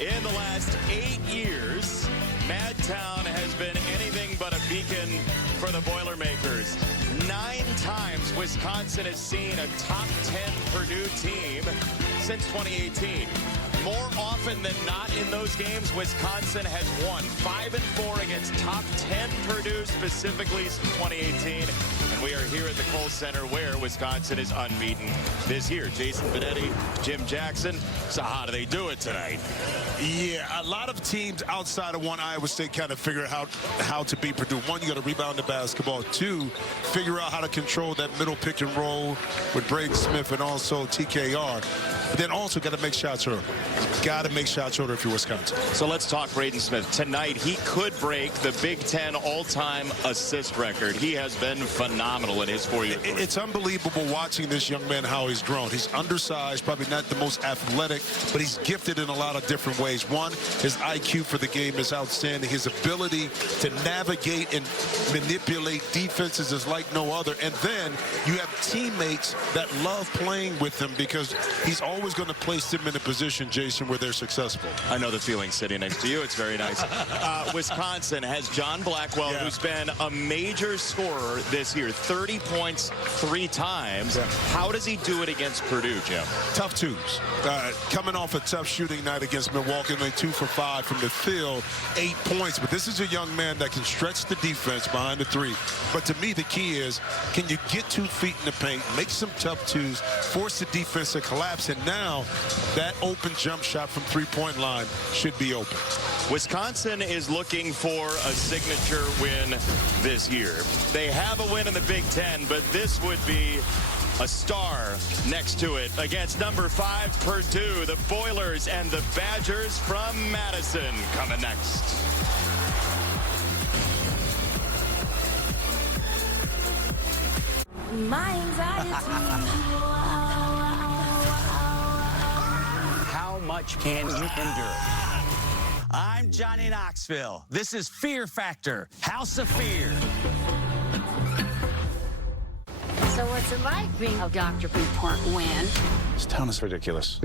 In the last 8 years, Madtown has been anything but a beacon for the Boilermakers. 9 times Wisconsin has seen a top 10 Purdue team since 2018. More often than not in those games, Wisconsin has won 5-4 against top 10 Purdue, specifically since 2018. And we are here at the Kohl Center where Wisconsin is unbeaten this year. Jason Benetti, Jim Jackson. So how do they do it tonight? Yeah, a lot of teams outside of one Iowa State kind of figure out how to beat Purdue. One, you got to rebound the basketball. 2, figure out how to control that middle pick and roll with Braden Smith and also TKR. But then also got to make shots early. Got to make shots early if you're Wisconsin. So let's talk Braden Smith. Tonight, he could break the Big Ten all-time assist record. He has been phenomenal in his 4-year career. It's unbelievable watching this young man, how he's grown. He's undersized, probably not the most athletic, but he's gifted in a lot of different ways. One, his IQ for the game is outstanding. His ability to navigate and manipulate defenses is like no other. And then you have teammates that love playing with him because he's always going to place them in a position, Jason, where they're successful. I know the feeling sitting next to you. It's very nice. Wisconsin has John Blackwell, who's been a major scorer this year. 30 points 3 times. How does he do it against Purdue, Jim? Tough twos. Coming off a tough shooting night against Milwaukee, only 2 for 5 from the field, 8 points. But this is a young man that can stretch the defense behind the 3. But to me, the key is, can you get 2 feet in the paint, make some tough twos, force the defense to collapse, and now that open jump shot from 3-point line should be open. Wisconsin is looking for a signature win this year. They have a win in the Big Ten, but this would be a star next to it against number 5 Purdue, the Boilers and the Badgers from Madison. Coming next. My anxiety. How much can you endure? I'm Johnny Knoxville. This is Fear Factor, House of Fear. So what's it like being a Dr. Report win? This town is ridiculous.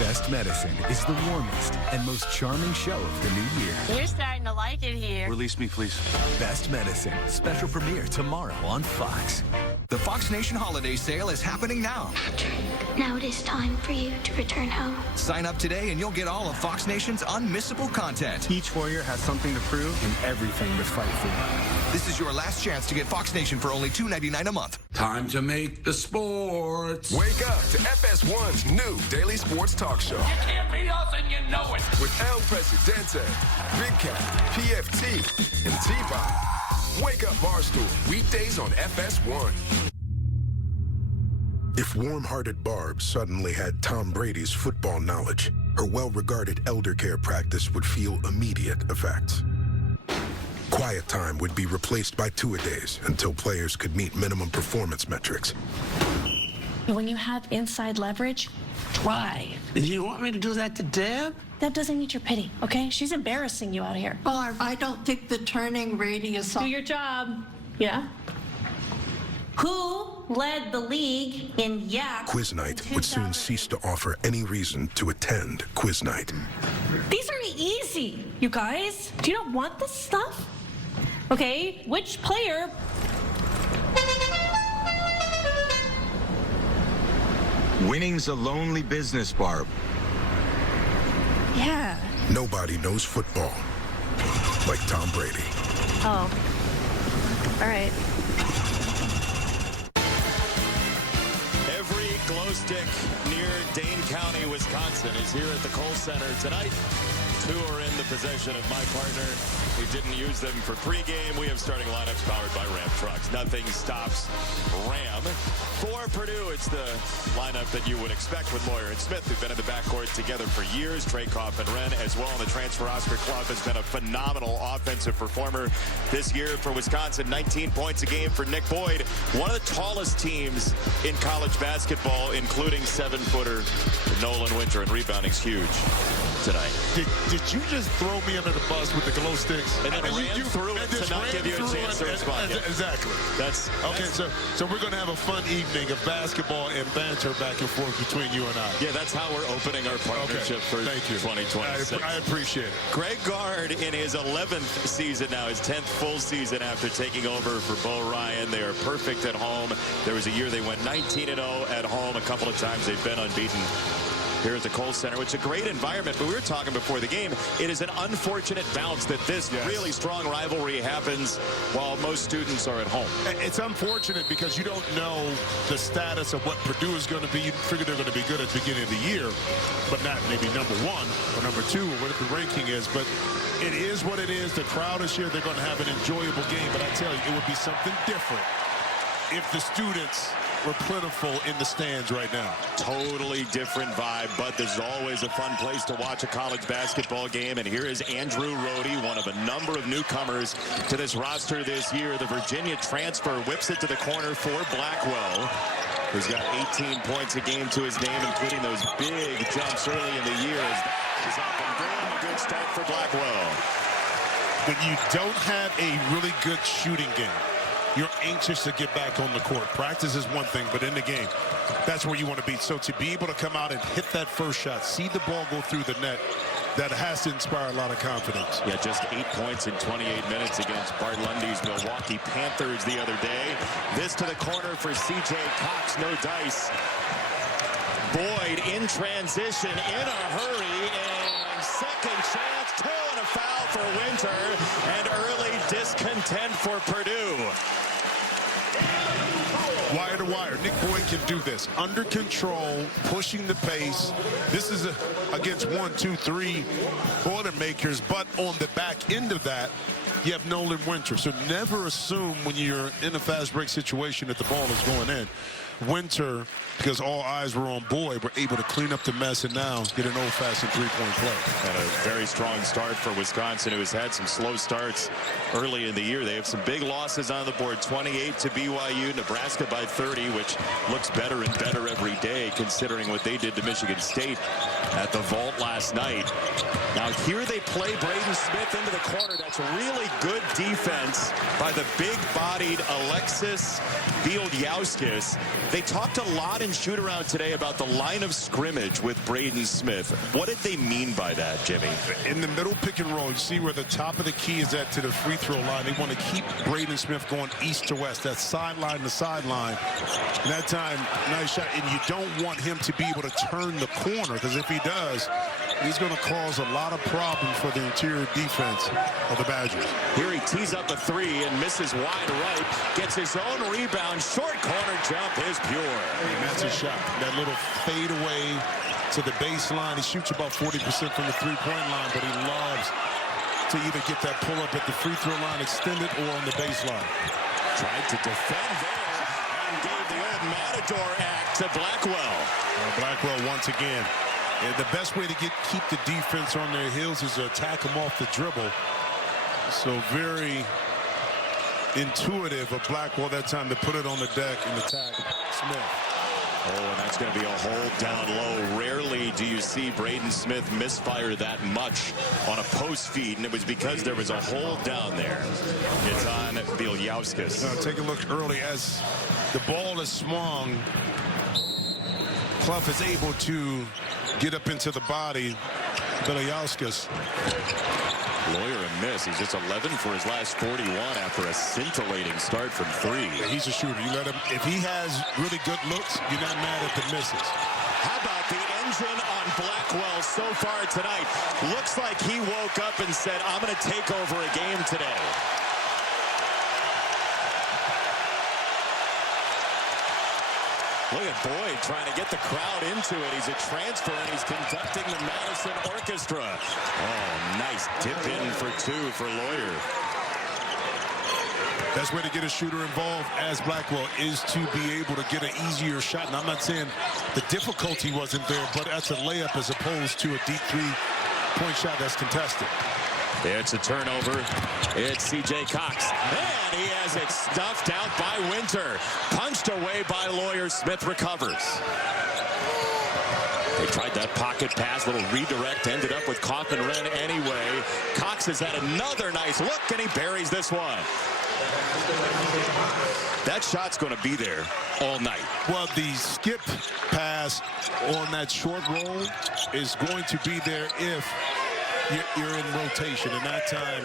Best Medicine is the warmest and most charming show of the new year. We're starting to like it here. Release me, please. Best Medicine, special premiere tomorrow on Fox. The Fox Nation holiday sale is happening now. Now it is time for you to return home. Sign up today and you'll get all of Fox Nation's unmissable content. Each warrior has something to prove and everything to fight for. This is your last chance to get Fox Nation for only $2.99 a month. Time to make the sports. Wake up to FS1's new daily sports talk show. You can't beat us and you know it. With El Presidente, Big Cat, PFT, and T-Bot. Wake up Barstool, weekdays on FS1. If warm-hearted Barb suddenly had Tom Brady's football knowledge, her well-regarded elder care practice would feel immediate effects. Quiet time would be replaced by two-a-days until players could meet minimum performance metrics. When you have inside leverage, try. Do you want me to do that to Deb? Deb doesn't need your pity, okay? She's embarrassing you out here. Barb, I don't think the turning radius... Do your job. Yeah? Who led the league in yak? Quiz night would soon cease to offer any reason to attend quiz night. These are easy, you guys. Do you not want this stuff? Okay, which player... Winning's a lonely business, Barb. Yeah. Nobody knows football like Tom Brady. Oh. All right. Every glow stick near Dane County, Wisconsin is here at the Kohl Center tonight. 2 are in the possession of my partner. We didn't use them for pregame. We have starting lineups powered by Ram trucks. Nothing stops Ram. For Purdue, it's the lineup that you would expect with Lawyer and Smith, who've been in the backcourt together for years. Traykoff and Wren as well on the transfer. Oscar Club has been a phenomenal offensive performer this year for Wisconsin. 19 points a game for Nick Boyd. One of the tallest teams in college basketball, including 7-footer Nolan Winter, and rebounding's huge. tonight. Did you just throw me under the bus with the glow sticks? And then ran through it to not give you a chance to respond. Exactly. That's okay. So we're going to have a fun evening of basketball and banter back and forth between you and I. Yeah, that's how we're opening our partnership for 2026. I appreciate it. Greg Gard in his 11th season now, his 10th full season after taking over for Bo Ryan. They are perfect at home. There was a year they went 19-0 at home. A couple of times they've been unbeaten here at the Kohl Center, which is a great environment. But we were talking before the game, it is an unfortunate bounce that this really strong rivalry happens while most students are at home. It's unfortunate because you don't know the status of what Purdue is going to be. You figure they're going to be good at the beginning of the year, but not maybe number one or number two or what the ranking is. But it is what it is. The crowd is here. They're going to have an enjoyable game. But I tell you, it would be something different if the students were plentiful in the stands right now. Totally different vibe, but there's always a fun place to watch a college basketball game. And here is Andrew Rohde, one of a number of newcomers to this roster this year. The Virginia transfer whips it to the corner for Blackwell, who's got 18 points a game to his name, including those big jumps early in the year. As that is up and going. A good start for Blackwell. When you don't have a really good shooting game, you're anxious to get back on the court. Practice is one thing, but in the game, that's where you want to be. So to be able to come out and hit that first shot, see the ball go through the net, that has to inspire a lot of confidence. Yeah, just 8 points in 28 minutes against Bart Lundy's Milwaukee Panthers the other day. This to the corner for C.J. Cox, no dice. Boyd in transition, in a hurry, and second chance, two and a foul for Winter, and early discontent for Purdue. Wire to wire. Nick Boyd can do this. Under control, pushing the pace. This is against 1, 2, 3 Boilermakers, but on the back end of that, you have Nolan Winter. So never assume when you're in a fast break situation that the ball is going in. Winter, because all eyes were on Boyd, were able to clean up the mess and now get an old-fashioned three-point play. And a very strong start for Wisconsin, who has had some slow starts early in the year. They have some big losses on the board, 28 to BYU, Nebraska by 30, which looks better and better every day considering what they did to Michigan State at the Vault last night. Now here they play Braden Smith into the corner. That's really good defense by the big-bodied Alexis Bielyauskas. They talked a lot in shoot-around today about the line of scrimmage with Braden Smith. What did they mean by that, Jimmy? In the middle pick and roll, you see where the top of the key is at to the free throw line. They want to keep Braden Smith going east to west. That sideline to sideline. And that time, nice shot. And you don't want him to be able to turn the corner, because if he does, he's going to cause a lot of problems for the interior defense of the Badgers. Here he tees up a three and misses wide right. Gets his own rebound. Short corner jump is pure. And that's his shot. That little fade away to the baseline. He shoots about 40% from the three-point line, but he loves to either get that pull-up at the free throw line extended or on the baseline. Tried to defend there and gave the old Matador act to Blackwell. Blackwell once again. The best way to keep the defense on their heels is to attack them off the dribble. So very intuitive of Blackwell that time to put it on the deck and attack Smith. Oh, and that's going to be a hold down low. Rarely do you see Braden Smith misfire that much on a post feed, and it was because there was a hold down there. It's on Bielyauskas. Take a look early as the ball is swung. Clough is able to get up into the body. Bielyauskas. Lawyer a miss. He's just 11 for his last 41 after a scintillating start from three. Yeah, he's a shooter. You let him, if he has really good looks, you're not mad at the misses. How about the engine on Blackwell so far tonight? Looks like he woke up and said, I'm going to take over a game today. Look at Boyd trying to get the crowd into it. He's a transfer, and he's conducting the Madison Orchestra. Oh, nice dip in for two for Lawyer. Best way to get a shooter involved as Blackwell is to be able to get an easier shot. And I'm not saying the difficulty wasn't there, but that's a layup as opposed to a deep three-point shot that's contested. It's a turnover. It's C.J. Cox. And he has it stuffed out by Winter. Punched away by Lawyer. Smith recovers. They tried that pocket pass, little redirect, ended up with Kaufman-Renn anyway. Cox has had another nice look, and he buries this one. That shot's going to be there all night. Well, the skip pass on that short roll is going to be there if you're in rotation. And that time,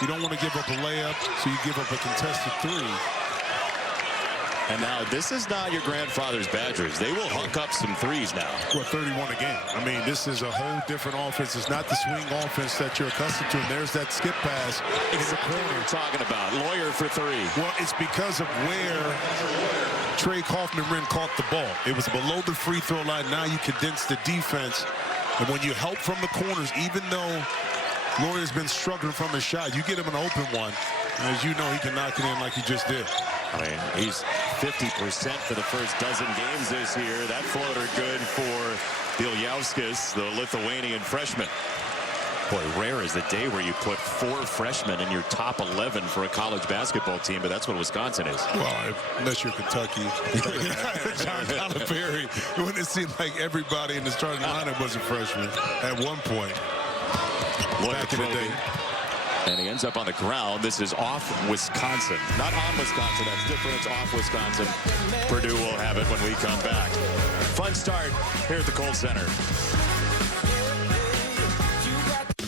you don't want to give up a layup, so you give up a contested three. And now this is not your grandfather's Badgers. They will hook up some threes now. Well, 31 a game. I mean, this is a whole different offense. It's not the swing offense that you're accustomed to. And there's that skip pass in the corner. We're talking about Lawyer for three. Well, it's because of where Trey Kaufman-Renn caught the ball. It was below the free throw line. Now you condense the defense. And when you help from the corners, even though Lawyer's been struggling from his shot, you get him an open one. And as you know, he can knock it in like he just did. I mean, he's 50% for the first dozen games this year. That floater good for Bieljauskas, the Lithuanian freshman. Boy, rare is the day where you put 4 freshmen in your top 11 for a college basketball team, but that's what Wisconsin is. Well, unless you're Kentucky, John Calipari, it wouldn't seem like everybody in the starting lineup was a freshman at one point. Back in the day. And he ends up on the ground. This is off Wisconsin. Not on Wisconsin. That's different. It's off Wisconsin. Purdue will have it when we come back. Fun start here at the Kohl Center.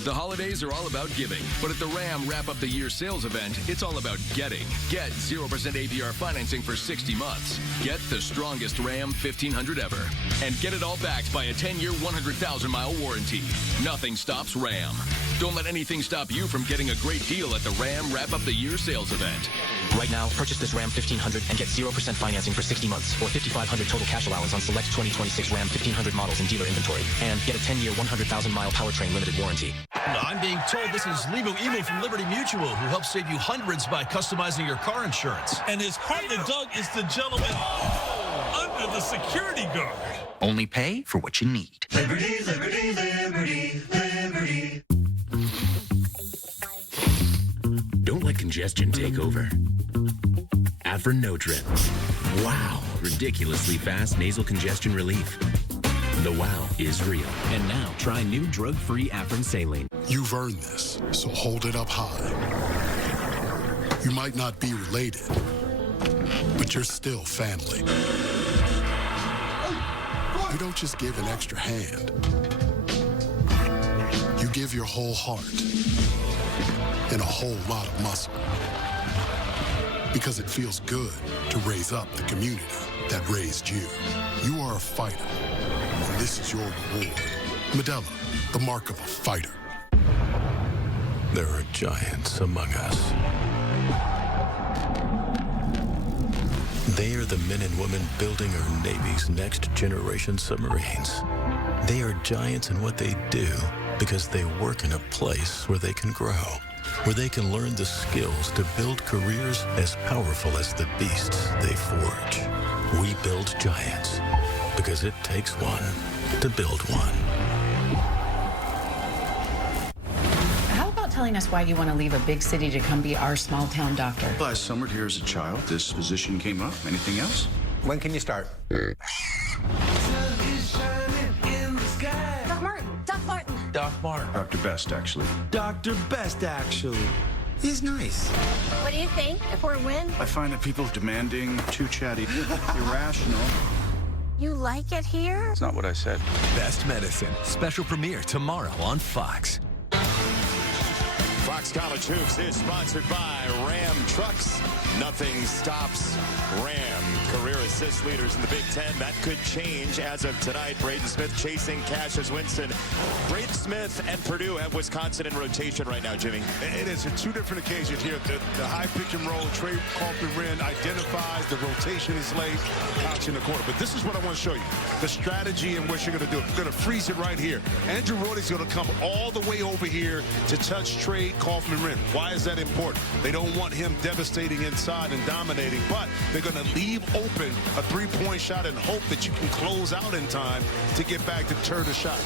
The holidays are all about giving, but at the Ram Wrap Up the Year sales event, it's all about getting. Get 0% APR financing for 60 months. Get the strongest Ram 1500 ever. And get it all backed by a 10-year, 100,000-mile warranty. Nothing stops Ram. Don't let anything stop you from getting a great deal at the Ram Wrap Up the Year sales event. Right now, purchase this Ram 1500 and get 0% financing for 60 months or $5,500 total cash allowance on select 2026 Ram 1500 models in dealer inventory. And get a 10-year, 100,000-mile powertrain limited warranty. I'm being told this is Limo Emo from Liberty Mutual, who helps save you hundreds by customizing your car insurance. And his partner, Doug, is the gentleman under the security guard. Only pay for what you need. Liberty, liberty, liberty, liberty. Don't let congestion take over. Afrinotrin. Wow. Ridiculously fast nasal congestion relief. The wow is real. And now, try new drug-free Afrin Saline. You've earned this, so hold it up high. You might not be related, but you're still family. You don't just give an extra hand. You give your whole heart and a whole lot of muscle. Because it feels good to raise up the community that raised you. You are a fighter, and this is your reward. Modelo, the mark of a fighter. There are giants among us. They are the men and women building our Navy's next generation submarines. They are giants in what they do because they work in a place where they can grow, where they can learn the skills to build careers as powerful as the beasts they forge. We build giants because it takes one to build one. How about telling us why you want to leave a big city to come be our small town doctor? Well, I summered here as a child. This position came up. Anything else? When can you start? Doc Martin. Dr. Best, actually. Dr. Best, actually. He's nice. What do you think? If we're a win? I find that people are demanding, too chatty, irrational. You like it here? It's not what I said. Best Medicine. Special premiere tomorrow on Fox. Fox College Hoops is sponsored by Ram Trucks. Nothing stops Ram. Career assist leaders in the Big Ten. That could change as of tonight. Braden Smith chasing Cassius Winston. Braden Smith and Purdue have Wisconsin in rotation right now, Jimmy. It is in two different occasions here. The high pick and roll, Trey Kaufman-Renn identifies the rotation is late, Cox in the corner. But this is what I want to show you. The strategy and what you're going to do. You're going to freeze it right here. Andrew Roy's going to come all the way over here to touch Trey Kaufman-Renn. Why is that important? They don't want him devastating inside and dominating, but they're going to leave open a three-point shot and hope that you can close out in time to get back to turn the shot.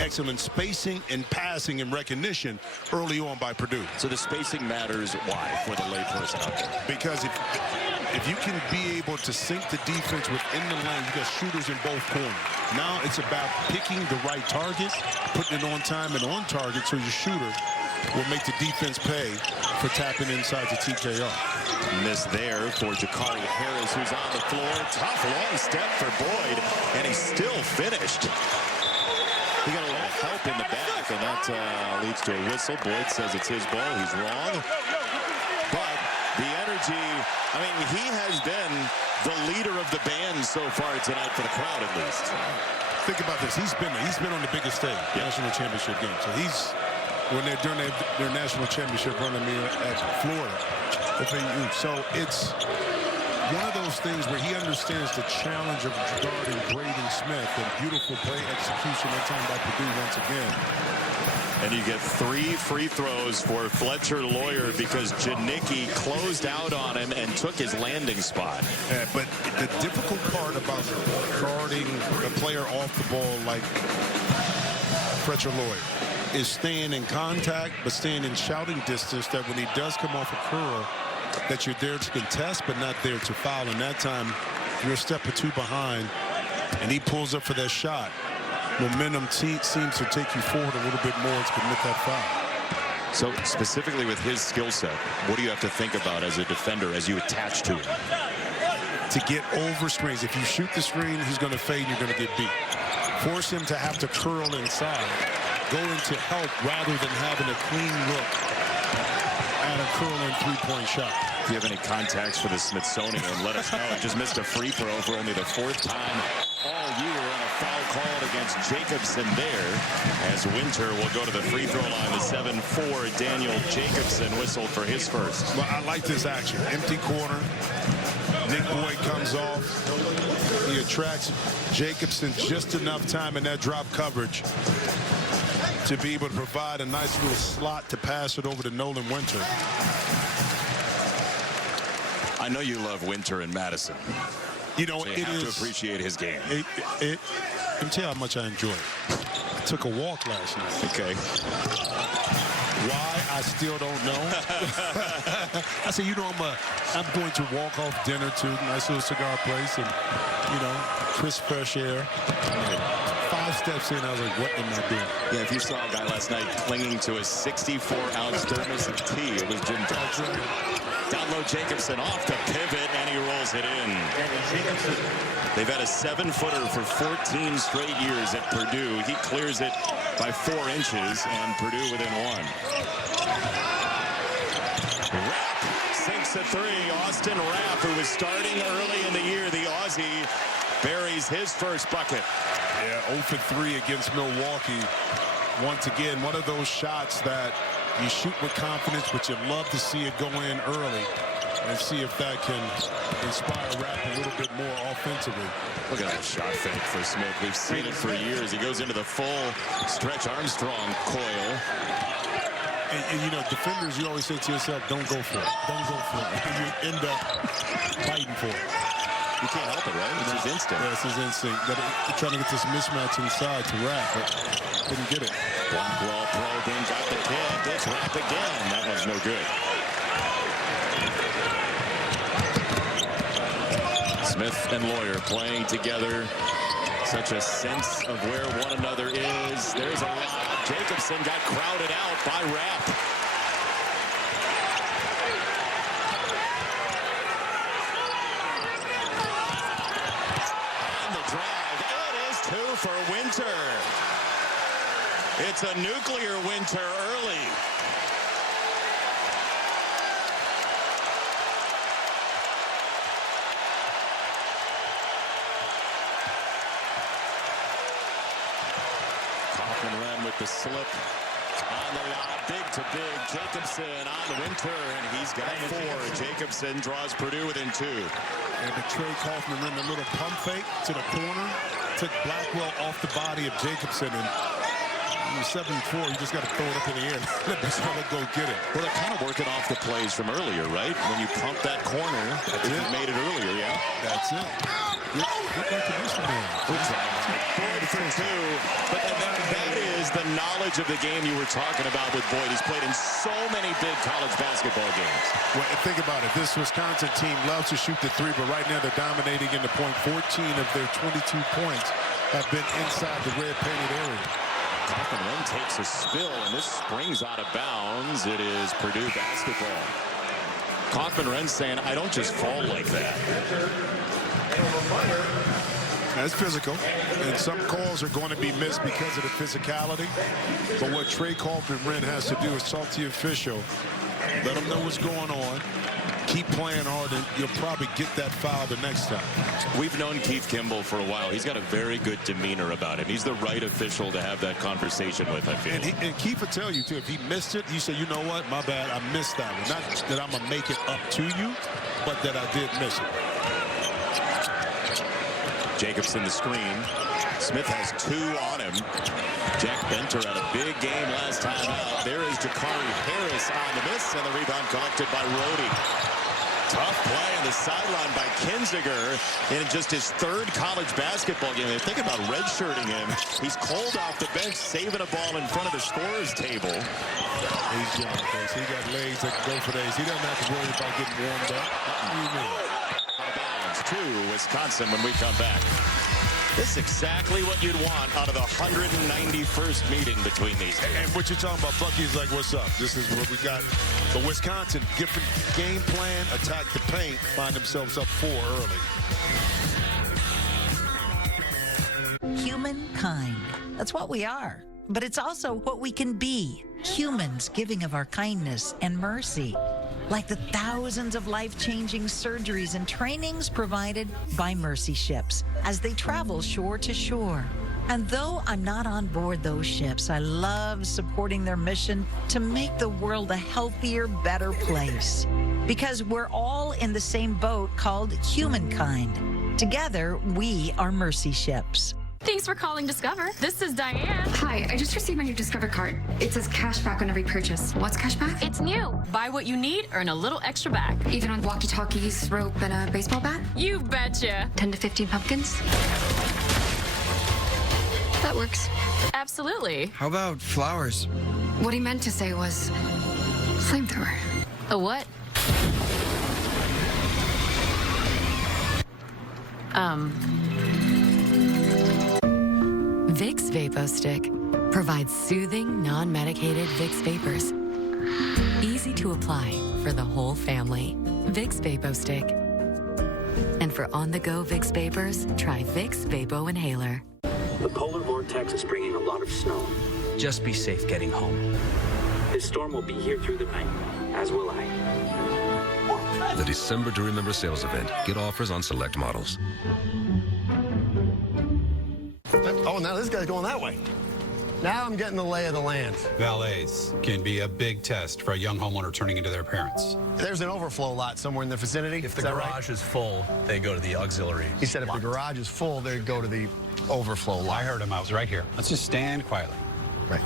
Excellent spacing and passing and recognition early on by Purdue. So the spacing matters. Why for the layperson out there? Because if if you can be able to sink the defense within the lane, you got shooters in both corners. Now it's about picking the right target, putting it on time and on target so your shooter will make the defense pay for tapping inside the TKR. Miss there for Jakari Harris, who's on the floor. Tough long step for Boyd, and he still finished. He got a little help in the back, and that leads to a whistle. Boyd says it's his ball. He's wrong. But the energy, I mean, he has been the leader of the band so far tonight for the crowd, at least. Think about this. He's been on the biggest stage, national championship game. So he's, when they're doing their national championship run at Florida, FAU. So it's one of those things where he understands the challenge of guarding Braden Smith, and beautiful play execution that time by Purdue once again. And you get 3 free throws for Fletcher Lawyer because Janicki closed out on him and took his landing spot. But the difficult part about guarding a player off the ball like Fletcher Lawyer is staying in contact, but staying in shouting distance, that when he does come off a curl, that you're there to contest, but not there to foul. And that time, you're a step or two behind, and he pulls up for that shot. Momentum seems to take you forward a little bit more to commit that foul. So specifically with his skill set, what do you have to think about as a defender as you attach to him? To get over screens. If you shoot the screen, he's going to fade and you're going to get beat. Force him to have to curl inside. Go into help rather than having a clean look at a curling three-point shot. If you have any contacts for the Smithsonian, let us know. Just missed a free throw for only the 4th time all year, and a foul called against Jacobson there, as Winter will go to the free throw line. The 7'4" Daniel Jacobson whistled for his first. Well, I like this action. Empty corner. Nick Boyd comes off. He attracts Jacobson just enough time in that drop coverage to be able to provide a nice little slot to pass it over to Nolan Winter. I know you love Winter and Madison. You know, so you have to appreciate his game. Let me tell you how much I enjoy it. I took a walk last night. Okay. Why, I still don't know. I said, you know, I'm going to walk off dinner to a nice little cigar place and, you know, crisp fresh air. 5 steps in, I was like, what am I doing? Yeah, if you saw a guy last night clinging to a 64-ounce thermos of tea, it was Jim Johnson. Down low, Jacobson off the pivot, and he rolls it in. They've had a 7-footer for 14 straight years at Purdue. He clears it by 4 inches, and Purdue within 1. Rapp sinks a 3. Austin Rapp, who was starting early in the year, the Aussie, buries his first bucket. Yeah, 0 for 3 against Milwaukee. Once again, one of those shots that you shoot with confidence, but you'd love to see it go in early and see if that can inspire Rapp a little bit more offensively. Look at that shot fake for Smith. We've seen it for years. He goes into the full Stretch Armstrong coil. And you know, defenders, you always say to yourself, don't go for it. Don't go for it. And you end up fighting for it. You can't help it, right? It's his instinct. Yeah, it's his instinct. But trying to get this mismatch inside to Rapp, but couldn't get it. Blackwell probing, got the kick. It's Rapp again. That one's no good. Smith and Lawyer playing together. Such a sense of where one another is. There's a lot. Jacobson got crowded out by Rapp. For Winter. It's a nuclear Winter early. Kaufman ran with the slip on the lob, big to big. Jacobson on Winter, and he's got 4. Jacobson draws Purdue within 2. And the Trey Kaufman ran a little pump fake to the corner. Took Blackwell off the body of Jacobson, and he was 7'4". You just got to throw it up in the air and let this fella go get it. Well, they're kind of working off the plays from earlier, right? When you pump that corner, you made it earlier, yeah? That's it. Look like the man. Boyd for 2, but that is the knowledge of the game you were talking about with Boyd. He's played in so many big college basketball games. Well, think about it. This Wisconsin team loves to shoot the three, but right now they're dominating in the point. 14 of their 22 points have been inside the red painted area. Kaufman takes a spill, and this springs out of bounds. It is Purdue basketball. Kaufman saying, I don't just fall like that. That's physical, and some calls are going to be missed because of the physicality. But what Trey Kaufman has to do is talk to the official, let him know what's going on, keep playing hard, and you'll probably get that foul the next time. We've known Keith Kimball for a while. He's got a very good demeanor about him. He's the right official to have that conversation with, I feel. And Keith will tell you, too, if he missed it, he said, you know what, my bad, I missed that one. Not that I'm going to make it up to you, but that I did miss it. Jacobson the screen. Smith has 2 on him. Jack Benter had a big game last time out. There is Jakari Harris on the miss, and the rebound collected by Rhodey. Tough play on the sideline by Kinziger in just his 3rd college basketball game. They're thinking about redshirting him. He's cold off the bench, saving a ball in front of the scorer's table. He's young, folks. He got legs that can go for days. He doesn't have to worry about getting warmed up. To Wisconsin when we come back. This is exactly what you'd want out of the 191st meeting between these two. And what you're talking about, Bucky, is like, what's up? This is what we got. But Wisconsin, different game plan, attack the paint, find themselves up 4 early. Humankind. That's what we are. But it's also what we can be. Humans giving of our kindness and mercy. Like the thousands of life-changing surgeries and trainings provided by Mercy ships as they travel shore to shore. And though I'm not on board those ships, I love supporting their mission to make the world a healthier, better place. Because we're all in the same boat called humankind. Together, we are Mercy ships. Thanks for calling Discover. This is Diane. Hi, I just received my new Discover card. It says cash back on every purchase. What's cash back? It's new. Buy what you need, earn a little extra back. Even on walkie-talkies, rope, and a baseball bat? You betcha. 10 to 15 pumpkins? That works. Absolutely. How about flowers? What he meant to say was flamethrower. A what? Vicks VapoStick provides soothing, non-medicated Vicks vapors. Easy to apply for the whole family. Vicks VapoStick. And for on-the-go Vicks vapors, try Vicks Vapo Inhaler. The polar vortex is bringing a lot of snow. Just be safe getting home. This storm will be here through the night, as will I. The December to Remember sales event. Get offers on select models. Oh, now this guy's going that way. Now I'm getting the lay of the land. Valets can be a big test for a young homeowner turning into their parents. There's an overflow lot somewhere in the vicinity. If the garage is full, they go to the auxiliary. He said if the garage is full, they'd go to the overflow lot. I heard him. I was right here. Let's just stand quietly. Right.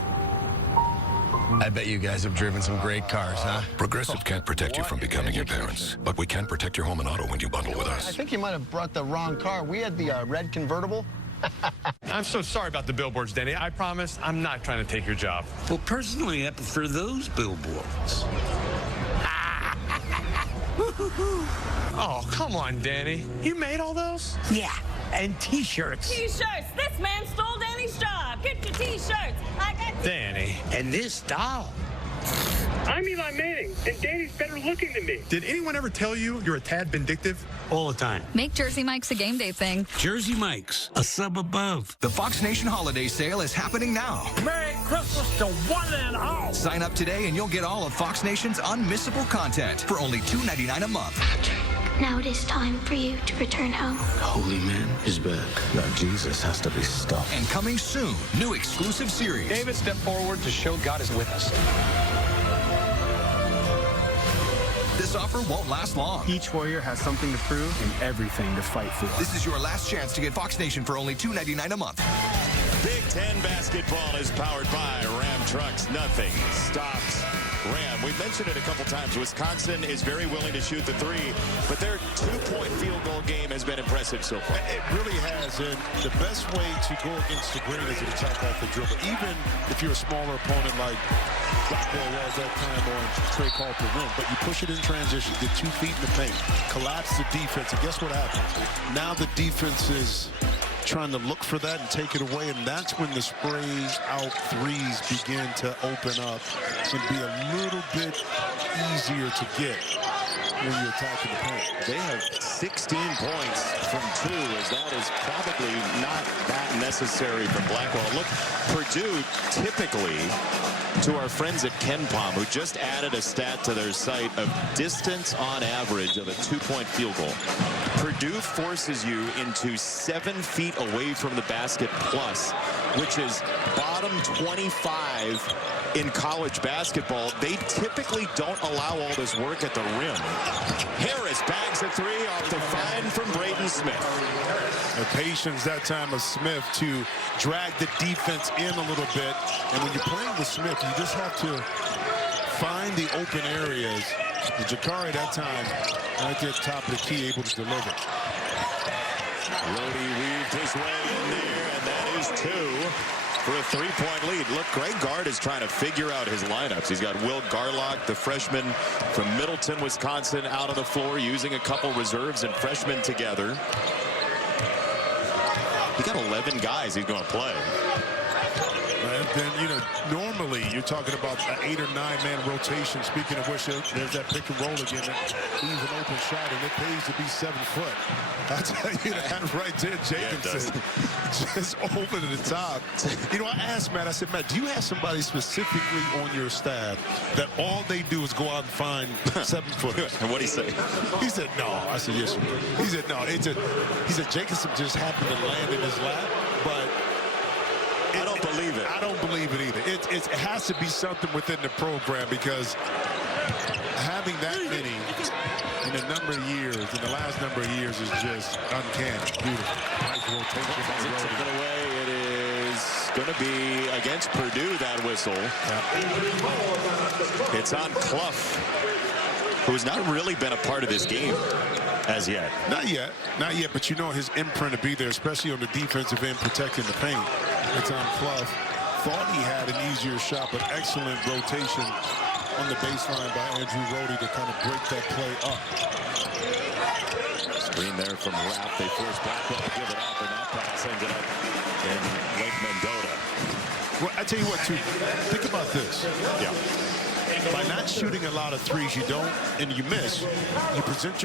I bet you guys have driven some great cars, huh? Progressive can't protect you from becoming your parents, but we can protect your home and auto when you bundle with us. I think you might have brought the wrong car. We had the red convertible. I'm so sorry about the billboards, Danny. I promise I'm not trying to take your job. Well, personally, I prefer those billboards. Oh, come on, Danny. You made all those? Yeah, and T-shirts. T-shirts. This man stole Danny's job. Get your T-shirts. I got Danny. And this doll. I'm Eli Manning, and Danny's better looking than me. Did anyone ever tell you you're a tad vindictive? All the time. Make Jersey Mike's a game day thing. Jersey Mike's, a sub above. The Fox Nation Holiday Sale is happening now. Merry Christmas to one and all. Sign up today and you'll get all of Fox Nation's unmissable content for only $2.99 a month. Now it is time for you to return home. Holy man is back. Now Jesus has to be stopped. And coming soon, new exclusive series. David stepped forward to show God is with us. This offer won't last long. Each warrior has something to prove and everything to fight for. This is your last chance to get Fox Nation for only $2.99 a month. Big Ten basketball is powered by Ram Trucks. Nothing stops Ram. We've mentioned it a couple times. Wisconsin is very willing to shoot the three, but their 2-point field goal game has been impressive so far. It really has, and the best way to go against the green is to attack off the dribble. Even if you're a smaller opponent like Blackwell was that time on Trey Carter rim, but you push it in transition, get 2 feet in the paint, collapse the defense, and guess what happens? Now the defense is trying to look for that and take it away, and that's when the spray out threes begin to open up and be a little bit easier to get when you're attacking the paint. They have 16 points from 2, as that is probably not that necessary from Blackwell. Look, Purdue typically, to our friends at KenPom, who just added a stat to their site of distance on average of a 2-point field goal. Purdue forces you into 7 feet away from the basket plus, which is bottom 25 in college basketball. They typically don't allow all this work at the rim. Harris bags a 3 off the find from Braden Smith. The patience that time of Smith to drag the defense in a little bit. And when you're playing with Smith, you just have to find the open areas. And Jakari that time, right there at the top of the key, able to deliver. Rhodey weaved his way in there, and that is 2 for a 3-point lead. Look, Greg Gard is trying to figure out his lineups. He's got Will Garlock, the freshman from Middleton, Wisconsin, out on the floor using a couple reserves and freshmen together. He got 11 guys he's going to play. And then, you know, normally you're talking about an 8 or 9 man rotation. Speaking of which, there's that pick and roll again. He's an open shot, and it pays to be 7 foot. I tell you that right there, Jacobson, just over to the top. You know, I asked Matt, I said, Matt, do you have somebody specifically on your staff that all they do is go out and find 7 footers? And what'd he say? He said, no. I said, yes, sir. He said, no. He said, Jacobson just happened to land in his lap, but I don't believe it. I don't believe it either. It has to be something within the program, because having that many in a number of years, in the last number of years, is just uncanny. Beautiful. Nice rotation by Rhodey. Took it away. It is going to be against Purdue, that whistle. Yeah. It's on Clough, who's not really been a part of this game as yet. Not yet. Not yet, but you know his imprint to be there, especially on the defensive end, protecting the paint. It's on Clough. Thought he had an easier shot, but excellent rotation on the baseline by Andrew Rhodey to kind of break that play up. Screen there from Rapp. They force Blackwell to give it up, and that pass ended up in Lake Mendota. Well, I tell you what, too. Think about this. Yeah. By not shooting a lot of threes, you don't, and you miss, you prevent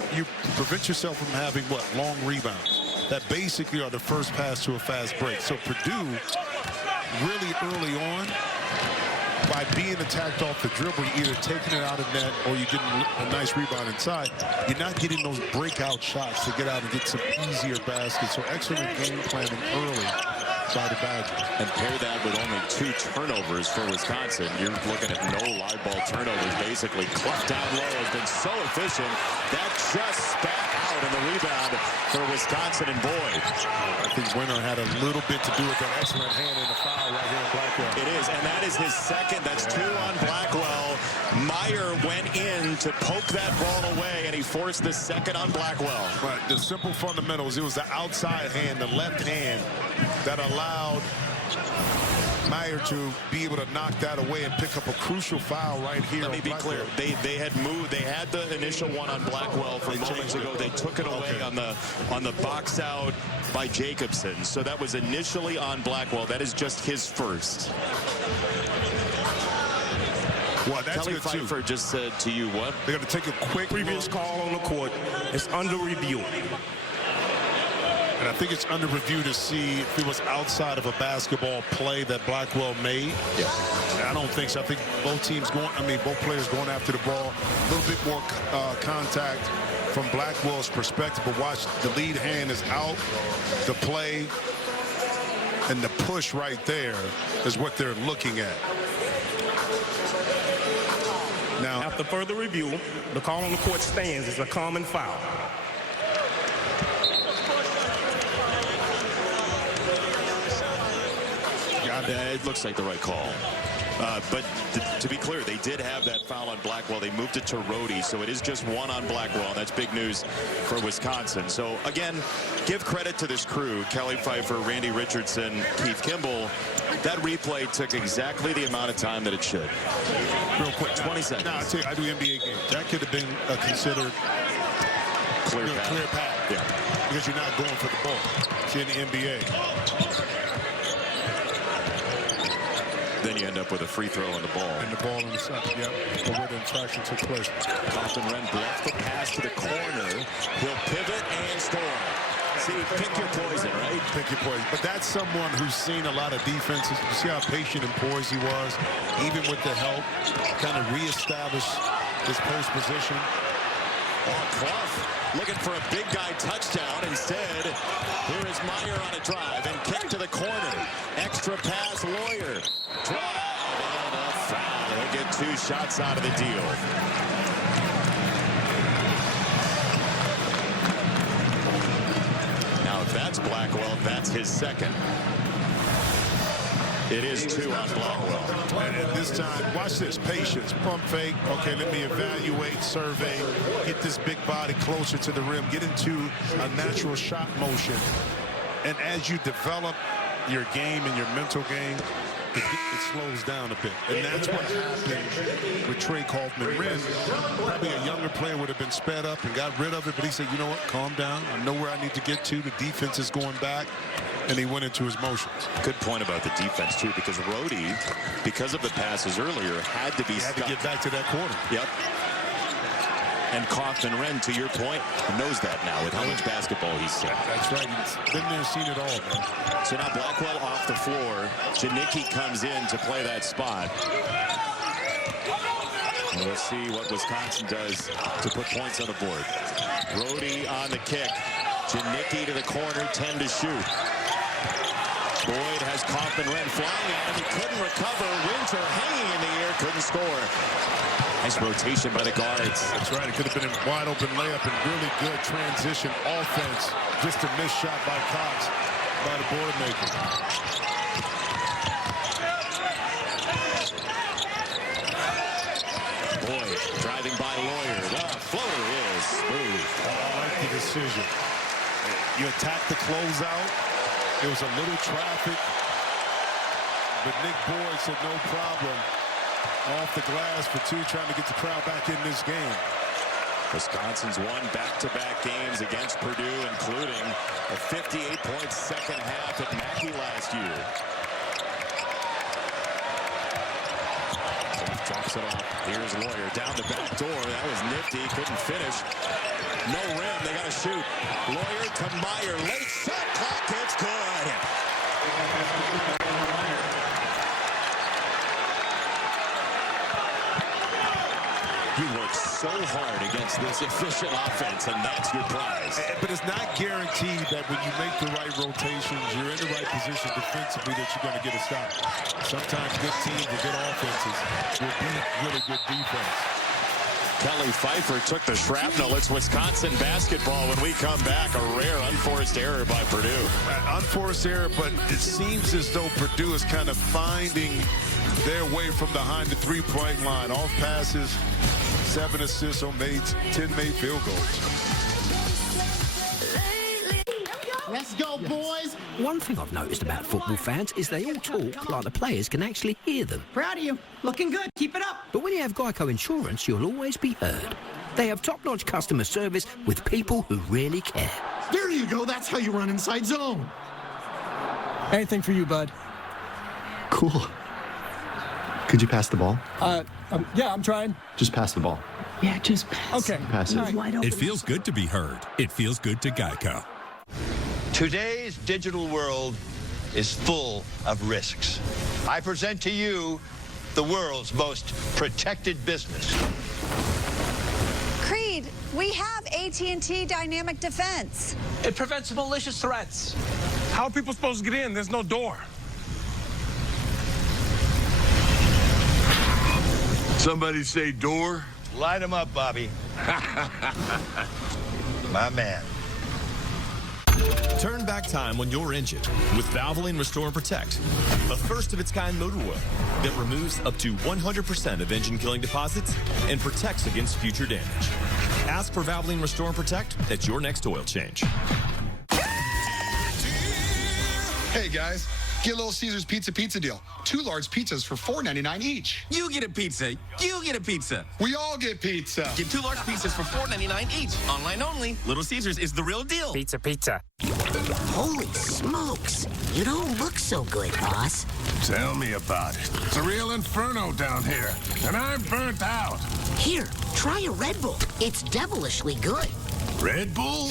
yourself from having, what, long rebounds that basically are the first pass to a fast break. So Purdue, really early on, by being attacked off the dribble, you're either taking it out of net or you're getting a nice rebound inside. You're not getting those breakout shots to get out and get some easier baskets. So excellent game planning early by the Badgers. And pair that with only 2 turnovers for Wisconsin. You're looking at no live ball turnovers, basically. Clough down low has been so efficient. That just spat out in the rebound for Wisconsin and Boyd. I think Winter had a little bit to do with that excellent hand in the foul right here in Blackwell. It is, and that is his second. That's 2 on Blackwell. Meyer went in to poke that ball away, and he forced the second on Blackwell. But the simple fundamentals, it was the outside hand, the left hand, that allowed Meyer to be able to knock that away and pick up a crucial foul right here. Let me be clear. They had moved. They had the initial one on Blackwell from moments ago. They took it away on the box out by Jacobson. So that was initially on Blackwell. That is just his first. Well, that's Kelly good Pfeiffer too. Just said to you what? They're going to take a quick previous call on the court. It's under review. And I think it's under review to see if it was outside of a basketball play that Blackwell made. Yeah. I don't think so. I think both players going after the ball. A little bit more contact from Blackwell's perspective. But watch, the lead hand is out. The play and the push right there is what they're looking at. Now, after further review, the call on the court stands as a common foul. It looks like the right call. But to be clear, they did have that foul on Blackwell. They moved it to Rhodey, so it is just one on Blackwell, and that's big news for Wisconsin. So, again, give credit to this crew, Kelly Pfeiffer, Randy Richardson, Keith Kimball. That replay took exactly the amount of time that it should. Real quick, 20 seconds. No, I tell you, I do NBA games. That could have been considered clear path. Yeah. Because you're not going for the ball. It's in the NBA. Then you end up with a free throw on the ball. And the ball on the side, yep. Where the infraction took place. Compton Wren bluffs the pass to the corner. He'll pivot and score. See, pick your poison, right? Pick your poison. But that's someone who's seen a lot of defenses. You see how patient and poised he was, even with the help, kind of reestablish his post position. Clough looking for a big guy touchdown. Instead, here is Meyer on a drive and kick to the corner. Extra pass, Lawyer. Drive and a foul. He'll get 2 shots out of the deal. Now, if that's Blackwell, that's his second. It is 2 on Blackwell. And this time, watch this, patience, pump fake. Okay, let me evaluate, survey, get this big body closer to the rim, get into a natural shot motion. And as you develop your game and your mental game, it slows down a bit. And that's what happened with Trey Kaufman-Renn. Probably a younger player would have been sped up and got rid of it, but he said, you know what, calm down. I know where I need to get to. The defense is going back. And he went into his motions. Good point about the defense, too, because Rhodey, because of the passes earlier, had to be He had to get back to that corner. Yep. And Kaufman-Renn, to your point, knows that now with how much basketball he's seen. That's right. He's been there, seen it all, man. So now Blackwell off the floor. Janicki comes in to play that spot. And we'll see what Wisconsin does to put points on the board. Rhodey on the kick. Janicki to the corner, 10 to shoot. Boyd has Kaufman-Renn flying at him. He couldn't recover. Winter hanging in the air, couldn't score. Nice rotation by the guards. That's right. It could have been a wide open layup and really good transition offense. Just a missed shot by Cox, by the board maker. Boyd driving by Lawyer. The floater is smooth. I like the decision. You attack the closeout. It was a little traffic, but Nick Boyd said no problem. Off the glass for 2, trying to get the crowd back in this game. Wisconsin's won back-to-back games against Purdue, including a 58-point second half at Mackey last year. Drops it off. Here's Lawyer down the back door. That was nifty. Couldn't finish. No rim. They got to shoot. Lawyer to Meyer. Late shot clock. It's good. You work so hard against this efficient offense, and that's your prize. But it's not guaranteed that when you make the right rotations, you're in the right position defensively that you're going to get a stop. Sometimes good teams and good offenses will beat really good defense. Kelly Pfeiffer took the shrapnel. It's Wisconsin basketball when we come back. A rare unforced error by Purdue. Unforced error, but it seems as though Purdue is kind of finding their way from behind the three-point line. Off passes, 7 assists on 10 made field goals. Let's go, boys. One thing I've noticed about football fans is they all talk like the players can actually hear them. Proud of you. Looking good. Keep it up. But when you have Geico Insurance, you'll always be heard. They have top-notch customer service with people who really care. There you go. That's how you run inside zone. Anything for you, bud. Cool. Could you pass the ball? Yeah, I'm trying. Just pass the ball. Yeah, just pass. Okay. Pass it. It feels good to be heard. It feels good to Geico. Today's digital world is full of risks. I present to you the world's most protected business. Creed, we have AT&T Dynamic Defense. It prevents malicious threats. How are people supposed to get in? There's no door. Somebody say door? Light them up, Bobby. My man. Turn back time on your engine with Valvoline Restore and Protect, a first-of-its-kind motor oil that removes up to 100% of engine-killing deposits and protects against future damage. Ask for Valvoline Restore and Protect at your next oil change. Hey, guys. Get a Little Caesars pizza deal. 2 large pizzas for $4.99 each. You get a pizza. You get a pizza. We all get pizza. Get 2 large pizzas for $4.99 each. Online only. Little Caesars is the real deal. Pizza. Holy smokes. You don't look so good, boss. Tell me about it. It's a real inferno down here, and I'm burnt out. Here, try a Red Bull. It's devilishly good. Red Bull?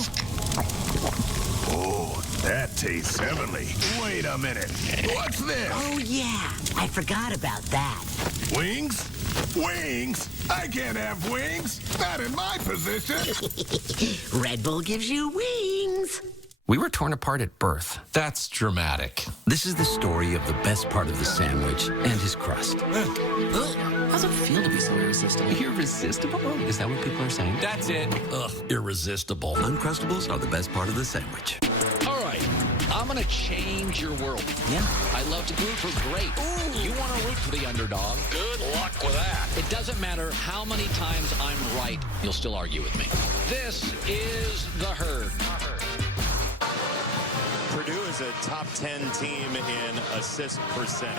Oh, that tastes heavenly. Wait a minute. What's this? Oh, yeah. I forgot about that. Wings? Wings? I can't have wings. Not in my position. Red Bull gives you wings. We were torn apart at birth. That's dramatic. This is the story of the best part of the sandwich and his crust. How's it feel to be so irresistible? Irresistible? Is that what people are saying? That's it. Ugh, irresistible. Uncrustables are the best part of the sandwich. All right, I'm going to change your world. Yeah. I love to root for great. Ooh. You want to root for the underdog? Good luck with that. It doesn't matter how many times I'm right, you'll still argue with me. This is the Herd. Purdue is a top 10 team in assist percentage.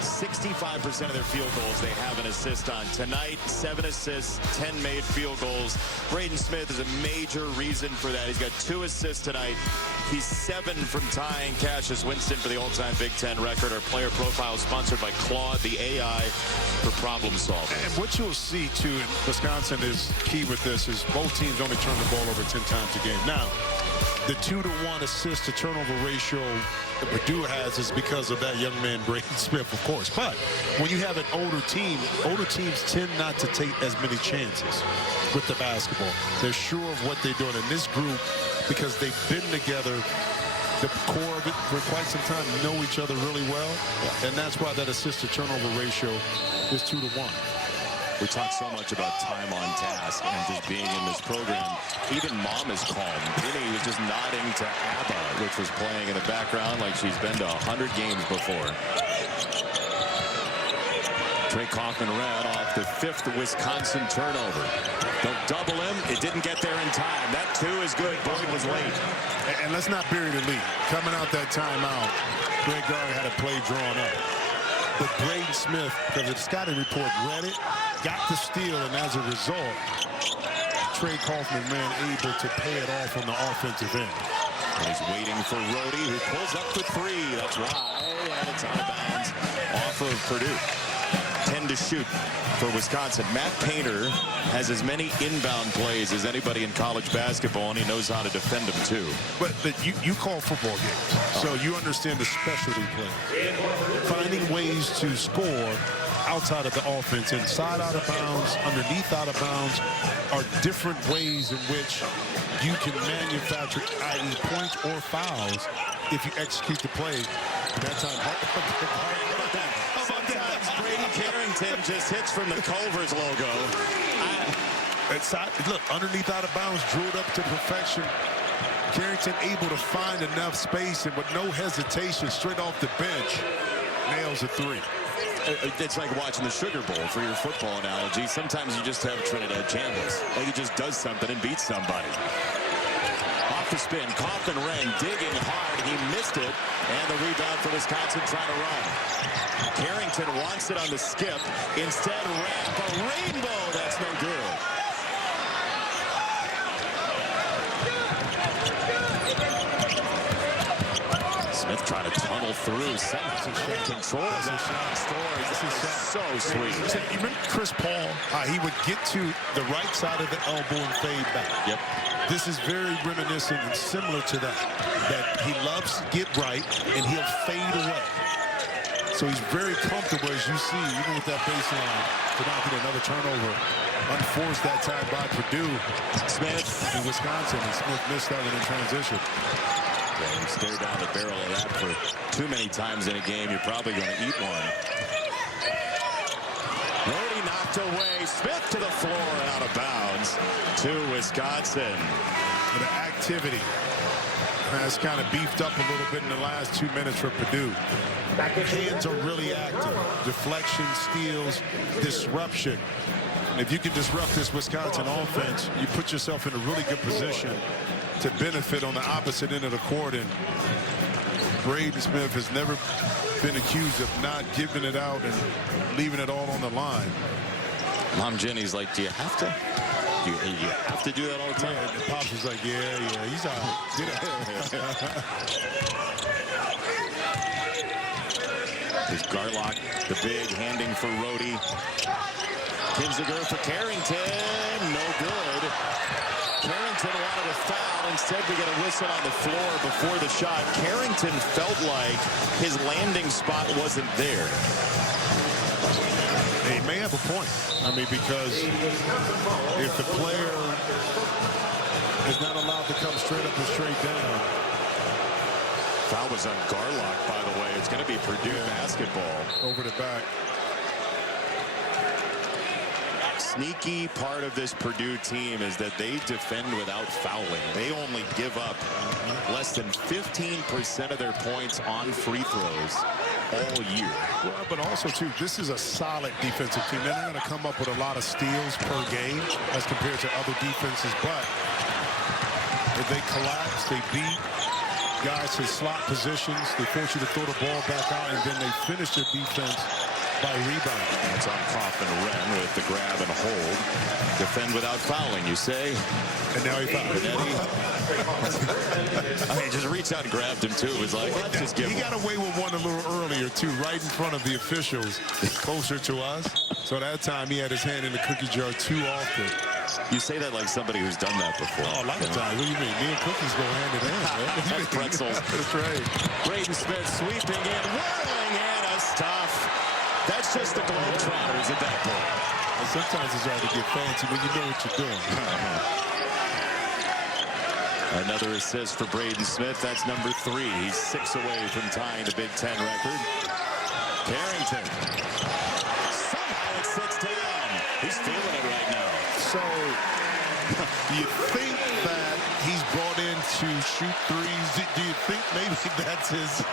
65% of their field goals they have an assist on. Tonight, 7 assists, 10 made field goals. Braden Smith is a major reason for that. He's got 2 assists tonight. He's 7 from tying Cassius Winston for the all-time Big Ten record. Our player profile is sponsored by Claude, the AI for problem solving. And what you'll see, too, in Wisconsin is key with this is both teams only turn the ball over 10 times a game. Now, the 2-to-1 assist-to-turnover ratio that Purdue has is because of that young man, Braden Smith, of course. But when you have an older team, older teams tend not to take as many chances with the basketball. They're sure of what they're doing. In this group, because they've been together, the core of it for quite some time, know each other really well. And that's why that assist-to-turnover ratio is 2-to-1. We talk so much about time on task and just being in this program. Even Mom is calm. Vinny was just nodding to ABBA, which was playing in the background like she's been to 100 games before. Trey Kaufman-Renn off the 5th Wisconsin turnover. They'll double him. It didn't get there in time. That 2 is good. Boyd was late. And let's not bury the lead. Coming out that timeout, Greg Gard had a play drawn up. But Braden Smith, because the scouting report read it, got the steal, and as a result, Trey Kaufman-Renn able to pay it off on the offensive end. And he's waiting for Rhodey, who pulls up for 3. That's right, and it's out of bounds off of Purdue. 10 to shoot for Wisconsin. Matt Painter has as many inbound plays as anybody in college basketball, and he knows how to defend them, too. But you call football games, so you understand the specialty play. Finding ways to score outside of the offense, inside out of bounds, underneath out of bounds, are different ways in which you can manufacture, i.e. points or fouls, if you execute the play. That time, sometimes Brady Carrington just hits from the Culver's logo. Look, underneath out of bounds, drilled up to perfection. Carrington able to find enough space and with no hesitation, straight off the bench, nails a 3. It's like watching the Sugar Bowl for your football analogy. Sometimes you just have Trinidad Chambliss. Like he just does something and beats somebody. Off the spin, Kaufman-Renn digging hard. He missed it. And the rebound for Wisconsin trying to run. Carrington wants it on the skip. Instead, ramp a rainbow. That's no good. Smith trying to tunnel through. Control that story. This is so sweet. You remember Chris Paul? He would get to the right side of the elbow and fade back. Yep. This is very reminiscent and similar to that. That he loves to get right and he'll fade away. So he's very comfortable, as you see, even with that baseline, to not get another turnover. Unforced that time by Purdue. Smith in Wisconsin, and Smith missed that one in transition. Yeah, you stare down the barrel of that for too many times in a game, you're probably going to eat one. Rhodey knocked away. Smith to the floor and out of bounds to Wisconsin. And the activity has kind of beefed up a little bit in the last 2 minutes for Purdue. Hands are really active. Deflection, steals, disruption. And if you can disrupt this Wisconsin offense, you put yourself in a really good position to benefit on the opposite end of the court. And Braden Smith has never been accused of not giving it out and leaving it all on the line. Mom Jenny's like, do you have to? You have to do that all the time. Yeah, and Pops was like, yeah, he's out. There's Garlock, the big, handing for Rhodey. Kinziger for Carrington, no good. Carrington wanted a foul. Instead, we get a whistle on the floor before the shot. Carrington felt like his landing spot wasn't there. He may have a point. I mean, because if the player is not allowed to come straight up and straight down. Foul was on Garlock, by the way. It's going to be Purdue basketball. Over the back. Sneaky part of this Purdue team is that they defend without fouling. They only give up less than 15% of their points on free throws all year. Well, but also, too, this is a solid defensive team. They're not going to come up with a lot of steals per game as compared to other defenses. But if they collapse, they beat guys in slot positions. They force you to throw the ball back out, and then they finish their defense by rebound. That's on Kaufman Wren with the grab and hold. Defend without fouling, you say? And now he fouled. I mean, just reached out and grabbed him, too. It was like, let's just give him. He got away with one a little earlier, too, right in front of the officials, closer to us. So that time he had his hand in the cookie jar too often. You say that like somebody who's done that before. Oh, a lot of times. What do you mean? Me and cookies go hand in hand, man. That's pretzels. That's right. Braden Smith sweeping in, whirling in a stuff. That's just the Globetrotters at that point. And sometimes it's hard to get fancy when you know what you're doing. Another assist for Braden Smith. That's number 3. He's 6 away from tying the Big Ten record. Carrington. Somehow it sits down. He's feeling it right now. So you think that he's brought in to shoot threes? Do you think maybe that's his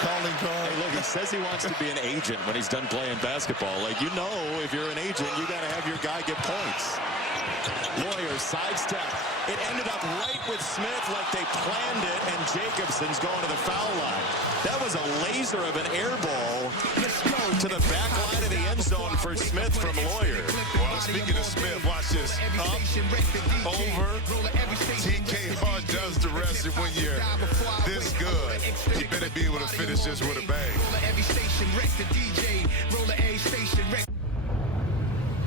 calling card? Hey, look, he says he wants to be an agent when he's done playing basketball. Like, you know, if you're an agent, you got to have your guy get points. Lawyer sidestep. It ended up right with Smith like they planned it, and Jacobson's going to the foul line. That was a laser of an air ball to the back line of the end zone for Smith from Lawyer. Well, speaking of Smith, watch this. Up, over. TKR does the rest, and when you're this good, you better be able to finish this with a bang.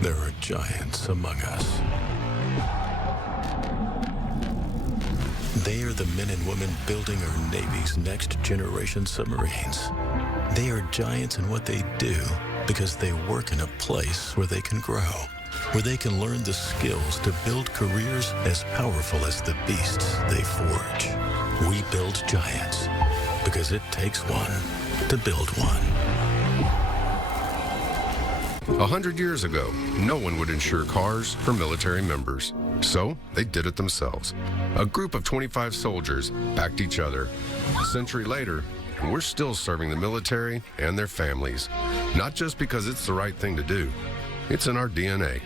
There are giants among us. They are the men and women building our Navy's next generation submarines. They are giants in what they do because they work in a place where they can grow, where they can learn the skills to build careers as powerful as the beasts they forge. We build giants because it takes one to build one. 100 years ago, no one would insure cars for military members. So they did it themselves. A group of 25 soldiers backed each other. A century later, and we're still serving the military and their families. Not just because it's the right thing to do. It's in our DNA.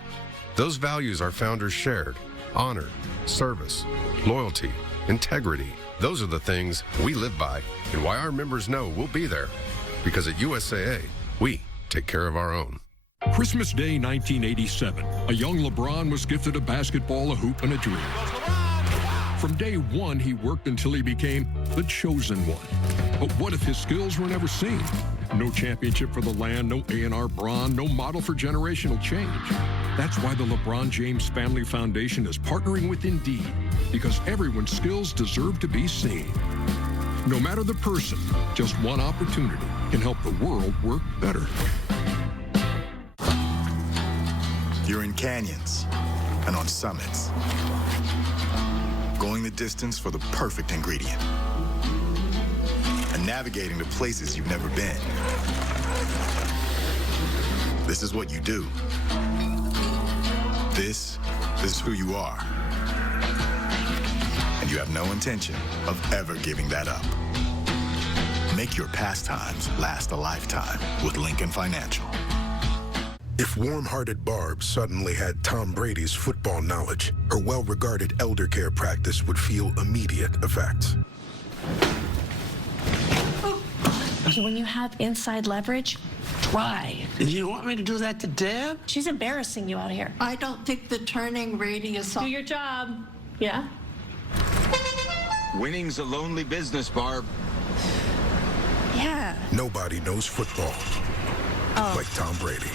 Those values our founders shared. Honor, service, loyalty, integrity. Those are the things we live by and why our members know we'll be there. Because at USAA, we take care of our own. Christmas Day 1987, a young LeBron was gifted a basketball, a hoop, and a dream. From day one, he worked until he became the chosen one. But what if his skills were never seen? No championship for the land, no A&R Braun, no model for generational change. That's why the LeBron James Family Foundation is partnering with Indeed, because everyone's skills deserve to be seen. No matter the person, just one opportunity can help the world work better. You're in canyons and on summits, going the distance for the perfect ingredient, and navigating to places you've never been. This is what you do. This is who you are. and you have no intention of ever giving that up. Make your pastimes last a lifetime with Lincoln Financial. If warm-hearted Barb suddenly had Tom Brady's football knowledge, her well-regarded elder care practice would feel immediate effects. When you have inside leverage, try. You want me to do that to Deb? She's embarrassing you out here. I don't think the turning radius... Do your job. Yeah? Winning's a lonely business, Barb. Yeah. Nobody knows football like Tom Brady.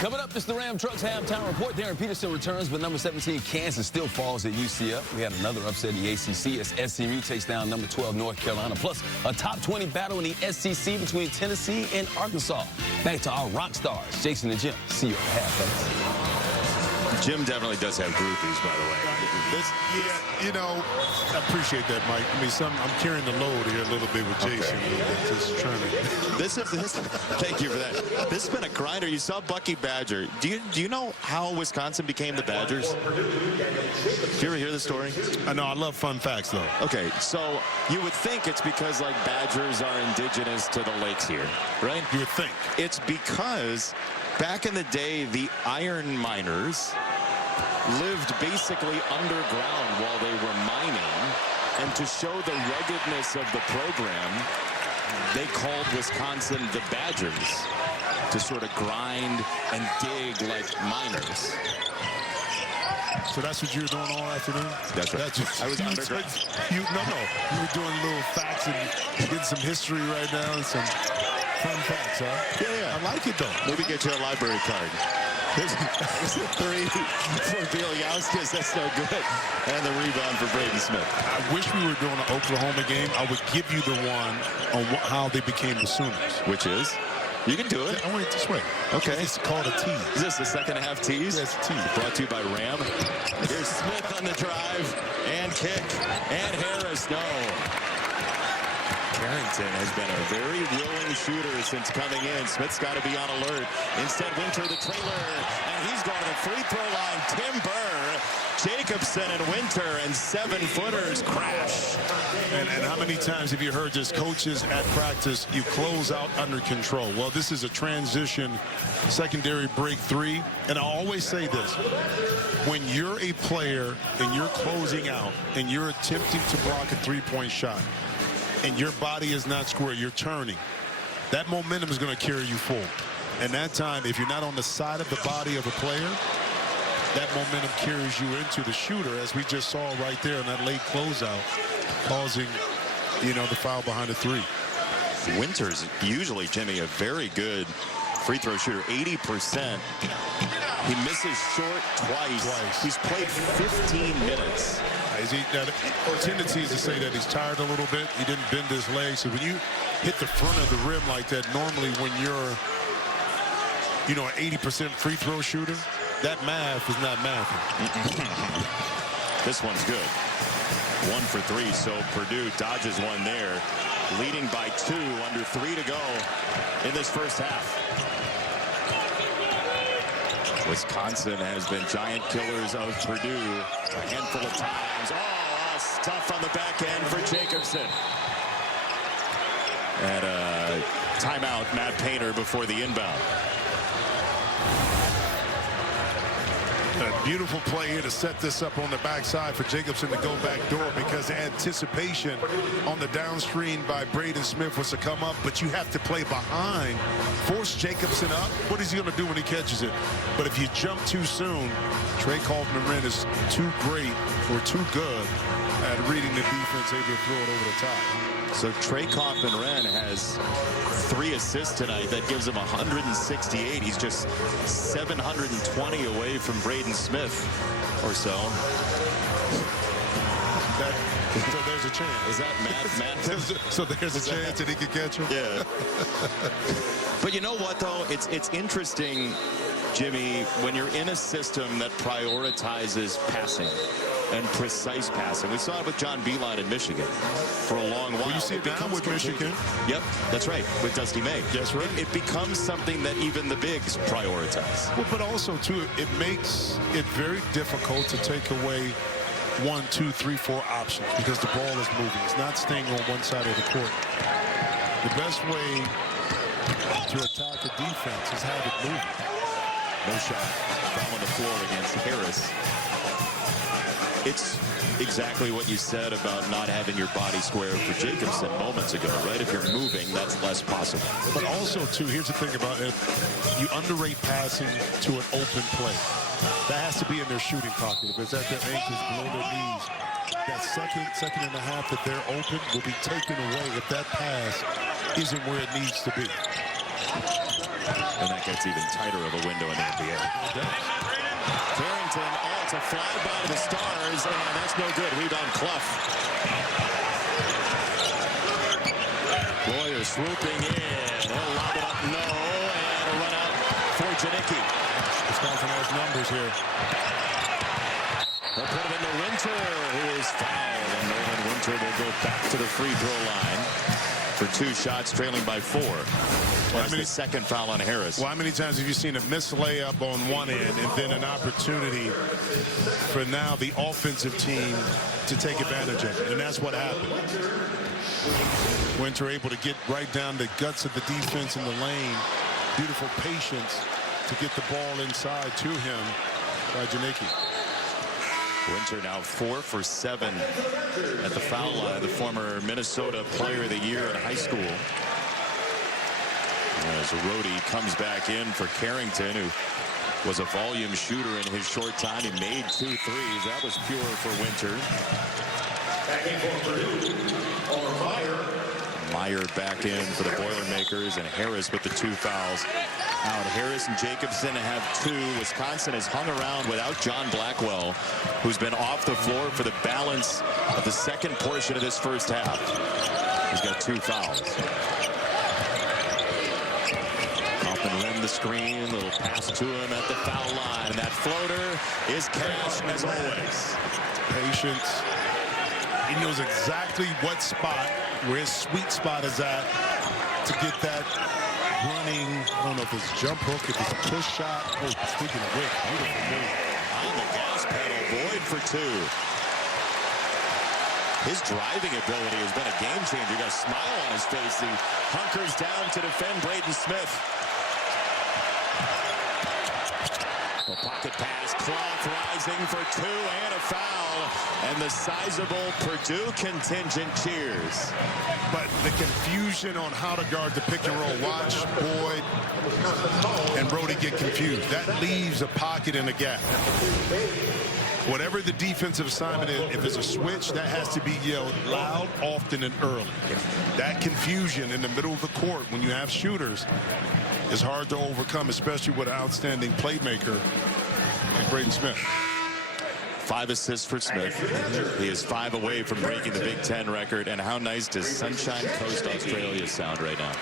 Coming up, it's the Ram Trucks Halftime Report. Darren Peterson returns, but number 17, Kansas, still falls at UCF. We had another upset in the ACC as SMU takes down number 12, North Carolina. Plus, a top 20 battle in the SEC between Tennessee and Arkansas. Back to our rock stars, Jason and Jim. See you at half, Jim definitely does have groupies, by the way. Yeah, you know, I appreciate that, Mike. I mean, I'm carrying the load here a little bit with Jason. Okay. Just trying to. Thank you for that. This has been a grinder. You saw Bucky Badger. Do you know how Wisconsin became the Badgers? Did you ever hear the story? I know. I love fun facts, though. Okay, so you would think it's because, like, badgers are indigenous to the lakes here, right? You would think. It's because back in the day, the iron miners lived basically underground while they were mining, and to show the ruggedness of the program, they called Wisconsin the Badgers, to sort of grind and dig like miners. So that's what you were doing all afternoon? That's right. I was underground. You were doing little facts and getting some history right now and some fun facts, huh? Yeah. I like it, though. Maybe get you a library card. There's a three for Bielyauskas. That's no good. And the rebound for Braden Smith. I wish we were doing an Oklahoma game. I would give you the one on how they became the Sooners. Which is? You can do it. I went this way. Okay. It's called a tease. Is this the second half tease? Yes, tease. Brought to you by Ram. Here's Smith on the drive. And kick. And Harris. No. Carrington has been a very willing shooter since coming in. Smith's got to be on alert. Instead, Winter the trailer, and he's going to the free throw line. Tim Burr, Jacobson, and Winter, and 7-footers crash. And how many times have you heard this? Coaches at practice, you close out under control. Well, this is a transition secondary break three. And I always say this. When you're a player and you're closing out and you're attempting to block a three-point shot, and your body is not square, you're turning, that momentum is going to carry you forward. And that time, if you're not on the side of the body of a player, that momentum carries you into the shooter, as we just saw right there in that late closeout, causing, the foul behind the three. Winter's usually, Jimmy, a very good free throw shooter, 80%. He misses short twice. He's played 15 minutes. The tendency is to say that he's tired a little bit. He didn't bend his leg. So when you hit the front of the rim like that, normally when you're, an 80% free throw shooter, that math is not mathing. This one's good. 1 for 3. So Purdue dodges one there, leading by 2, under 3 to go in this first half. Wisconsin has been giant killers of Purdue a handful of times. Oh, tough on the back end for Jacobson. And a timeout, Matt Painter, before the inbound. A beautiful play here to set this up on the backside for Jacobson to go back door, because the anticipation on the downstream by Braden Smith was to come up, but you have to play behind, force Jacobson up. What is he going to do when he catches it? But if you jump too soon, Trey Kaufman-Renn is too great or too good at reading the defense, able to throw it over the top. So Trey Kaufman-Renn has 3 assists tonight. That gives him 168. He's just 720 away from Braden Smith or so. So there's a chance. Is that math? So there's a chance that he could catch him? Yeah. But you know what, though? It's interesting, Jimmy, when you're in a system that prioritizes passing and precise passing. We saw it with John Beilein in Michigan for a long while. Well, you see it now with Michigan. Yep, that's right, with Dusty May. That's right. It becomes something that even the bigs prioritize. Well, but also, too, it makes it very difficult to take away 1, 2, 3, 4 options because the ball is moving. It's not staying on one side of the court. The best way to attack the defense is have it move. No shot. Foul on the floor against Harris. It's exactly what you said about not having your body square for Jacobson moments ago, right? If you're moving, that's less possible. But also, too, here's the thing about it. You underrate passing to an open play. That has to be in their shooting pocket because at their ankles, below their knees, that second and a half that they're open will be taken away if that pass isn't where it needs to be. And that gets even tighter of a window in the NBA. Carrington, it's a fly by the Stars, and that's no good. Rebound, Clough. Boyer swooping in. He'll lob it up, no, and a run out for Janicki. Wisconsin has numbers here. They'll put it into Winter, who is fouled, and Nolan Winter will go back to the free throw line for 2 shots, trailing by 4. That's the second foul on Harris. Well, how many times have you seen a missed layup on one end and then an opportunity for now the offensive team to take advantage of it? And that's what happened. Winter able to get right down the guts of the defense in the lane. Beautiful patience to get the ball inside to him by Janicki. Winter now 4 for 7 at the foul line. The former Minnesota Player of the Year in high school. As Rhodey comes back in for Carrington, who was a volume shooter in his short time. He made 2 threes. That was pure for Winter. Meyer back in for the Boilermakers, and Harris with the 2 fouls out. Harris and Jacobson have 2. Wisconsin has hung around without John Blackwell, who's been off the floor for the balance of the second portion of this first half. He's got 2 fouls. Kaufman rimmed the screen, little pass to him at the foul line, and that floater is cashed as always. Patience. He knows exactly what spot, where his sweet spot is at to get that running. I don't know if it's jump hook, if it's a push shot. Oh, speaking of which, beautiful move. On the gas pedal, Boyd for 2. His driving ability has been a game changer. He got a smile on his face. He hunkers down to defend Braden Smith. The pocket pass, Clough rising for 2 and a foul. And the sizable Purdue contingent cheers. But the confusion on how to guard the pick and roll. Watch Boyd and Brody get confused. That leaves a pocket and a gap. Whatever the defensive assignment is, if it's a switch, that has to be yelled loud, often, and early. That confusion in the middle of the court when you have shooters is hard to overcome, especially with an outstanding playmaker like Braden Smith. 5 assists for Smith. He is 5 away from breaking the Big Ten record. And how nice does Sunshine Coast, Australia sound right now?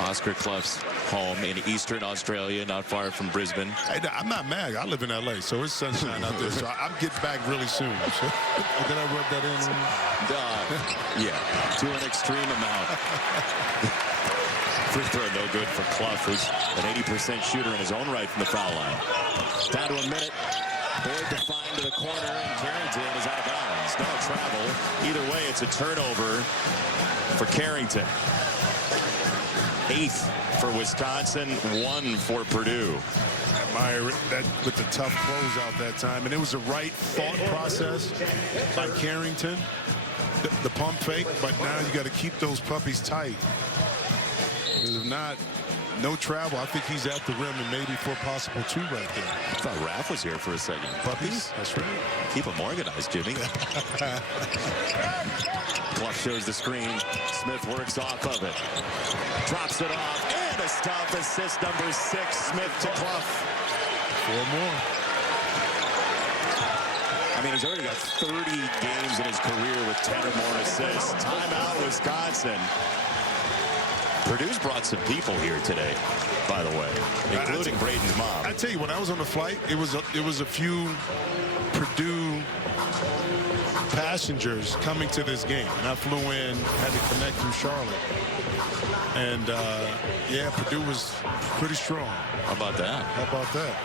Oscar Clough's home in Eastern Australia, not far from Brisbane. Hey, I'm not mad. I live in LA, so it's sunshine out there. So I'm getting back really soon. So, did I rub that in? Yeah, to an extreme amount. Free throw no good for Clough, who's an 80% shooter in his own right from the foul line. Down to a minute. Boyd defined to the corner, and Carrington is out of bounds. No travel. Either way, it's a turnover for Carrington. 8th for Wisconsin, 1 for Purdue. Meyer with the tough closeout that time, and it was the right thought process by Carrington. The pump fake, but now you got to keep those puppies tight. Because if not, no travel. I think he's at the rim and maybe for a possible 2 right there. I thought Raph was here for a second. Puppies? That's right. Keep them organized, Jimmy. Clough shows the screen. Smith works off of it. Drops it off. And a stop. Assist number 6. Smith to Clough. 4 more. I mean, he's already got 30 games in his career with 10 or more assists. Timeout, Wisconsin. Purdue's brought some people here today, by the way, including Braden's mom. I tell you, when I was on the flight, it was a few Purdue passengers coming to this game, and I flew in, had to connect through Charlotte. And, yeah, Purdue was pretty strong. How about that? How about that?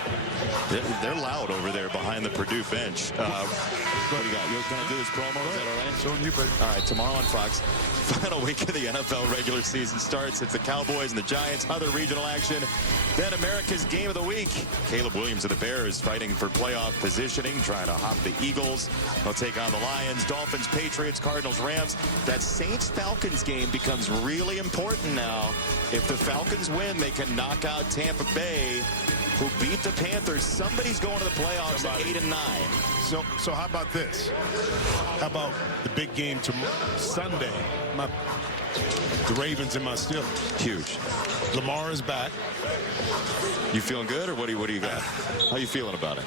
They're loud over there behind the Purdue bench. What do you got? You're going to do this promo? Is that all right? Showing you, buddy. All right, tomorrow on Fox, final week of the NFL regular season starts. It's the Cowboys and the Giants, other regional action. Then America's Game of the Week. Caleb Williams of the Bears fighting for playoff positioning, trying to hop the Eagles. They'll take on the Lions, Dolphins, Patriots, Cardinals, Rams. That Saints-Falcons game becomes really important now. If the Falcons win, they can knock out Tampa Bay, who beat the Panthers. Somebody's going to the playoffs at 8-9. So how about this? How about the big game Sunday? The Ravens and my Steelers. Huge. Lamar is back. You feeling good, or what do you got? How you feeling about it?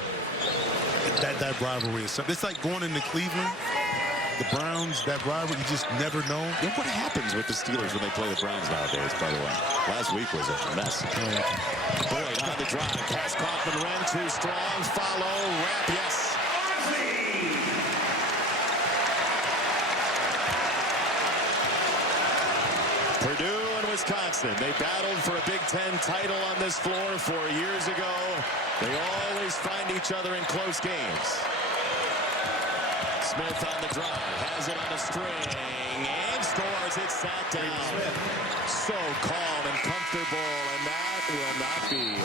That rivalry is something. It's like going into Cleveland. The Browns, that rivalry, you just never know. Yeah, what happens with the Steelers when they play the Browns nowadays, by the way? Last week was a mess. Boyd on the drive. Pass Kaufman, Wren, too strong. Follow, wrap, yes. Purdue and Wisconsin, they battled for a Big Ten title on this floor 4 years ago. They always find each other in close games. Smith on the drive, has it on the string, and scores. It's sat down. So calm and comfortable, and that will not be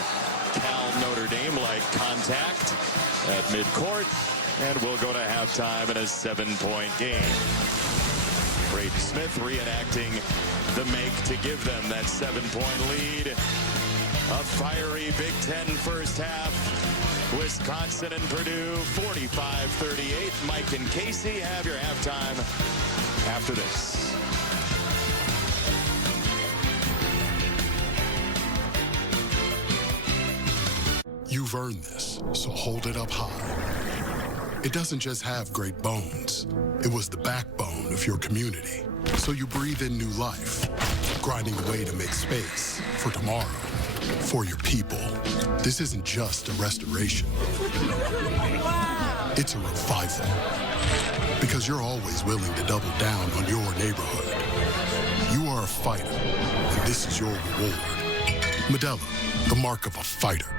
Cal Notre Dame-like contact at midcourt, and we'll go to halftime in a 7-point game. Braden Smith reenacting the make to give them that 7-point lead. A fiery Big Ten first half. Wisconsin and Purdue 45-38. Mike and Casey have your halftime after this. You've earned this, so hold it up high. It doesn't just have great bones. It was the backbone of your community. So you breathe in new life, grinding away to make space for tomorrow, for your people. This isn't just a restoration. It's a revival. Because you're always willing to double down on your neighborhood. You are a fighter, and this is your reward. Modelo, the mark of a fighter.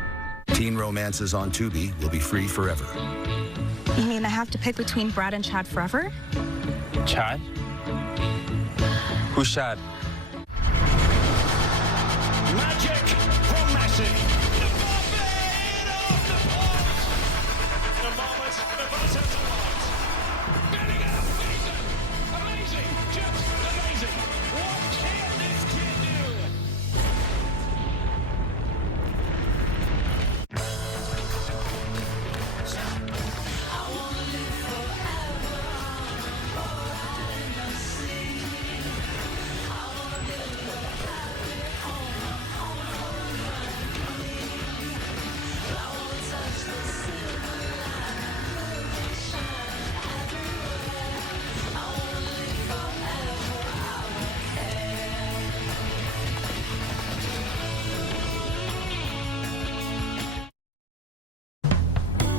Teen romances on Tubi will be free forever. You mean I have to pick between Brad and Chad forever? Chad? Who's Chad? Magic from Messi. The moment the buzz has arrived. Bellingham, amazing, just amazing. What can this kid do?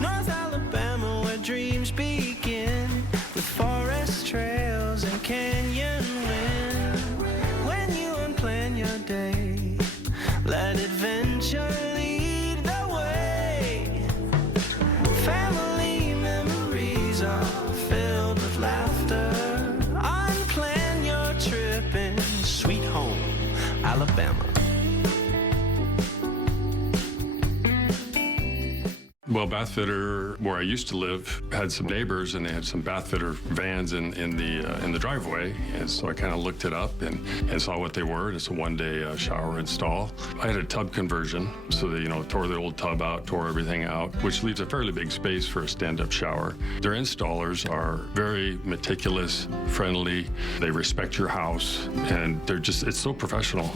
North Alabama, where dreams begin, with forest trails and canyon wind. When you unplan your day, let adventure lead the way. Family memories are filled with laughter. Unplan your trip in Sweet Home, Alabama. Well, Bathfitter, where I used to live, had some neighbors, and they had some Bathfitter vans in the driveway. And so I kind of looked it up and saw what they were. It's a one-day shower install. I had a tub conversion, so they tore the old tub out, tore everything out, which leaves a fairly big space for a stand-up shower. Their installers are very meticulous, friendly. They respect your house, and it's so professional.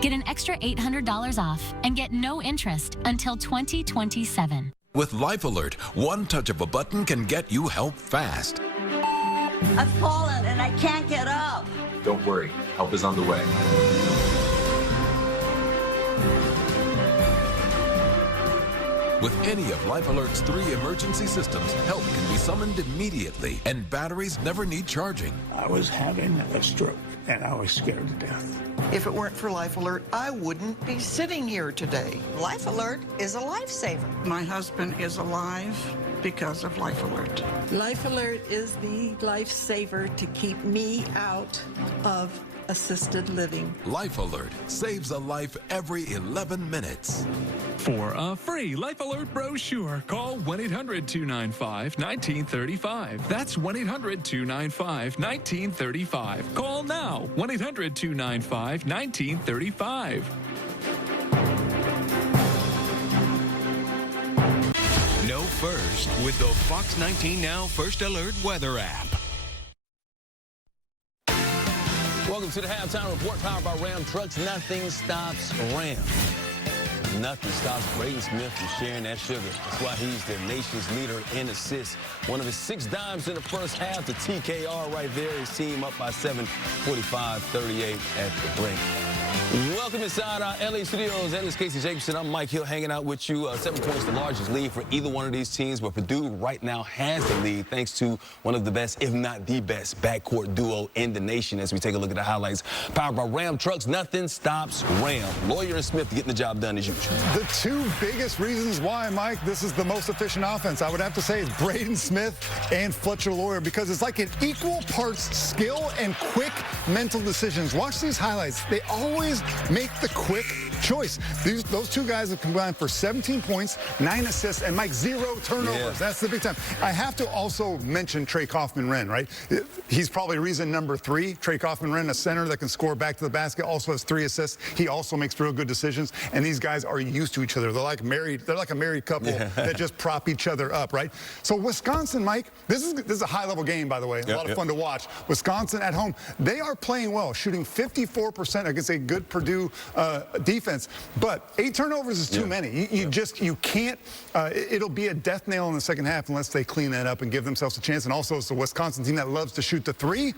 Get an extra $800 off and get no interest until 2027. With Life Alert, one touch of a button can get you help fast. I've fallen and I can't get up. Don't worry, help is on the way. With any of Life Alert's 3 emergency systems, help can be summoned immediately, and batteries never need charging. I was having a stroke, and I was scared to death. If it weren't for Life Alert, I wouldn't be sitting here today. Life Alert is a lifesaver. My husband is alive because of Life Alert. Life Alert is the lifesaver to keep me out of assisted living. Life Alert saves a life every 11 minutes. For a free Life Alert brochure, call 1-800-295-1935. That's 1-800-295-1935. Call now, 1-800-295-1935. Know first with the Fox 19 Now First Alert Weather app. Welcome to the Halftime Report, powered by Ram Trucks. Nothing stops Ram. Nothing stops Braden Smith from sharing that sugar. That's why he's the nation's leader in assists. One of his 6 dimes in the first half. The TKR right there. His team up by 7, 45-38 at the break. Welcome inside our LA studios. That is Casey Jacobson. I'm Mike Hill hanging out with you. 7 points, the largest lead for either one of these teams, but Purdue right now has the lead thanks to one of the best, if not the best, backcourt duo in the nation as we take a look at the highlights. Powered by Ram Trucks. Nothing stops Ram. Lawyer and Smith getting the job done as usual. The 2 biggest reasons why, Mike, this is the most efficient offense, I would have to say, is Braden Smith and Fletcher Lawyer, because it's like an equal parts skill and quick mental decisions. Watch these highlights. They always make the quick choice. Those 2 guys have combined for 17 points, 9 assists, and Mike, 0 turnovers. Yeah. That's the big time. I have to also mention Trey Kaufman-Renn, right? He's probably reason number 3. Trey Kaufman-Renn, a center that can score back to the basket, also has 3 assists. He also makes real good decisions, and these guys are used to each other. They're like married. They're like a married couple that just prop each other up, right? So Wisconsin, Mike, this is a high-level game, by the way. A lot of fun to watch. Wisconsin at home, they are playing well, shooting 54% against a good Purdue defense. But 8 turnovers is too many. You can't. It'll be a death nail in the second half unless they clean that up and give themselves a chance. And also, it's the Wisconsin team that loves to shoot the 3.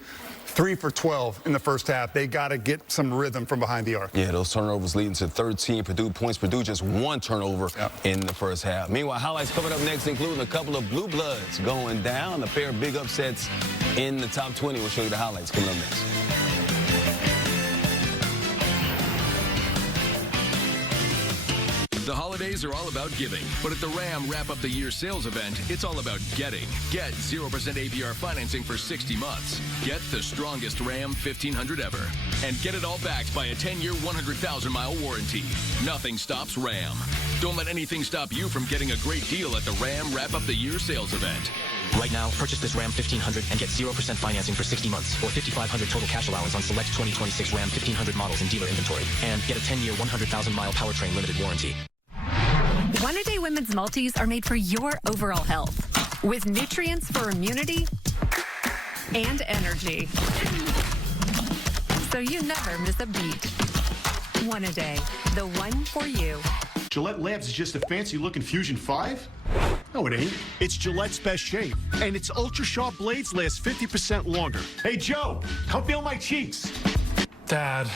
3 for 12 in the first half. They got to get some rhythm from behind the arc. Yeah, those turnovers leading to 13 Purdue points. Purdue just 1 turnover in the first half. Meanwhile, highlights coming up next, including a couple of blue bloods going down, a pair of big upsets in the top 20. We'll show you the highlights coming up next. The holidays are all about giving, but at the Ram Wrap Up the Year sales event, it's all about getting. Get 0% APR financing for 60 months. Get the strongest Ram 1500 ever. And get it all backed by a 10-year, 100,000-mile warranty. Nothing stops Ram. Don't let anything stop you from getting a great deal at the Ram Wrap Up the Year sales event. Right now, purchase this Ram 1500 and get 0% financing for 60 months or $5,500 total cash allowance on select 2026 Ram 1500 models in dealer inventory. And get a 10-year, 100,000-mile powertrain limited warranty. One-A-Day Women's Multis are made for your overall health, with nutrients for immunity and energy, so you never miss a beat. One-A-Day, the one for you. Gillette Labs is just a fancy-looking Fusion 5? No, it ain't. It's Gillette's best shave, and its ultra-sharp blades last 50% longer. Hey, Joe, come feel my cheeks. Dad.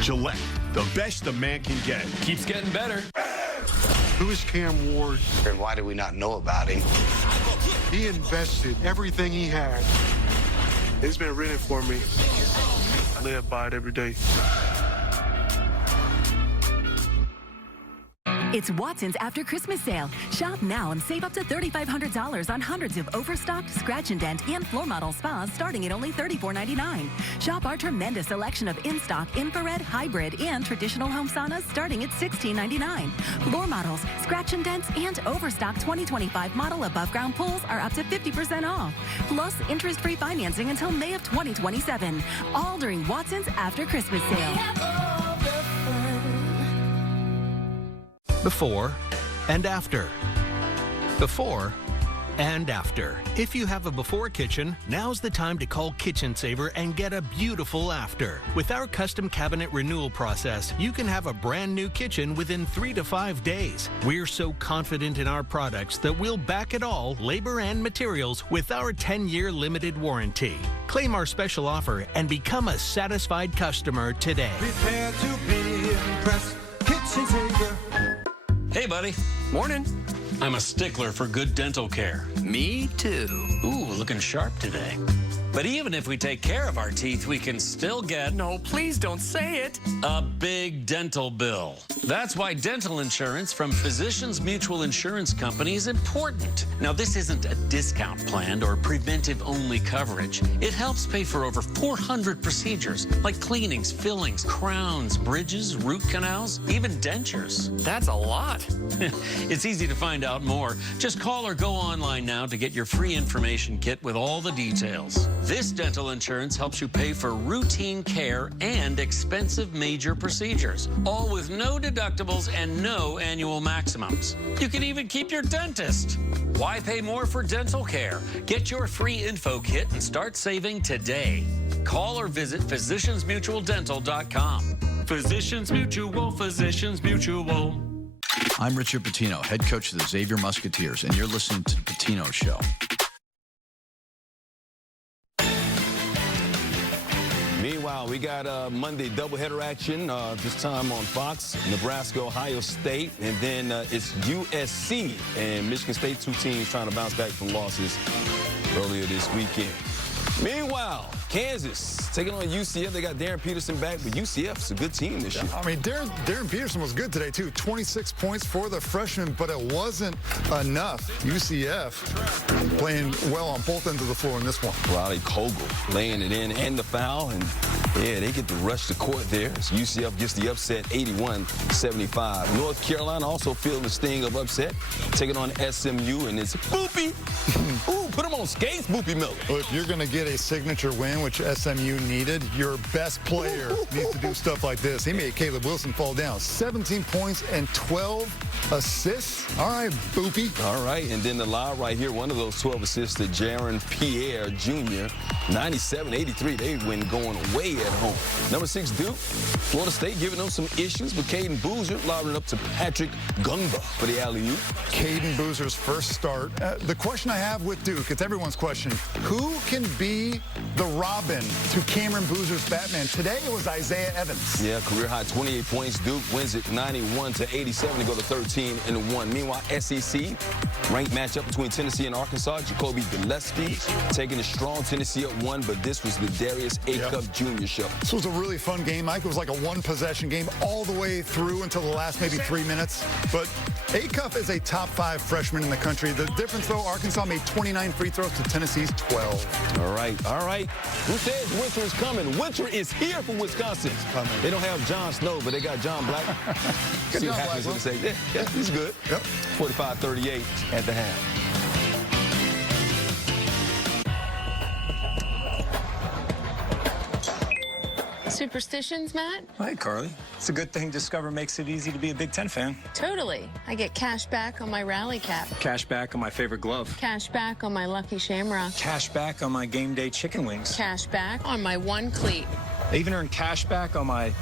Gillette, the best a man can get. Keeps getting better. Who is Cam Ward? And why do we not know about him? He invested everything he had. It's been written for me. I live by it every day. It's Watson's After Christmas Sale. Shop now and save up to $3,500 on hundreds of overstocked scratch and dent and floor model spas starting at only $34.99. Shop our tremendous selection of in-stock infrared, hybrid, and traditional home saunas starting at $16.99. Floor models, scratch and dents, and overstocked 2025 model above-ground pools are up to 50% off. Plus, interest-free financing until May of 2027. All during Watson's After Christmas Sale. Before and after. Before and after. If you have a before kitchen, now's the time to call Kitchen Saver and get a beautiful after. With our custom cabinet renewal process, you can have a brand new kitchen within 3 to 5 days. We're so confident in our products that we'll back it all, labor and materials, with our 10-year limited warranty. Claim our special offer and become a satisfied customer today. Prepare to be impressed. Kitchen Saver. Hey, buddy. Morning. I'm a stickler for good dental care. Me too. Ooh, looking sharp today. But even if we take care of our teeth, we can still get... No, please don't say it. A big dental bill. That's why dental insurance from Physicians Mutual Insurance Company is important. Now, this isn't a discount plan or preventive-only coverage. It helps pay for over 400 procedures, like cleanings, fillings, crowns, bridges, root canals, even dentures. That's a lot. It's easy to find out more. Just call or go online now to get your free information kit with all the details. This dental insurance helps you pay for routine care and expensive major procedures, all with no deductibles and no annual maximums. You can even keep your dentist. Why pay more for dental care? Get your free info kit and start saving today. Call or visit physiciansmutualdental.com. Physicians Mutual, Physicians Mutual. I'm Richard Pitino, head coach of the Xavier Musketeers, and you're listening to The Pitino Show. Meanwhile, we got Monday doubleheader action, this time on Fox, Nebraska, Ohio State, and then it's USC and Michigan State, two teams trying to bounce back from losses earlier this weekend. Meanwhile, Kansas taking on UCF. They got Darren Peterson back, but UCF's a good team this year. I mean, Darren Peterson was good today, too. 26 points for the freshman, but it wasn't enough. UCF playing well on both ends of the floor in this one. Riley Kogel laying it in and the foul, and yeah, they get to rush the court there. So UCF gets the upset, 81-75. North Carolina also feeling the sting of upset, taking on SMU, and it's Boopy. Ooh, put him on skates, Boopy Miller. Well, if you're going to get a signature win, which SMU needed, your best player needs to do stuff like this. He made Caleb Wilson fall down. 17 points and 12 assists. All right, Boopy. All right, and then the live right here, one of those 12 assists to Jaron Pierre Jr., 97-83. They win going away at home. Number 6, Duke. Florida State giving them some issues, but Caden Boozer lobbing it up to Patrick Gungba for the alley-oop. Caden Boozer's first start. The question I have with Duke, it's everyone's question, who can be the Robin to Cameron Boozer's Batman? Today it was Isaiah Evans. Yeah, career high 28 points. Duke wins it 91-87 to go to 13-1. Meanwhile, SEC ranked matchup between Tennessee and Arkansas. Jacoby Gillespie taking a strong Tennessee up 1, but this was the Darius A. Cup Jr. show. This was a really fun game, Mike. It was like a one-possession game all the way through until the last maybe 3 minutes. But A-Cup is a top 5 freshman in the country. The difference, though, Arkansas made 29 free throws to Tennessee's 12. All right. Who says winter is coming? Winter is here for Wisconsin. They don't have Jon Snow, but they got John Black. Good See job, what happens when they say, yeah, he's good. Yep. 45-38 at the half. Superstitions, Matt? Hi, Carly. It's a good thing Discover makes it easy to be a Big Ten fan. Totally. I get cash back on my rally cap. Cash back on my favorite glove. Cash back on my Lucky Shamrock. Cash back on my game day chicken wings. Cash back on my one cleat. I even earned cash back on my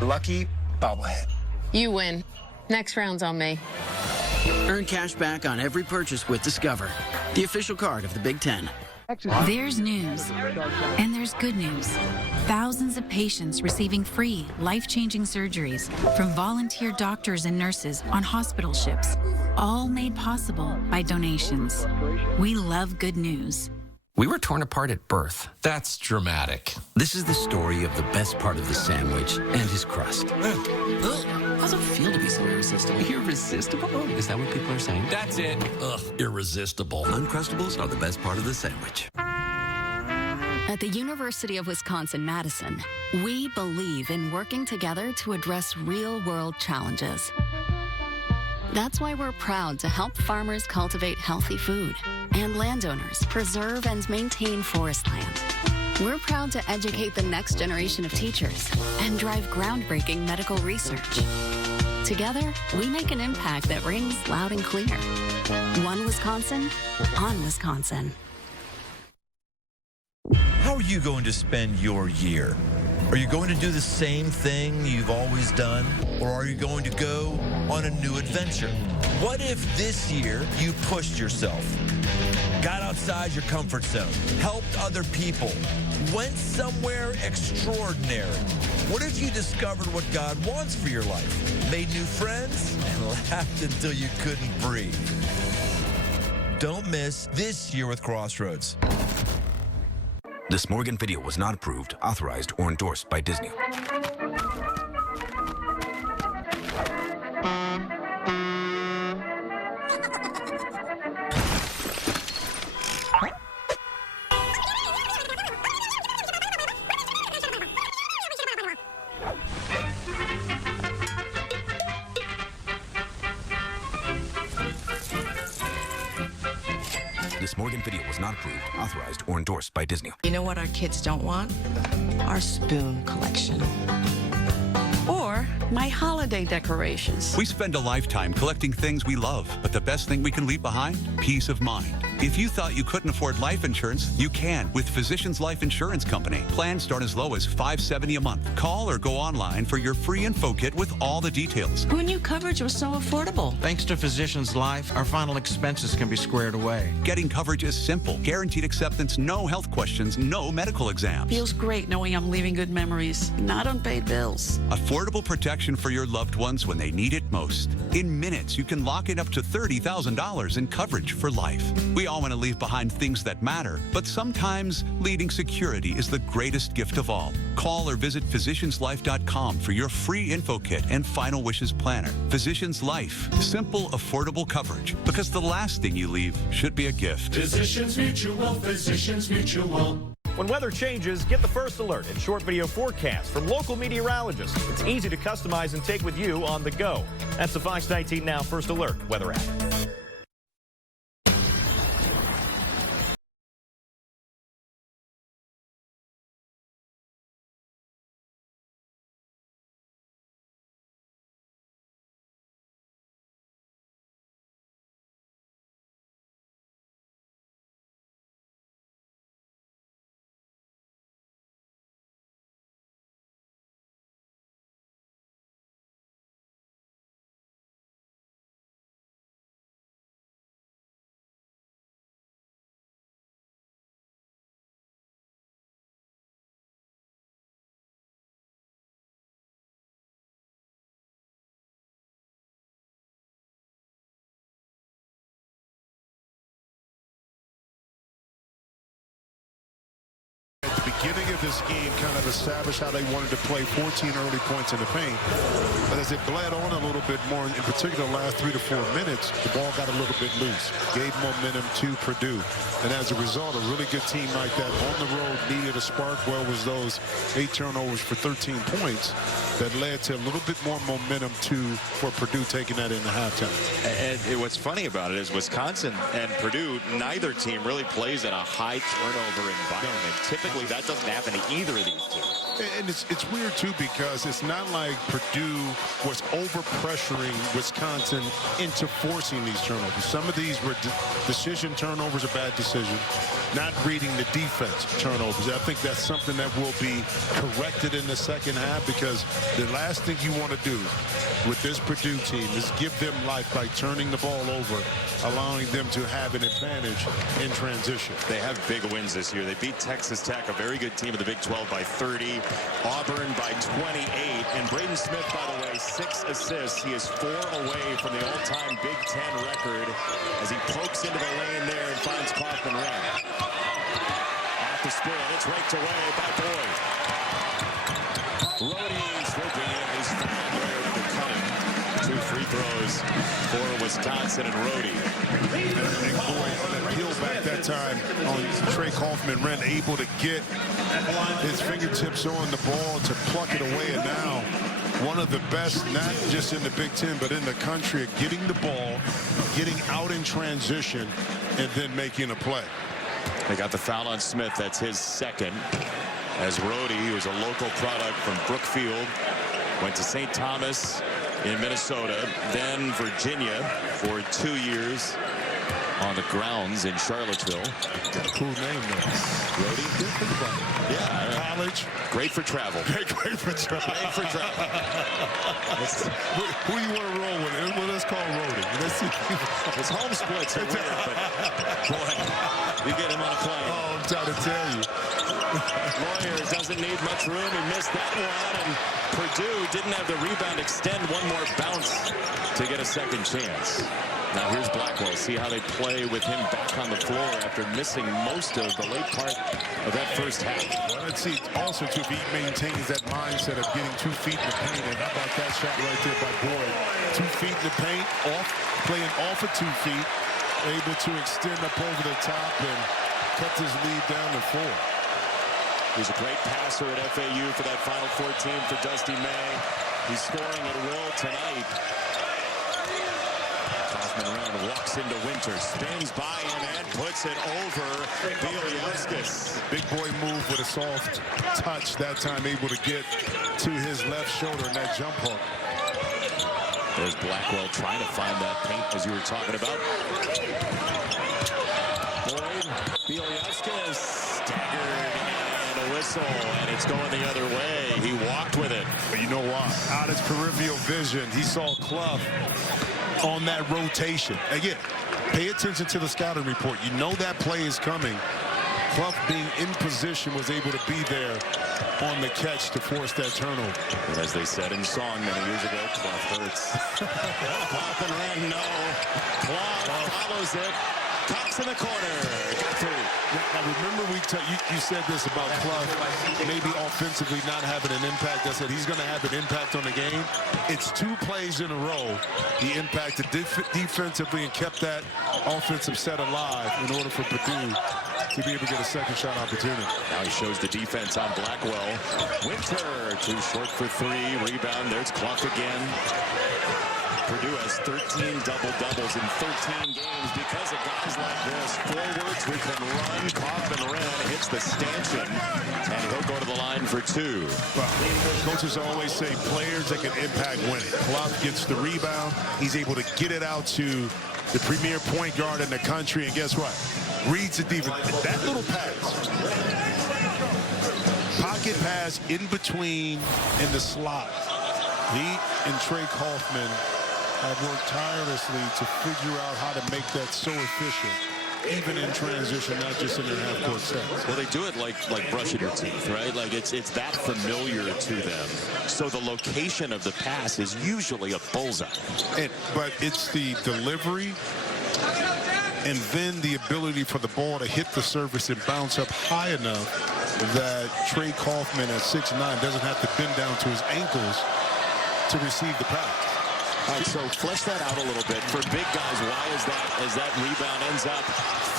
Lucky bobblehead. You win. Next round's on me. Earn cash back on every purchase with Discover, the official card of the Big Ten. There's news, and there's good news. Thousands of patients receiving free, life-changing surgeries from volunteer doctors and nurses on hospital ships, all made possible by donations. We love good news. We were torn apart at birth. That's dramatic. This is the story of the best part of the sandwich and his crust. How's it feel to be so irresistible? Irresistible? Is that what people are saying? That's it. Ugh, irresistible. Uncrustables are the best part of the sandwich. At the University of Wisconsin-Madison, we believe in working together to address real-world challenges. That's why we're proud to help farmers cultivate healthy food and landowners preserve and maintain forest land. We're proud to educate the next generation of teachers and drive groundbreaking medical research. Together, we make an impact that rings loud and clear. One Wisconsin, on Wisconsin. How are you going to spend your year? Are you going to do the same thing you've always done? Or are you going to go on a new adventure? What if this year you pushed yourself, got outside your comfort zone, helped other people, went somewhere extraordinary? What if you discovered what God wants for your life, made new friends, and laughed until you couldn't breathe. Don't miss This Year with Crossroads. This Morgan video was not approved, authorized, or endorsed by Disney. This Morgan video was not approved, authorized, or endorsed by Disney. You know what our kids don't want? Our spoon collection. Or my holiday decorations. We spend a lifetime collecting things we love, but the best thing we can leave behind? Peace of mind. If you thought you couldn't afford life insurance, you can with Physicians Life Insurance Company. Plans start as low as $570 a month. Call or go online for your free info kit with all the details. Who knew coverage was so affordable? Thanks to Physicians Life, our final expenses can be squared away. Getting coverage is simple. Guaranteed acceptance, no health questions, no medical exams. Feels great knowing I'm leaving good memories, not unpaid bills. Affordable protection for your loved ones when they need it most. In minutes, you can lock in up to $30,000 in coverage for life. We all want to leave behind things that matter, but sometimes leading security is the greatest gift of all. Call or visit physicianslife.com for your free info kit and final wishes planner. Physicians Life, simple, affordable coverage, because the last thing you leave should be a gift. Physicians Mutual, Physicians Mutual. When weather changes, get the first alert and short video forecast from local meteorologists. It's easy to customize and take with you on the go. That's the Fox 19 Now First Alert weather app. Beginning of this game kind of established how they wanted to play 14 early points in the paint. But as it bled on a little bit more, in particular the last 3 to 4 minutes, the ball got a little bit loose, gave momentum to Purdue. And as a result, a really good team like that on the road needed a spark. Well, was those 8 turnovers for 13 points that led to a little bit more momentum for Purdue taking that into halftime. And what's funny about it is Wisconsin and Purdue, neither team really plays in a high turnover environment. Typically, that doesn't happen to either of these teams. And it's weird, too, because it's not like Purdue was over-pressuring Wisconsin into forcing these turnovers. Some of these were decision turnovers, a bad decision, not reading the defense turnovers. I think that's something that will be corrected in the second half, because the last thing you want to do with this Purdue team is give them life by turning the ball over, allowing them to have an advantage in transition. They have big wins this year. They beat Texas Tech, a very good team of the Big 12, by 30. Auburn by 28. And Braden Smith, by the way, 6 assists. He is 4 away from the all-time Big 10 record as he pokes into the lane there and finds Kaufman Wren. Off the spin, it's raked away by Boyd. Rhodey swooping in. He's found there with the cutting. 2 free throws for Wisconsin and Rhodey. And Boyd on that peel back that time on Trey Kaufman-Wren, able to get his fingertips on the ball to pluck it away. And now one of the best, not just in the Big Ten, but in the country, at getting the ball, getting out in transition, and then making a play. They got the foul on Smith. That's his second. As Rhodey, who is a local product from Brookfield, went to St. Thomas in Minnesota, then Virginia for 2 years on the grounds in Charlottesville. Got a cool name there. Rhodey? Yeah. College. Great for travel. Great for travel. Great for travel. Who you want to roll with? Well, let's call Rhodey. Let's see. His home splits are weird, but boy, you get him on a plane. Oh, I'm trying to tell you. Lawyer doesn't need much room. He missed that one, and Purdue didn't have the rebound extend one more bounce to get a second chance. Now here's Blackwell. See how they play with him back on the floor after missing most of the late part of that first half. Well, let's see also too if he maintains that mindset of getting 2 feet in the paint. And how about that shot right there by Boyd? 2 feet in the paint, playing off of 2 feet, able to extend up over the top and cut his lead down to 4. He's a great passer at FAU for that Final 14 for Dusty May. He's scoring at will tonight. Kaufman-Renn walks into Winter, spins by him and puts it over Bielyauskas. Big boy move with a soft touch that time, able to get to his left shoulder in that jump hook. There's Blackwell trying to find that paint as you were talking about. Boyd, Bielyauskas staggered and a whistle, and it's going the other way. He walked with it. But you know why? Out his peripheral vision, he saw Clough on that rotation. Again, pay attention to the scouting report. You know that play is coming. Clough being in position was able to be there on the catch to force that turnover. And as they said in song many years ago, Clough hurts. Kaufman-Renn, no. Clough follows it. Cox in the corner. Got through. Now remember you said this about Clough maybe offensively not having an impact. I said he's going to have an impact on the game. It's 2 plays in a row. He impacted defensively and kept that offensive set alive in order for Purdue to be able to get a second shot opportunity. Now he shows the defense on Blackwell. Winter too short for 3. Rebound. There's Clough again. Purdue has 13 double-doubles in 13 games because of guys like this. Forwards who can run. Kaufman-Renn hits the stanchion, and he'll go to the line for 2. Well, coaches always say players that can impact winning. Clough gets the rebound. He's able to get it out to the premier point guard in the country, and guess what? Reads the defense. That little pass. Pocket pass in between in the slot. He and Trey Kaufman have worked tirelessly to figure out how to make that so efficient, even in transition, not just in their half-court sets. Well, they do it like brushing your teeth, right? Like it's that familiar to them. So the location of the pass is usually a bullseye. But it's the delivery and then the ability for the ball to hit the surface and bounce up high enough that Trey Kaufman at 6'9" doesn't have to bend down to his ankles to receive the pass. All right, so flesh that out a little bit. For big guys, why is that as that rebound ends up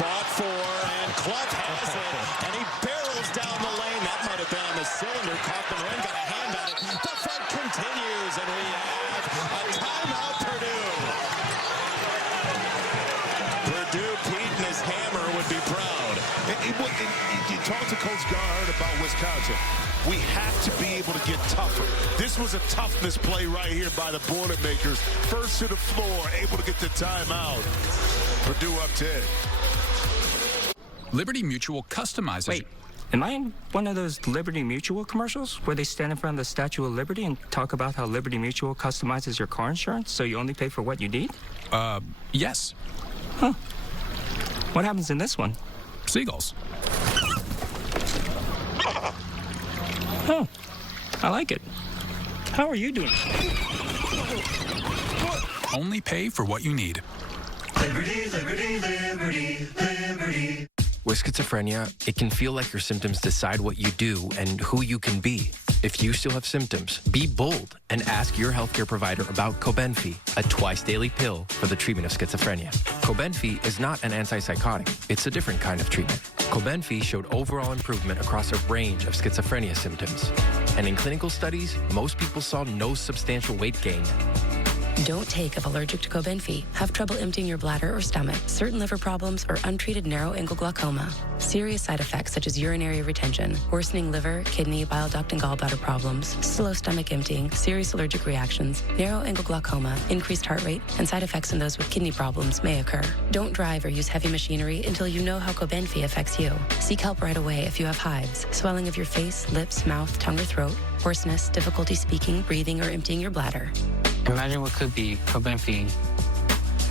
fought for, and Clough has it, and he barrels down the lane. That might have been on the cylinder. Kaufman-Renn got a hand on it. The fight continues, and we have a timeout, Purdue. Purdue, Pete and his hammer would be proud. You talk to Coach Garhard about Wisconsin. We have to be able to get tougher. This was a toughness play right here by the Boilermakers. First to the floor, able to get the timeout. Purdue up 10. Liberty Mutual customizes. Wait, am I in one of those Liberty Mutual commercials where they stand in front of the Statue of Liberty and talk about how Liberty Mutual customizes your car insurance so you only pay for what you need? Yes. Huh. What happens in this one? Seagulls. Oh, I like it. How are you doing? Only pay for what you need. Liberty, liberty, liberty, liberty. With schizophrenia, it can feel like your symptoms decide what you do and who you can be. If you still have symptoms, be bold and ask your healthcare provider about Cobenfy, a twice-daily pill for the treatment of schizophrenia. Cobenfy is not an antipsychotic. It's a different kind of treatment. Cobenfy showed overall improvement across a range of schizophrenia symptoms. And in clinical studies, most people saw no substantial weight gain. Don't take if allergic to Cobenfy, have trouble emptying your bladder or stomach, certain liver problems, or untreated narrow-angle glaucoma. Serious side effects such as urinary retention, worsening liver, kidney, bile duct, and gallbladder problems, slow stomach emptying, serious allergic reactions, narrow-angle glaucoma, increased heart rate, and side effects in those with kidney problems may occur. Don't drive or use heavy machinery until you know how Cobenfy affects you. Seek help right away if you have hives, swelling of your face, lips, mouth, tongue, or throat, hoarseness, difficulty speaking, breathing, or emptying your bladder. Imagine what could be Cobenfy.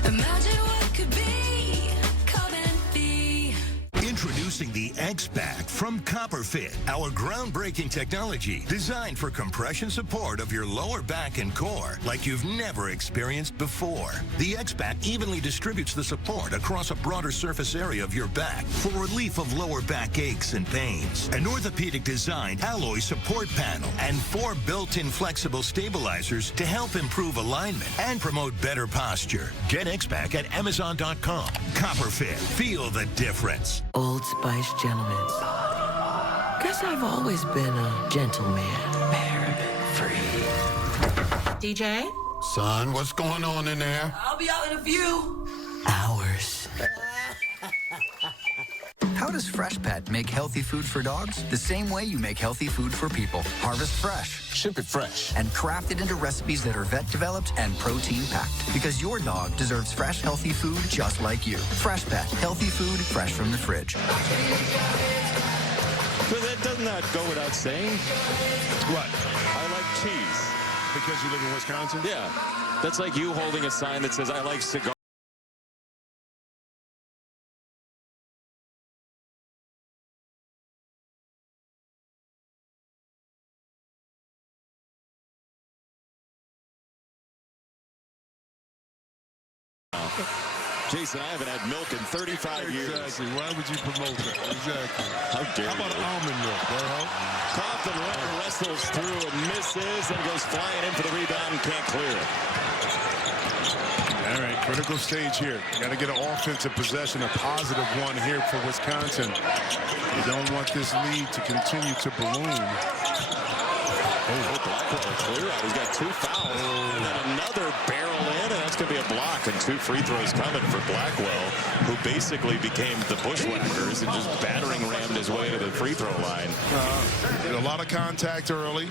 Imagine what could be Cobenfy. Introducing Introducing the X-Back from CopperFit, our groundbreaking technology designed for compression support of your lower back and core like you've never experienced before. The X-Back evenly distributes the support across a broader surface area of your back for relief of lower back aches and pains. An orthopedic-designed alloy support panel and 4 built-in flexible stabilizers to help improve alignment and promote better posture. Get X-Back at Amazon.com. CopperFit. Feel the difference. Old Spice Gentleman. Guess I've always been a gentleman. Paraben-free. DJ? Son, what's going on in there? I'll be out in a few. Hours. How does Fresh Pet make healthy food for dogs? The same way you make healthy food for people. Harvest fresh. Ship it fresh. And craft it into recipes that are vet developed and protein packed. Because your dog deserves fresh, healthy food just like you. Fresh Pet. Healthy food fresh from the fridge. But doesn't that go without saying? What? I like cheese. Because you live in Wisconsin? Yeah. That's like you holding a sign that says, I like cigars. Jason, I haven't had milk in 35 years. Exactly. Why would you promote that? Exactly. How dare you? How about almond milk? That help? Compton wrestles through and misses and goes flying in for the rebound and can't clear it. All right, critical stage here. You got to get an offensive possession, a positive one here for Wisconsin. You don't want this lead to continue to balloon. Oh, Blackwell clear out. He's got 2 fouls. And then another barrel in, and that's going to be a block. And 2 free throws coming for Blackwell, who basically became the Bushwhackers and just battering rammed his way to the free throw line. A lot of contact early.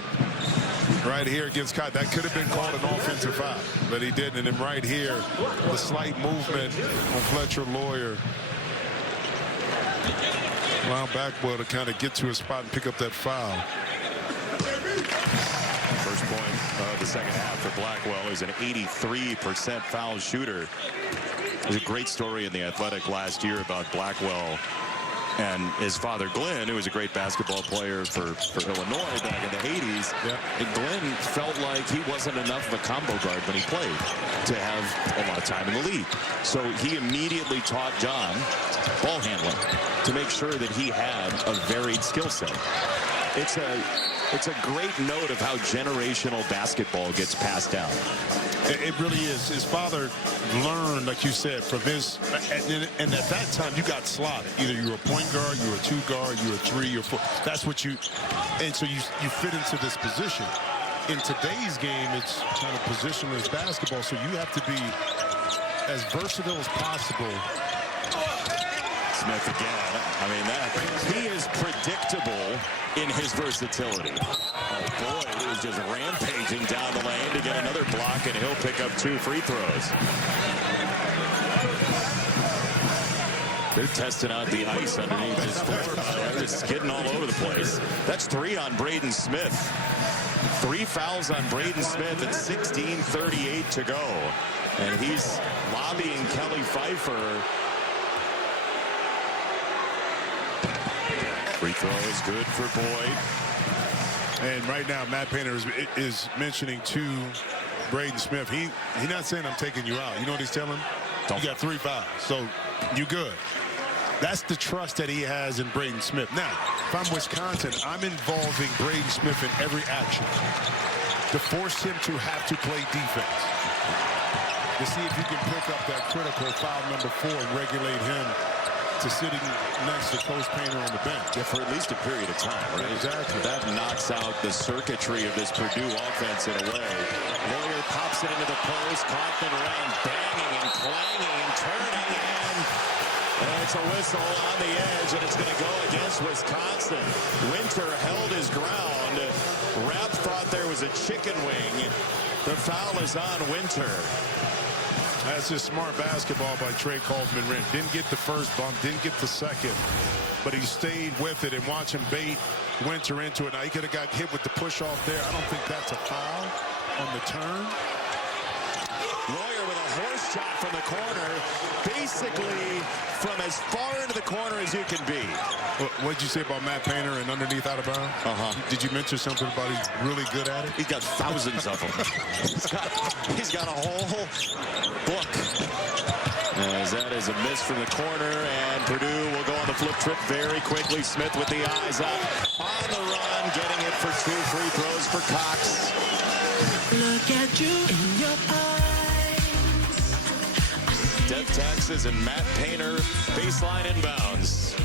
Right here against Cotton. That could have been called an offensive foul, but he didn't. And then right here, the slight movement on Fletcher Lawyer. Allow Blackwell to kind of get to his spot and pick up that foul. First point of the second half for Blackwell. He's an 83% foul shooter. There's a great story in The Athletic last year about Blackwell and his father, Glenn, who was a great basketball player for Illinois back in the 80s. Yeah. And Glenn felt like he wasn't enough of a combo guard when he played to have a lot of time in the league. So he immediately taught John ball handling to make sure that he had a varied skill set. It's a great note of how generational basketball gets passed down. It really is. His father learned, like you said, from his, and at that time you got slotted. Either you were a point guard, you were a 2 guard, you were a 3 or 4. That's what you, and so you fit into this position. In today's game, it's kind of positionless basketball, so you have to be as versatile as possible. Smith again. I mean, he is predictable in his versatility. Oh boy, he was just rampaging down the lane to get another block, and he'll pick up 2 free throws. They're testing out the ice underneath his floor. They're just skidding all over the place. That's 3 on Braden Smith. 3 fouls on Braden Smith at 16:38 to go. And he's lobbying Kelly Pfeiffer. Free throw is good for Boyd. And right now, Matt Painter is mentioning to Braden Smith, he's not saying I'm taking you out. You know what he's telling him? You got 3 fouls, so you good. That's the trust that he has in Braden Smith. Now, if I'm Wisconsin, I'm involving Braden Smith in every action to force him to have to play defense, to see if you can pick up that critical foul number 4 and regulate him to sitting next to Coach Painter on the bench. Yeah, for at least a period of time, right? Exactly. That knocks out the circuitry of this Purdue offense in a way. Lawyer pops it into the post. Compton around banging and clanging and turning, and it's a whistle on the edge, and it's going to go against Wisconsin. Winter held his ground. Rapp thought there was a chicken wing. The foul is on Winter. That's just smart basketball by Trey Kaufman-Renn. Didn't get the first bump, didn't get the second, but he stayed with it and watch him bait Winter into it. Now, he could have got hit with the push-off there. I don't think that's a foul on the turn. Lawyer with a horse shot from the corner, basically from as far into the corner as you can be. What did you say about Matt Painter and underneath out of bounds? Did you mention something about he's really good at it? He's got thousands of them. he's got a whole book. As that is a miss from the corner, and Purdue will go on the flip trip very quickly. Smith with the eyes up on the run, getting it for 2 free throws for Cox. Look at you in your eyes. Dev Taxes and Matt Painter, baseline inbounds.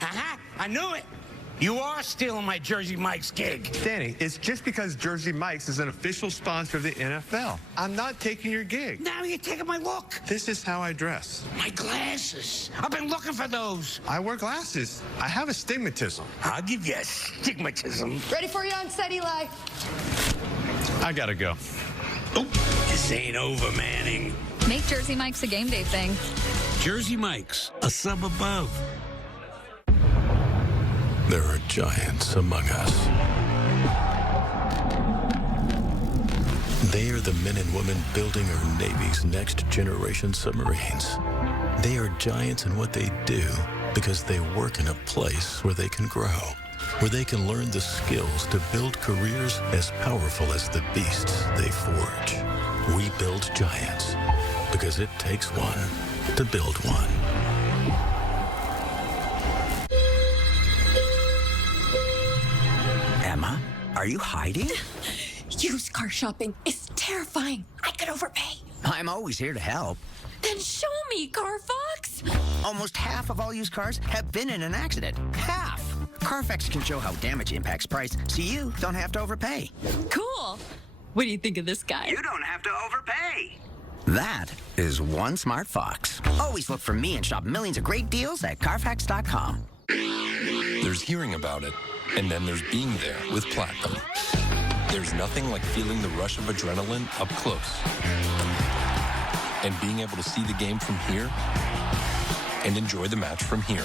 Aha! I knew it! You are stealing my Jersey Mike's gig. Danny, it's just because Jersey Mike's is an official sponsor of the NFL. I'm not taking your gig. Now you're taking my look. This is how I dress. My glasses. I've been looking for those. I wear glasses. I have astigmatism. I'll give you a stigmatism. Ready for you on set, Eli. I gotta go. Oh, this ain't over, Manning. Make Jersey Mike's a game day thing. Jersey Mike's, a sub above. There are giants among us. They are the men and women building our Navy's next generation submarines. They are giants in what they do because they work in a place where they can grow, where they can learn the skills to build careers as powerful as the beasts they forge. We build giants because it takes one to build one. Emma, are you hiding? Used car shopping is terrifying. I could overpay. I'm always here to help. Then show me, Carfax. Almost half of all used cars have been in an accident. Half! Carfax can show how damage impacts price, so you don't have to overpay. Cool. What do you think of this guy? You don't have to overpay. That is one smart fox. Always look for me and shop millions of great deals at Carfax.com. There's hearing about it, and then there's being there with Platinum. There's nothing like feeling the rush of adrenaline up close. And being able to see the game from here and enjoy the match from here.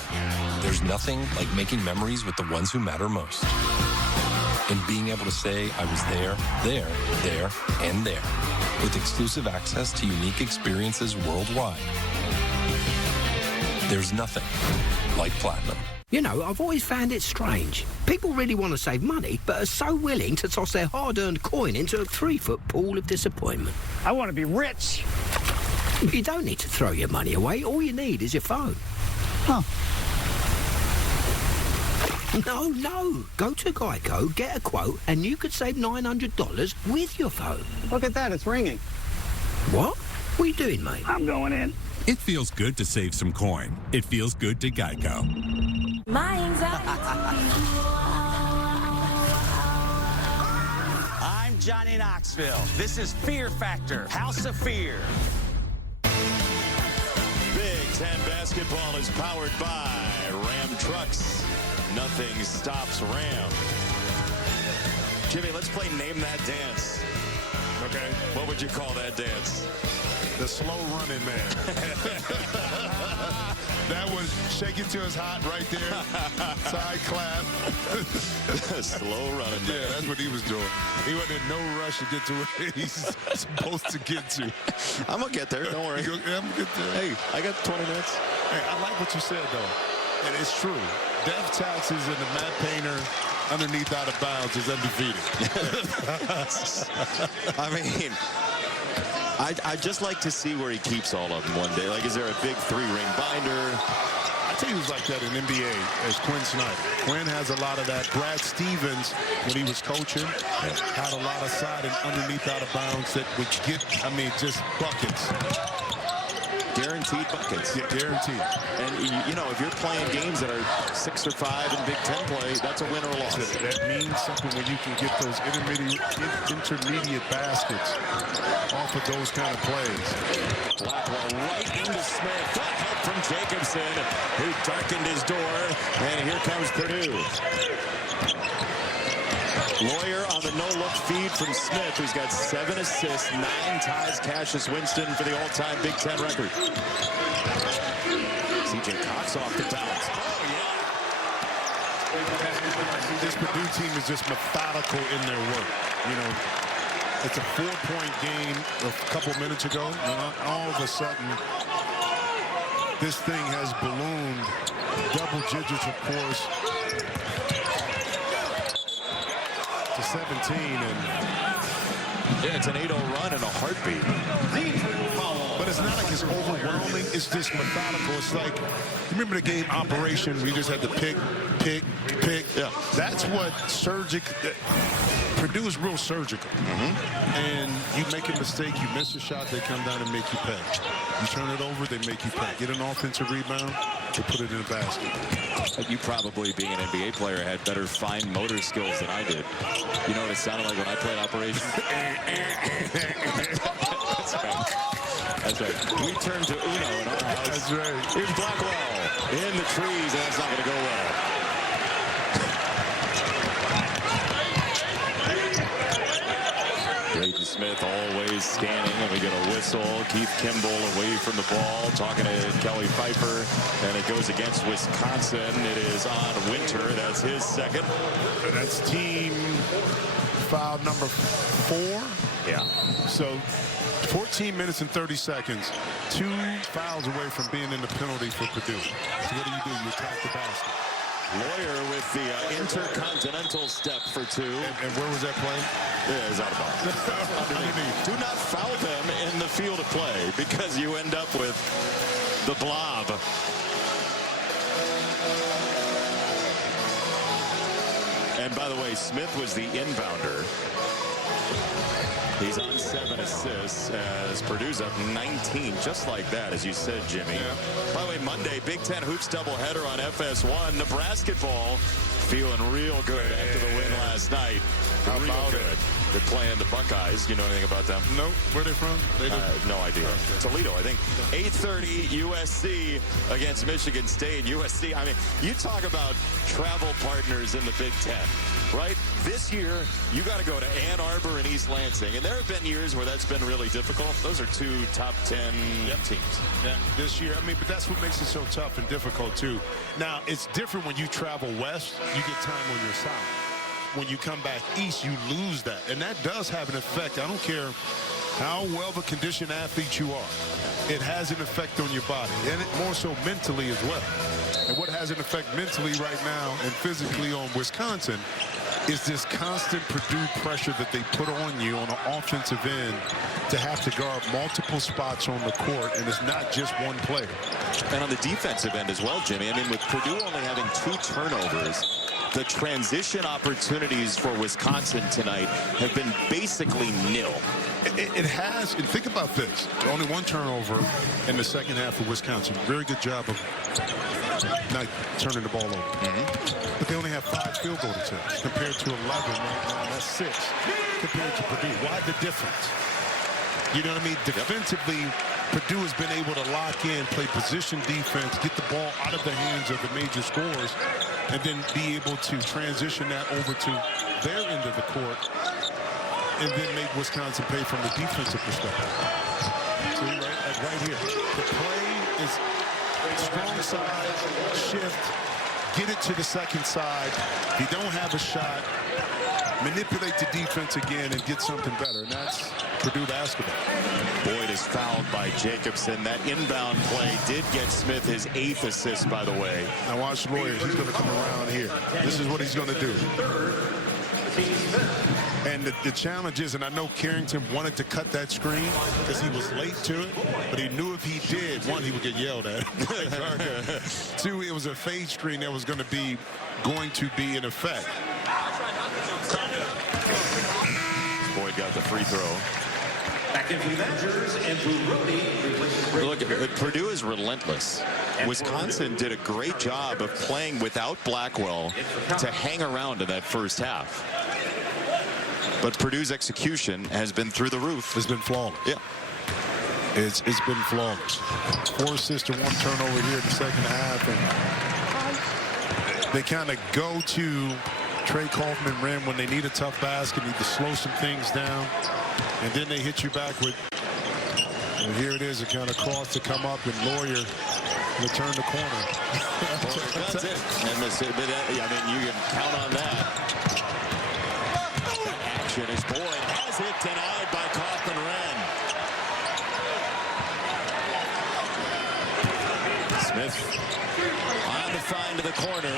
There's nothing like making memories with the ones who matter most. And being able to say I was there, and there. With exclusive access to unique experiences worldwide. There's nothing like Platinum. You know, I've always found it strange. People really want to save money, but are so willing to toss their hard-earned coin into a 3-foot pool of disappointment. I want to be rich. You don't need to throw your money away. All you need is your phone. Huh. No. Go to Geico, get a quote, and you could save $900 with your phone. Look at that, it's ringing. What? What are you doing, mate? I'm going in. It feels good to save some coin. It feels good to Geico. My anxiety. I'm Johnny Knoxville. This is Fear Factor, House of Fear. Big Ten basketball is powered by Ram Trucks. Nothing stops Ram. Jimmy, let's play Name That Dance. Okay. What would you call that dance? The slow running man. That was shake it till it's hot right there. Side clap. Slow running man. Yeah, that's what he was doing. He wasn't in no rush to get to where he's supposed to get to. I'm going to get there. Don't worry. Yeah, I'm going to get there. Hey, I got 20 minutes. Hey, I like what you said, though. And it's true. Dev Taxes and the Matt Painter underneath out of bounds is undefeated. I mean, I'd just like to see where he keeps all of them one day. Like, is there a big 3-ring binder? I tell you, he was like that in NBA as Quinn Snyder. Quinn has a lot of that. Brad Stevens, when he was coaching, had a lot of side and underneath out of bounds that would get, just buckets. Guaranteed buckets. Yeah, guaranteed. And, you know, if you're playing games that are 6 or 5 in Big Ten play, that's a win or loss. That means something when you can get those intermediate baskets off of those kind of plays. Blackwell right into Smith. Good help from Jacobson, who darkened his door. And here comes Purdue. Lawyer on the no-look feed from Smith, who's got 7 assists, 9 ties Cassius Winston for the all-time Big Ten record. C.J. Cox off the bounce. Oh, yeah. This Purdue team is just methodical in their work. You know, It's a 4-point game a couple minutes ago, and all of a sudden, this thing has ballooned double digits, of course, to 17. And yeah, it's an 8-0 run in a heartbeat. But it's not like it's overwhelming. It's just methodical. It's like, you remember the game Operation? We just had to pick. Yeah. That's what Purdue is real surgical. And you make a mistake, you miss a shot, they come down and make you pay. You turn it over, they make you pay. Get an offensive rebound, to put it in a basket. You probably, being an NBA player, had better fine motor skills than I did. You know what it sounded like when I played Operation? That's right. That's right. We turn to Uno in our house. That's right. Here's Blackwell in the trees, and that's not going to go well. Braden Smith always scanning, and we get a whistle. Keith Kimball away from the ball, talking to Kelly Pfeiffer, and it goes against Wisconsin. It is on Winter. That's his second. And that's team foul number 4. Yeah. So 14 minutes and 30 seconds. 2 fouls away from being in the penalty for Purdue. So what do? You attack the basket. Lawyer with the intercontinental step for 2. And where was that play? Yeah, it was out of bounds. Underneath. Do not foul them in the field of play, because you end up with the blob. And by the way, Smith was the inbounder. He's on 7 assists as Purdue's up 19, just like that, as you said, Jimmy. Yeah. By the way, Monday, Big Ten Hoops doubleheader on FS1. Nebraska ball feeling real good after the win last night. How about it? They're playing the Buckeyes. You know anything about them? Nope. Where are they from? No idea. Okay. Toledo, I think. 8:30 USC against Michigan State. USC, I mean, you talk about travel partners in the Big Ten, right? This year, you got to go to Ann Arbor and East Lansing. And there have been years where that's been really difficult. Those are 2 top 10 teams. Yeah, this year. I mean, but that's what makes it so tough and difficult, too. Now, it's different when you travel west. You get time on your side. When you come back east, you lose that. And that does have an effect. I don't care how well the conditioned athlete you are. It has an effect on your body, and more so mentally as well. And what has an effect mentally right now and physically on Wisconsin is this constant Purdue pressure that they put on you on the offensive end to have to guard multiple spots on the court, and it's not just one player. And on the defensive end as well, Jimmy. I mean, with Purdue only having 2 turnovers, the transition opportunities for Wisconsin tonight have been basically nil. It has, and think about this. Only 1 turnover in the second half of Wisconsin. Very good job of not turning the ball over. But they only have 5 field goal attempts compared to 11 right now. That's 6 compared to Purdue. Why the difference? You know what I mean? Defensively, Purdue has been able to lock in, play position defense, get the ball out of the hands of the major scorers, and then be able to transition that over to their end of the court and then make Wisconsin pay from the defensive perspective. See, right here. The play is strong side, shift, get it to the second side. If you don't have a shot, manipulate the defense again and get something better. And that's Purdue basketball. Boyd is fouled by Jacobson. That inbound play did get Smith his 8th assist, by the way. Now watch Lawyer. He's going to come around here. This is what he's going to do. And the challenge is, and I know Carrington wanted to cut that screen because he was late to it, but he knew if he did, 1, he would get yelled at. 2, it was a fade screen that was going to be in effect. Boyd got the free throw. Look, Purdue is relentless. Wisconsin did a great job of playing without Blackwell to hang around in that first half. But Purdue's execution has been through the roof. It's been flawless. Yeah. It's been flawless. 4 assists to 1 turnover here in the second half. And they kind of go to Trey Kaufman rim when they need a tough basket, need to slow some things down. And then they hit you back with, and here it is, a kind of cross to come up, and Lawyer will turn the corner. That's it. And I mean, you can count on that. action as Boyd has it denied by Kaufman-Wren. Smith on the find to the corner.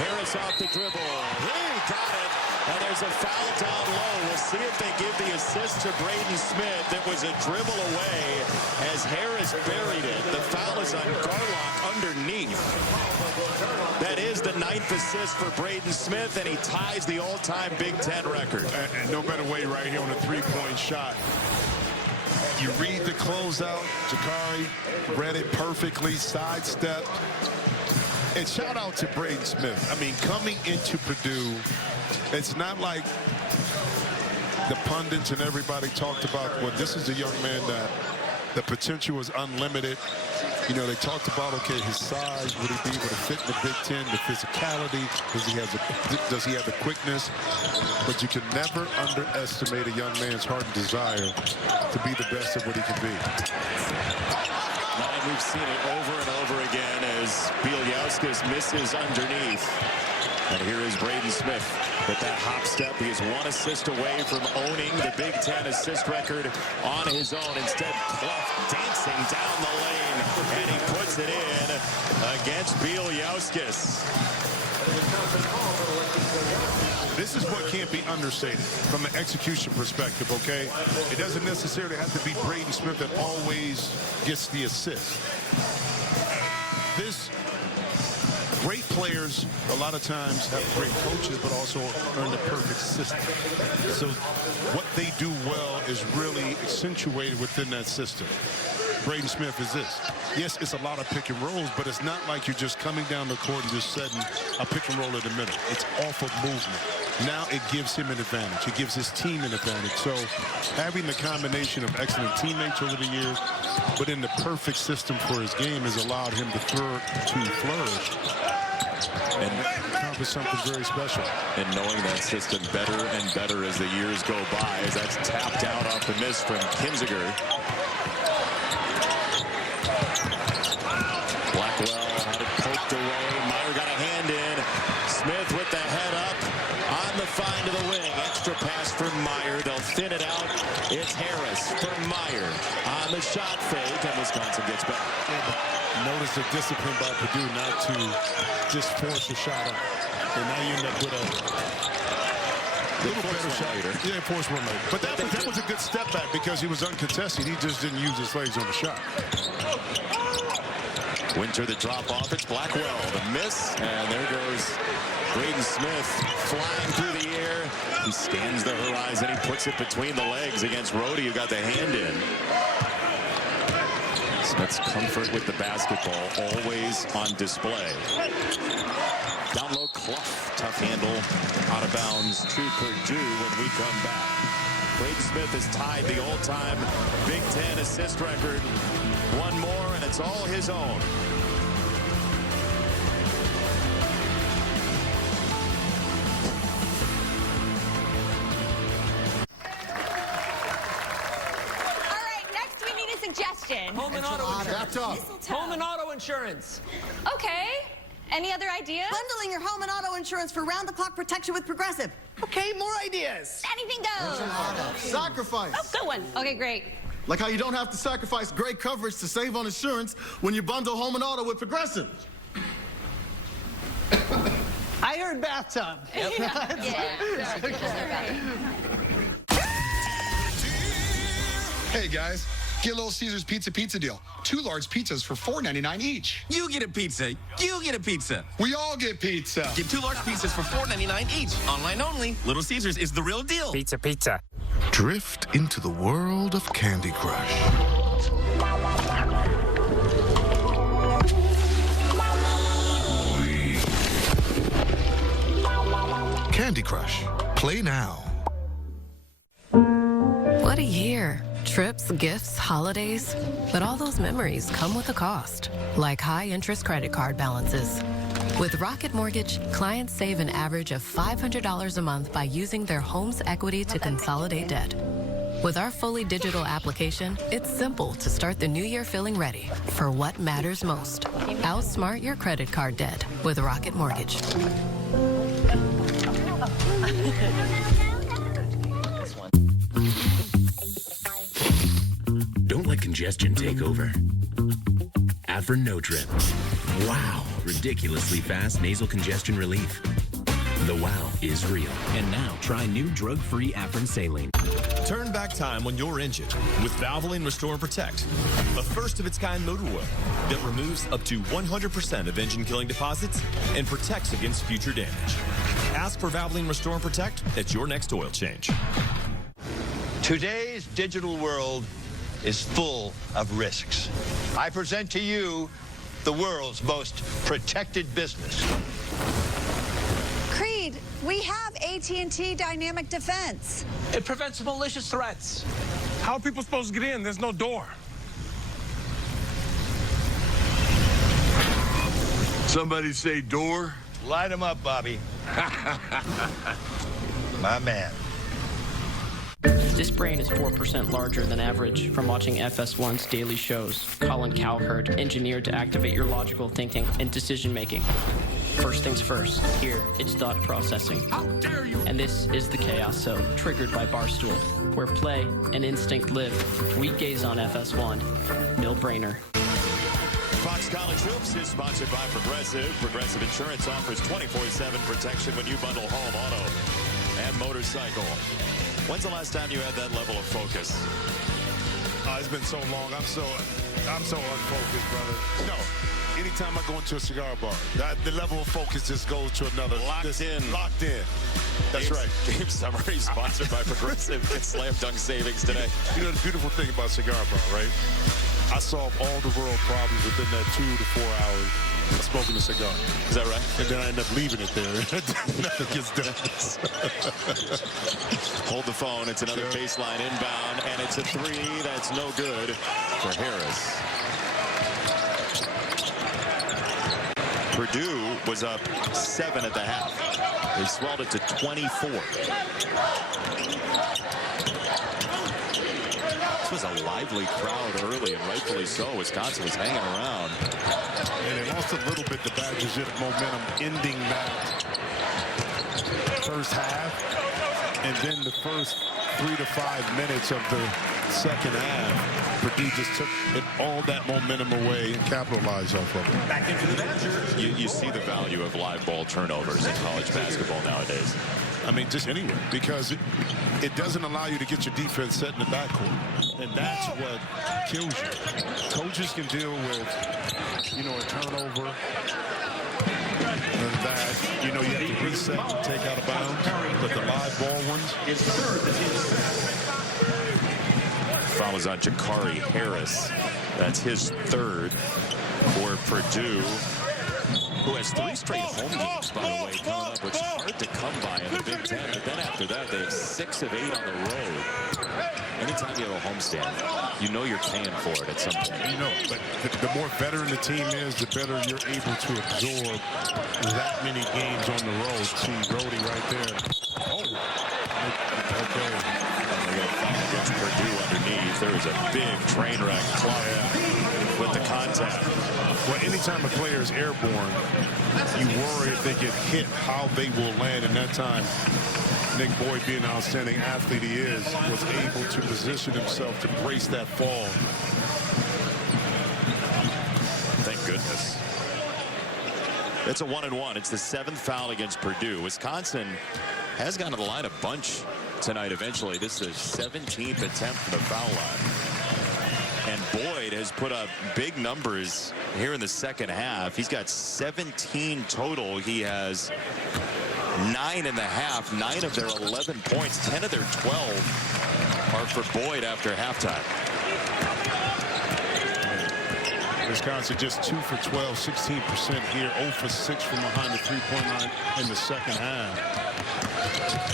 Harris off the dribble. He got it. And there's a foul down low. We'll see if they give the assist to Braden Smith. It was a dribble away as Harris buried it. The foul is on Garlock underneath. That is the 9th assist for Braden Smith, and he ties the all-time Big Ten record. And no better way right here on a three-point shot. You read the closeout. Jakari read it perfectly, sidestepped. And shout out to Braden Smith. I mean, coming into Purdue, it's not like the pundits and everybody talked about, well, this is a young man that the potential was unlimited. You know, they talked about, okay, his size, would he be able to fit in the Big Ten, the physicality, does he have the quickness? But you can never underestimate a young man's heart and desire to be the best of what he can be. And we've seen it over and over again as Bieljauskas misses underneath. And here is Braden Smith with that hop step. He is one assist away from owning the Big Ten assist record on his own. Instead, Clough dancing down the lane, and he puts it in against Bieljauskas. This is what can't be understated from an execution perspective, okay? It doesn't necessarily have to be Braden Smith that always gets the assist. Great players, a lot of times, have great coaches, but also earn the perfect system. So what they do well is really accentuated within that system. Braden Smith is this. Yes, it's a lot of pick and rolls, but it's not like you're just coming down the court and just setting a pick and roll in the middle. It's off of movement. Now it gives him an advantage. It gives his team an advantage. So having the combination of excellent teammates over the years, but in the perfect system for his game has allowed him to flourish and accomplish something very special. And knowing that system better and better as the years go by, as that's tapped out off the miss from Kinziger. Blackwell had it poked away. Meyer got a hand in. Smith with the head up on the find to the wing. Extra pass from Meyer. They'll thin it out. It's Harris for Meyer on the shot fake, and Wisconsin gets back. Notice the discipline by Purdue not to just force a shot up. And now you end up with a little better shot. Yeah, force one later. But that was a good step back because he was uncontested. He just didn't use his legs on the shot. Winter the drop off. It's Blackwell. The miss. And there goes Braden Smith flying through the air. He scans the horizon. He puts it between the legs against Rhodey, who got the hand in. Smith's comfort with the basketball always on display. Down low, Clough. Tough handle. Out of bounds to Purdue when we come back. Braden Smith has tied the all-time Big Ten assist record. One more, and it's all his own. Suggestion. Home and auto insurance. Home and auto insurance. Okay. Any other ideas? Bundling your home and auto insurance for round-the-clock protection with Progressive. Okay, more ideas. Anything goes. Sacrifice. Oh, good one. Okay, great. Like how you don't have to sacrifice great coverage to save on insurance when you bundle home and auto with Progressive. I heard bathtub. Yep. Yeah. Okay. Hey guys, get a Little Caesars pizza deal. 2 large pizzas for $4.99 each. You get a pizza. You get a pizza. We all get pizza. Get 2 large pizzas for $4.99 each. Online only. Little Caesars is the real deal. Pizza. Drift into the world of Candy Crush. Candy Crush. Play now. What a year. Trips, gifts, holidays. But all those memories come with a cost, like high-interest credit card balances. With Rocket Mortgage, clients save an average of $500 a month by using their home's equity to consolidate debt. With our fully digital application, it's simple to start the new year feeling ready for what matters most. Outsmart your credit card debt with Rocket Mortgage. let congestion take over. Afrin No Trip. Wow, ridiculously fast nasal congestion relief. The wow is real. And now try new drug-free Afrin Saline. Turn back time when you're injured with Valvoline Restore and Protect, a first-of-its-kind motor oil that removes up to 100% of engine-killing deposits and protects against future damage. Ask for Valvoline Restore and Protect at your next oil change. Today's digital world is full of risks. I present to you the world's most protected business. Creed, we have AT&T Dynamic Defense. It prevents malicious threats. How are people supposed to get in? There's no door. Somebody say door? Light them up, Bobby. My man. This brain is 4% larger than average from watching FS1's daily shows. Colin Cowherd, engineered to activate your logical thinking and decision making. First things first, here it's thought processing. How dare you! And this is the Chaos Zone, triggered by Barstool, where play and instinct live. Weekdays on FS1. No brainer. Fox College Hoops is sponsored by Progressive. Progressive Insurance offers 24/7 protection when you bundle home, auto, and motorcycle. When's the last time you had that level of focus? It's been so long. I'm so unfocused, brother. No. Anytime I go into a cigar bar, the level of focus just goes to another. Locked in. Locked in. That's right. Game summary sponsored by Progressive. Get slam dunk savings today. You know the beautiful thing about cigar bar, right? I solve all the world problems within that 2 to 4 hours of smoking a cigar. Is that right? And then I end up leaving it there. Nothing gets done. Hold the phone. It's another baseline inbound, and it's a three that's no good for Harris. Purdue was up 7 at the half. They swelled it to 24. This was a lively crowd early, and rightfully so. Wisconsin was hanging around. And they lost a little bit the Badgers' momentum ending that first half. And then the first 3 to 5 minutes of the second half, Purdue just took all that momentum away and capitalized off of it. Back into the Badgers. You see the value of live ball turnovers in college basketball nowadays. I mean, just anywhere, because it doesn't allow you to get your defense set in the backcourt. And that's what kills you. Coaches can deal with, a turnover. And that, you have to reset and take out of bounds. But the live ball ones. Foul is on Jakari Harris. That's his third for Purdue, who has 3 straight home games, by the way, coming up, which is hard to come by in the Big Ten. But then after that, they have 6 of 8 on the road. Anytime you have a homestand, you're paying for it at some point. But the more veteran the team is, the better you're able to absorb that many games on the road. See Brody right there. Oh, okay. They're going to foul against Purdue underneath. There is a big train wreck clock with the contact. Well, anytime a player is airborne, you worry if they get hit, how they will land. And that time, Nick Boyd, being the outstanding athlete he is, was able to position himself to brace that fall. Thank goodness. It's a 1-and-1. It's the 7th foul against Purdue. Wisconsin has gone to the line a bunch tonight eventually. This is the 17th attempt from the foul line. And Boyd has put up big numbers here in the second half. He's got 17 total. He has 9 in the half. 9 of their 11 points. 10 of their 12 are for Boyd after halftime. Wisconsin just 2 for 12, 16% here, 0 for 6 from behind the three-point line in the second half.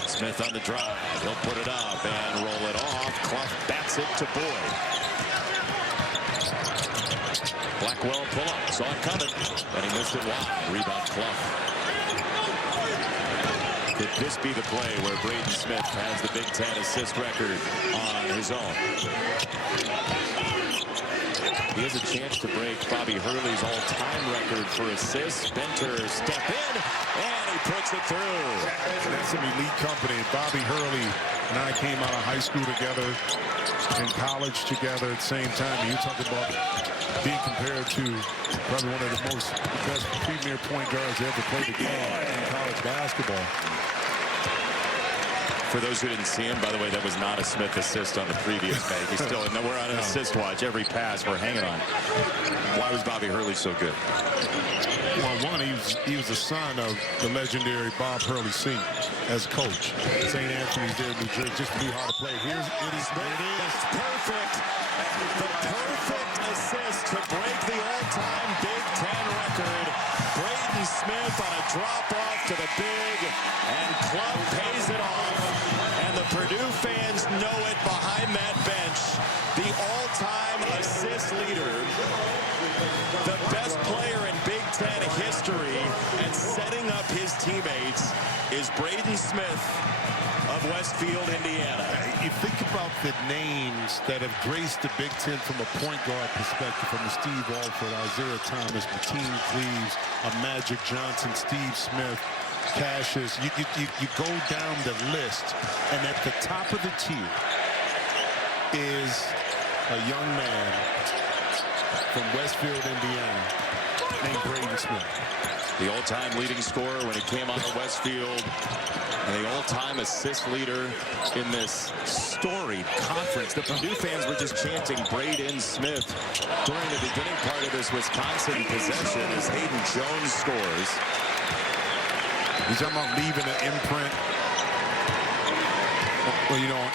Smith on the drive. He'll put it up and roll it off. Clough bats it to Boyd. Blackwell pull up. Saw it coming. And he missed it wide. Rebound Clough. Could this be the play where Braden Smith has the Big Ten assist record on his own? He has a chance to break Bobby Hurley's all-time record for assists. Benter step in, and he puts it through. That's some elite company. Bobby Hurley and I came out of high school together. in college together at the same time. And you talk about being compared to probably one of the best premier point guards that ever played the game in college basketball. For those who didn't see him, by the way, that was not a Smith assist on the previous make. He's still, we're on an assist watch. Every pass we're hanging on. Why was Bobby Hurley so good? Well, one, he was the son of the legendary Bob Hurley Sr. as coach. St. Anthony's there in New Jersey, just knew how to play. It is perfect. The perfect assist to break the all-time Big Ten record. Braden Smith on a drop-off to the big, and Club pays it off. And the Purdue fans know it behind that bench. The all-time assist leader, the best player in Big Ten history, and setting up his teammates is Braden Smith of Westfield, Indiana. You think about the names that have graced the Big Ten from a point guard perspective, from Steve Alford, Isaiah Thomas, Mateen Cleaves, Magic Johnson, Steve Smith, Cassius. You go down the list, and at the top of the tier is a young man from Westfield, Indiana, named Braden Smith. The all-time leading scorer when he came on the Westfield, and the all-time assist leader in this storied conference. The Purdue fans were just chanting Braden Smith during the beginning part of this Wisconsin possession as Hayden Jones scores. He's talking about leaving an imprint. Well, you know,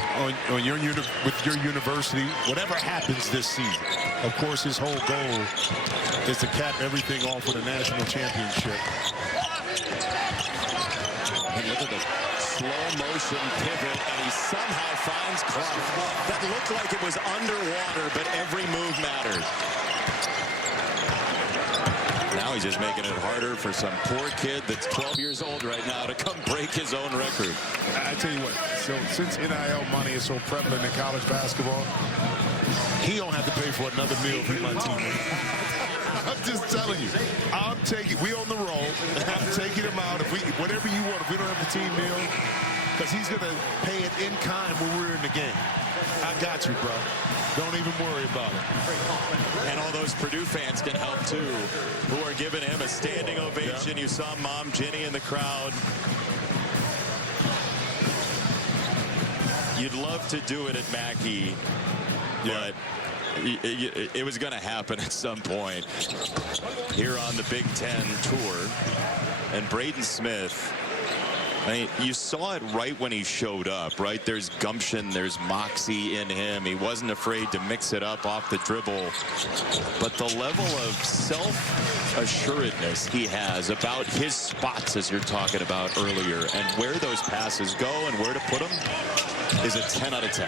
with your university, whatever happens this season, of course, his whole goal is to cap everything off with a national championship. And look at the slow motion pivot, and he somehow finds Clark. That looked like it was underwater, but every move mattered. Now he's just making it harder for some poor kid that's 12 years old right now to come break his own record. I tell you what, so since NIL money is so prevalent in college basketball, he don't have to pay for another meal for my teammate. I'm just telling you, we on the roll. I'm taking him out. Whatever you want, if we don't have the team meal, because he's going to pay it in kind when we're in the game. I got you, bro. Don't even worry about it. And all those Purdue fans can help, too, who are giving him a standing ovation. Yeah. You saw Mom Jenny in the crowd. You'd love to do it at Mackey, but it was going to happen at some point here on the Big Ten tour. And Braden Smith, I mean, you saw it right when he showed up, right? There's gumption, there's moxie in him. He wasn't afraid to mix it up off the dribble. But the level of self-assuredness he has about his spots, as you're talking about earlier, and where those passes go and where to put them, is a 10 out of 10.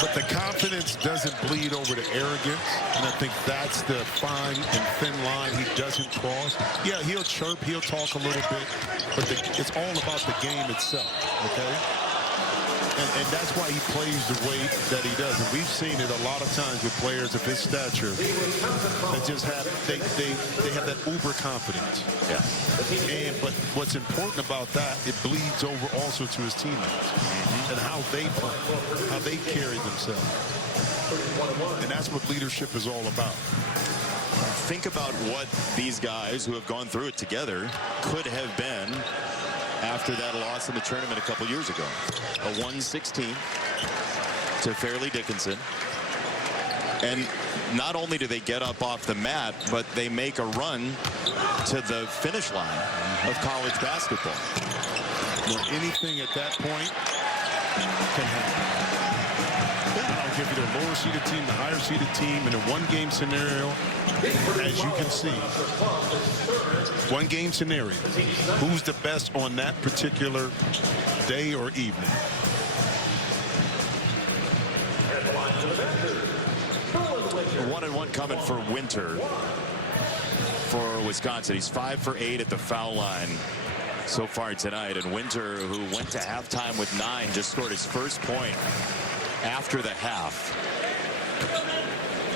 But the confidence doesn't bleed over to arrogance, and I think that's the fine and thin line he doesn't cross. Yeah, he'll chirp, he'll talk a little bit, but it's all about the game itself, okay? And that's why he plays the way that he does. And we've seen it a lot of times with players of his stature that just have they have that uber confidence. Yeah. But what's important about that, it bleeds over also to his teammates and how they play, how they carry themselves. And that's what leadership is all about. Think about what these guys who have gone through it together could have been after that loss in the tournament a couple years ago. A 116 to Fairleigh Dickinson. And not only do they get up off the mat, but they make a run to the finish line of college basketball. Well, anything at that point can happen. I'll give you the lower seeded team, the higher seeded team in a one-game scenario. As you can see, one-game scenario. Who's the best on that particular day or evening? A 1-and-1 coming for Winter for Wisconsin. He's 5 for 8 at the foul line so far tonight. And Winter, who went to halftime with 9, just scored his first point after the half.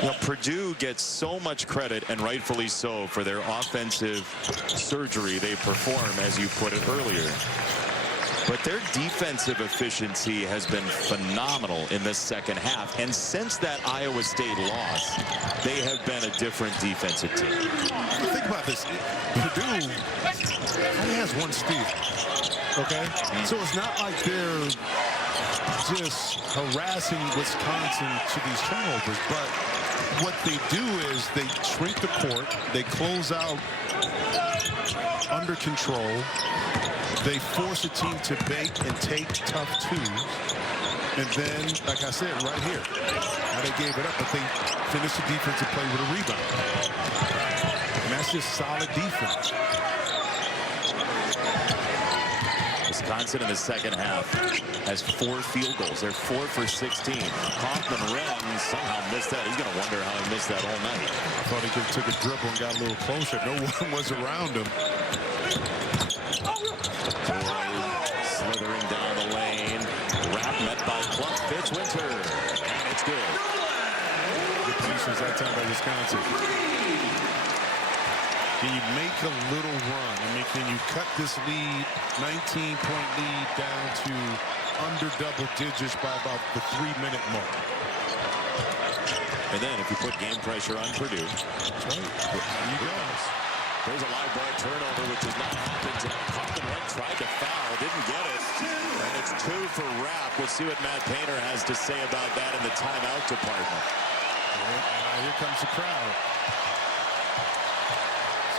Now, Purdue gets so much credit, and rightfully so, for their offensive surgery they perform, as you put it earlier. But their defensive efficiency has been phenomenal in this second half. And since that Iowa State loss, they have been a different defensive team. Think about this. Purdue only has one steal. Okay? So it's not like they're just harassing Wisconsin to these turnovers. But what they do is they shrink the court. They close out under control. They force a team to bake and take tough twos. And then, like I said, right here, now they gave it up, but they finished the defensive play with a rebound. And that's just solid defense. Wisconsin in the second half has 4 field goals. They're 4 for 16. Kaufman-Renn somehow missed that. He's going to wonder how he missed that all night. I thought he could have took a dribble and got a little closer. No one was around him. Slithering down the lane. Rap met by Cluff Fitzwinter. And it's good. Good positions that time by Wisconsin. Can you make a little run? I mean, can you cut this lead, 19-point lead, down to under double digits by about the 3-minute mark? And then if you put game pressure on Purdue. That's right. He does. There's a live ball turnover, which has not happened tonight. Kaufman-Renn tried to foul, didn't get it. And it's 2 for Rapp. We'll see what Matt Painter has to say about that in the timeout department. And here comes the crowd.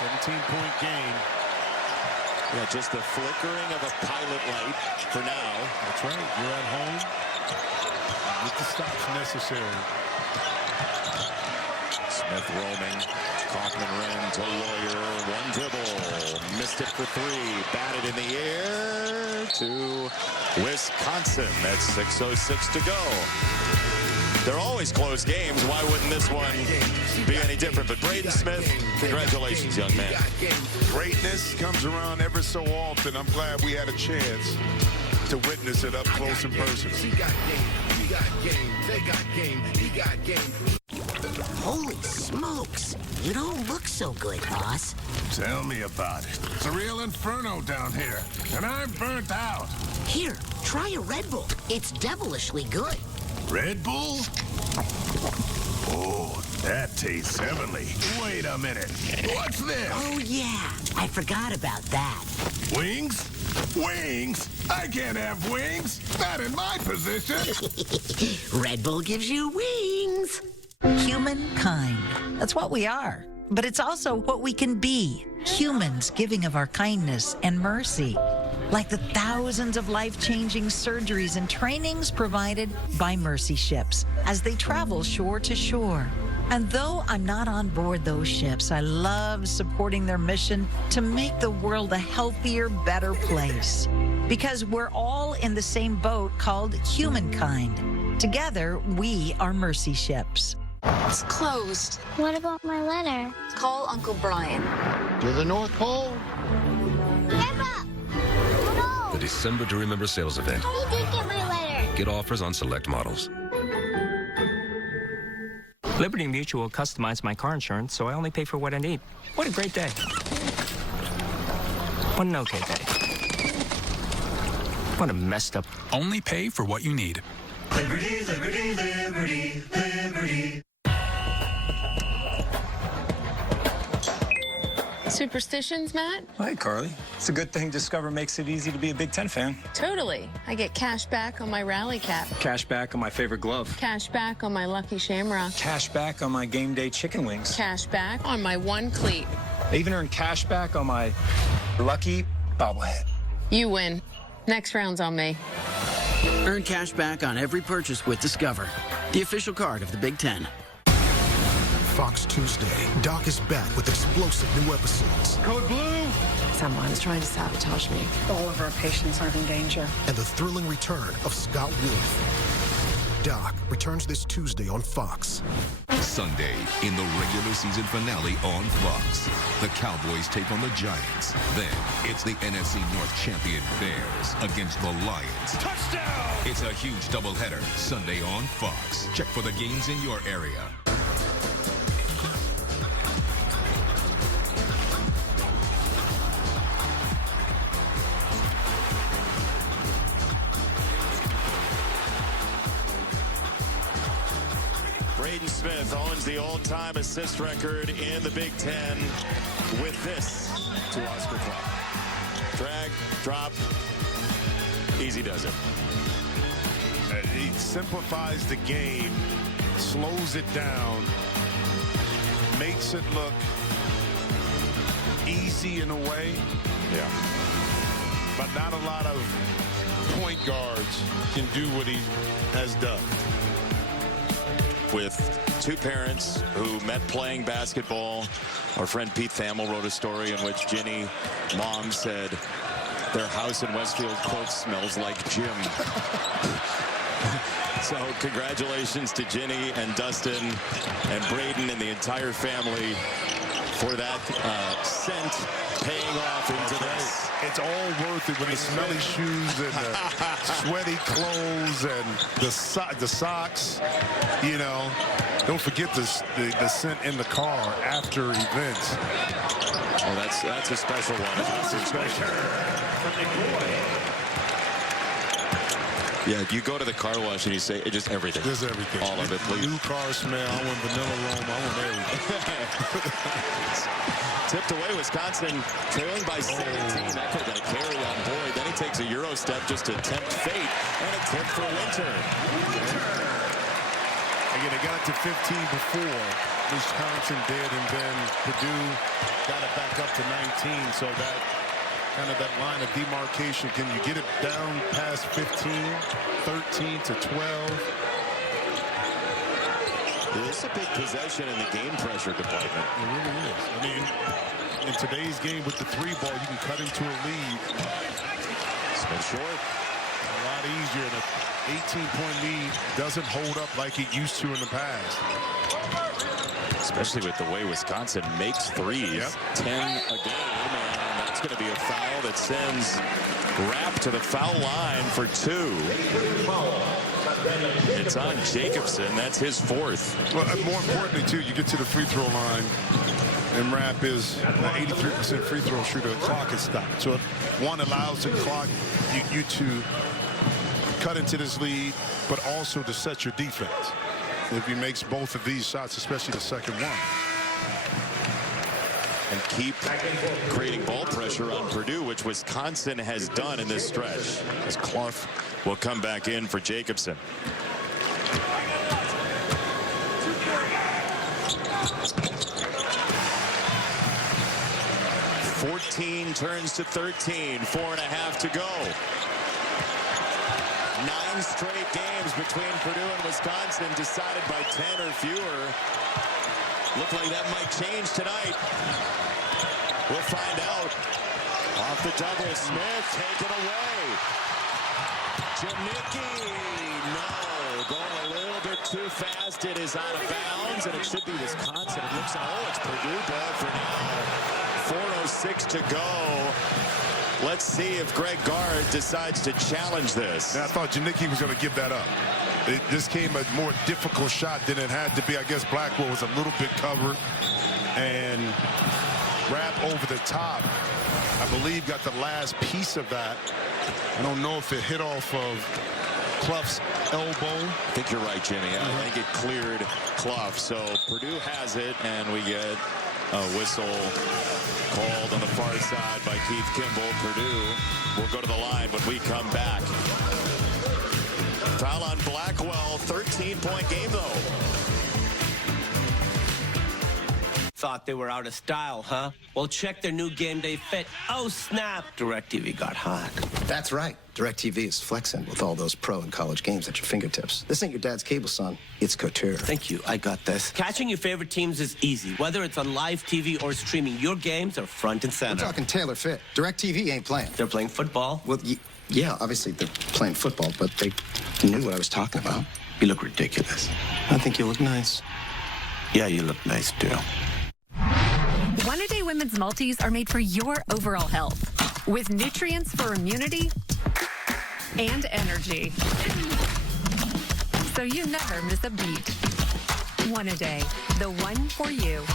17-point game. Yeah, just the flickering of a pilot light for now. That's right. You're at home. With the stops necessary. Smith roaming. Kaufman-Renn to Lawyer. 1 dribble. Missed it for 3. Batted in the air to Wisconsin. That's 6:06 to go. They're always close games. Why wouldn't this one be any different? But Braden Smith, congratulations, young man. Greatness comes around ever so often. I'm glad we had a chance to witness it up close and personal. Holy smokes. You don't look so good, boss. Tell me about it. It's a real inferno down here, and I'm burnt out. Here, try a Red Bull. It's devilishly good. Red Bull? Oh, that tastes heavenly. Wait a minute. What's this? Oh, yeah. I forgot about that. Wings? Wings? I can't have wings. Not in my position. Red Bull gives you wings. Humankind. That's what we are. But it's also what we can be. Humans giving of our kindness and mercy. Like the thousands of life-changing surgeries and trainings provided by Mercy ships as they travel shore to shore. And though I'm not on board those ships, I love supporting their mission to make the world a healthier, better place. Because we're all in the same boat called humankind. Together, we are Mercy ships. It's closed. What about my letter? Call Uncle Brian. To the North Pole? The December to Remember sales event. He did get my letter. Get offers on select models. Liberty Mutual customized my car insurance, so I only pay for what I need. What a great day. What an okay day. What a messed up. Only pay for what you need. Liberty, liberty, liberty, liberty. Superstitions, Matt? Hi, Carly. It's a good thing Discover makes it easy to be a Big Ten fan. Totally. I get cash back on my rally cap. Cash back on my favorite glove. Cash back on my Lucky Shamrock. Cash back on my game day chicken wings. Cash back on my one cleat. I even earned cash back on my Lucky bobblehead. You win. Next round's on me. Earn cash back on every purchase with Discover, the official card of the Big Ten. Fox Tuesday. Doc is back with explosive new episodes. Code Blue! Someone's trying to sabotage me. All of our patients are in danger. And the thrilling return of Scott Wolf. Doc returns this Tuesday on Fox. Sunday in the regular season finale on Fox. The Cowboys take on the Giants. Then it's the NFC North champion Bears against the Lions. Touchdown! It's a huge doubleheader Sunday on Fox. Check for the games in your area. Braden Smith owns the all-time assist record in the Big Ten with this to Oscar Clark. Drag, drop, easy does it. He simplifies the game, slows it down, makes it look easy in a way. Yeah. But not a lot of point guards can do what he has done. With two parents who met playing basketball, our friend Pete Thamel wrote a story in which Ginny, mom, said their house in Westfield Court smells like gym. So congratulations to Ginny and Dustin and Braden and the entire family for that scent paying off into this. It's all worth it with the smelly shoes and the sweaty clothes and the socks. You know, don't forget the scent in the car after events. Oh, that's a special one. That's a special. Yeah, you go to the car wash and you say, just everything. There's everything. All of it, please. New car smell. I want vanilla aroma. I want everything. Tipped away, Wisconsin trailing by 17. That could have been a carry on Boyd. Then he takes a Euro step just to tempt fate and a tip for Winter. Again, they got it to 15 before Wisconsin did, and then Purdue got it back up to 19. So that kind of that line of demarcation. Can you get it down past 15, 13 to 12? This is a big possession in the game pressure department. It really is. I mean, in today's game with the 3-ball, you can cut into a lead. Smith short. A lot easier. And an 18-point lead doesn't hold up like it used to in the past. Especially with the way Wisconsin makes threes. Yep. 10 a game, and that's going to be a foul that sends Rapp to the foul line for 2. It's on Jacobson. That's his 4th. Well, more importantly, too, you get to the free throw line, and Rapp is an 83% free throw shooter. The clock is stopped. So one allows the clock you to cut into this lead, but also to set your defense. If he makes both of these shots, especially the second one. And keep creating ball pressure on Purdue, which Wisconsin has done in this stretch. As Clough will come back in for Jacobson. (14) turns to 13. 4.5 to go. 9 straight games between Purdue and Wisconsin decided by 10 or fewer. Look like that might change tonight. We'll find out. Off the double, Smith taken away. Janicki, no, going a little bit too fast. It is out of bounds, and it should be Wisconsin. It looks like, it's Purdue ball for now. 4:06 to go. Let's see if Greg Gard decides to challenge this. Now, I thought Janicki was going to give that up. This came a more difficult shot than it had to be. I guess Blackwell was a little bit covered, and Rapp over the top, I believe, got the last piece of that. I don't know if it hit off of Clough's elbow. I think you're right, Jimmy. I think it cleared Clough. So Purdue has it, and we get a whistle called on the far side by Keith Kimball. Purdue will go to the line when we come back. Foul on Blackwell. 13-point game, though. Thought they were out of style, huh? Well, check their new game day fit. Oh, snap! DirecTV got hot. That's right. DirecTV is flexing with all those pro and college games at your fingertips. This ain't your dad's cable, son. It's couture. Thank you. I got this. Catching your favorite teams is easy. Whether it's on live TV or streaming, your games are front and center. We're talking tailor fit. DirecTV ain't playing. They're playing football. Well, yeah, obviously they're playing football, but they knew what I was talking about. You look ridiculous. I think you look nice. Yeah, you look nice, too. One-A-Day Women's Multis are made for your overall health, with nutrients for immunity and energy. So you never miss a beat. One-A-Day, the one for you.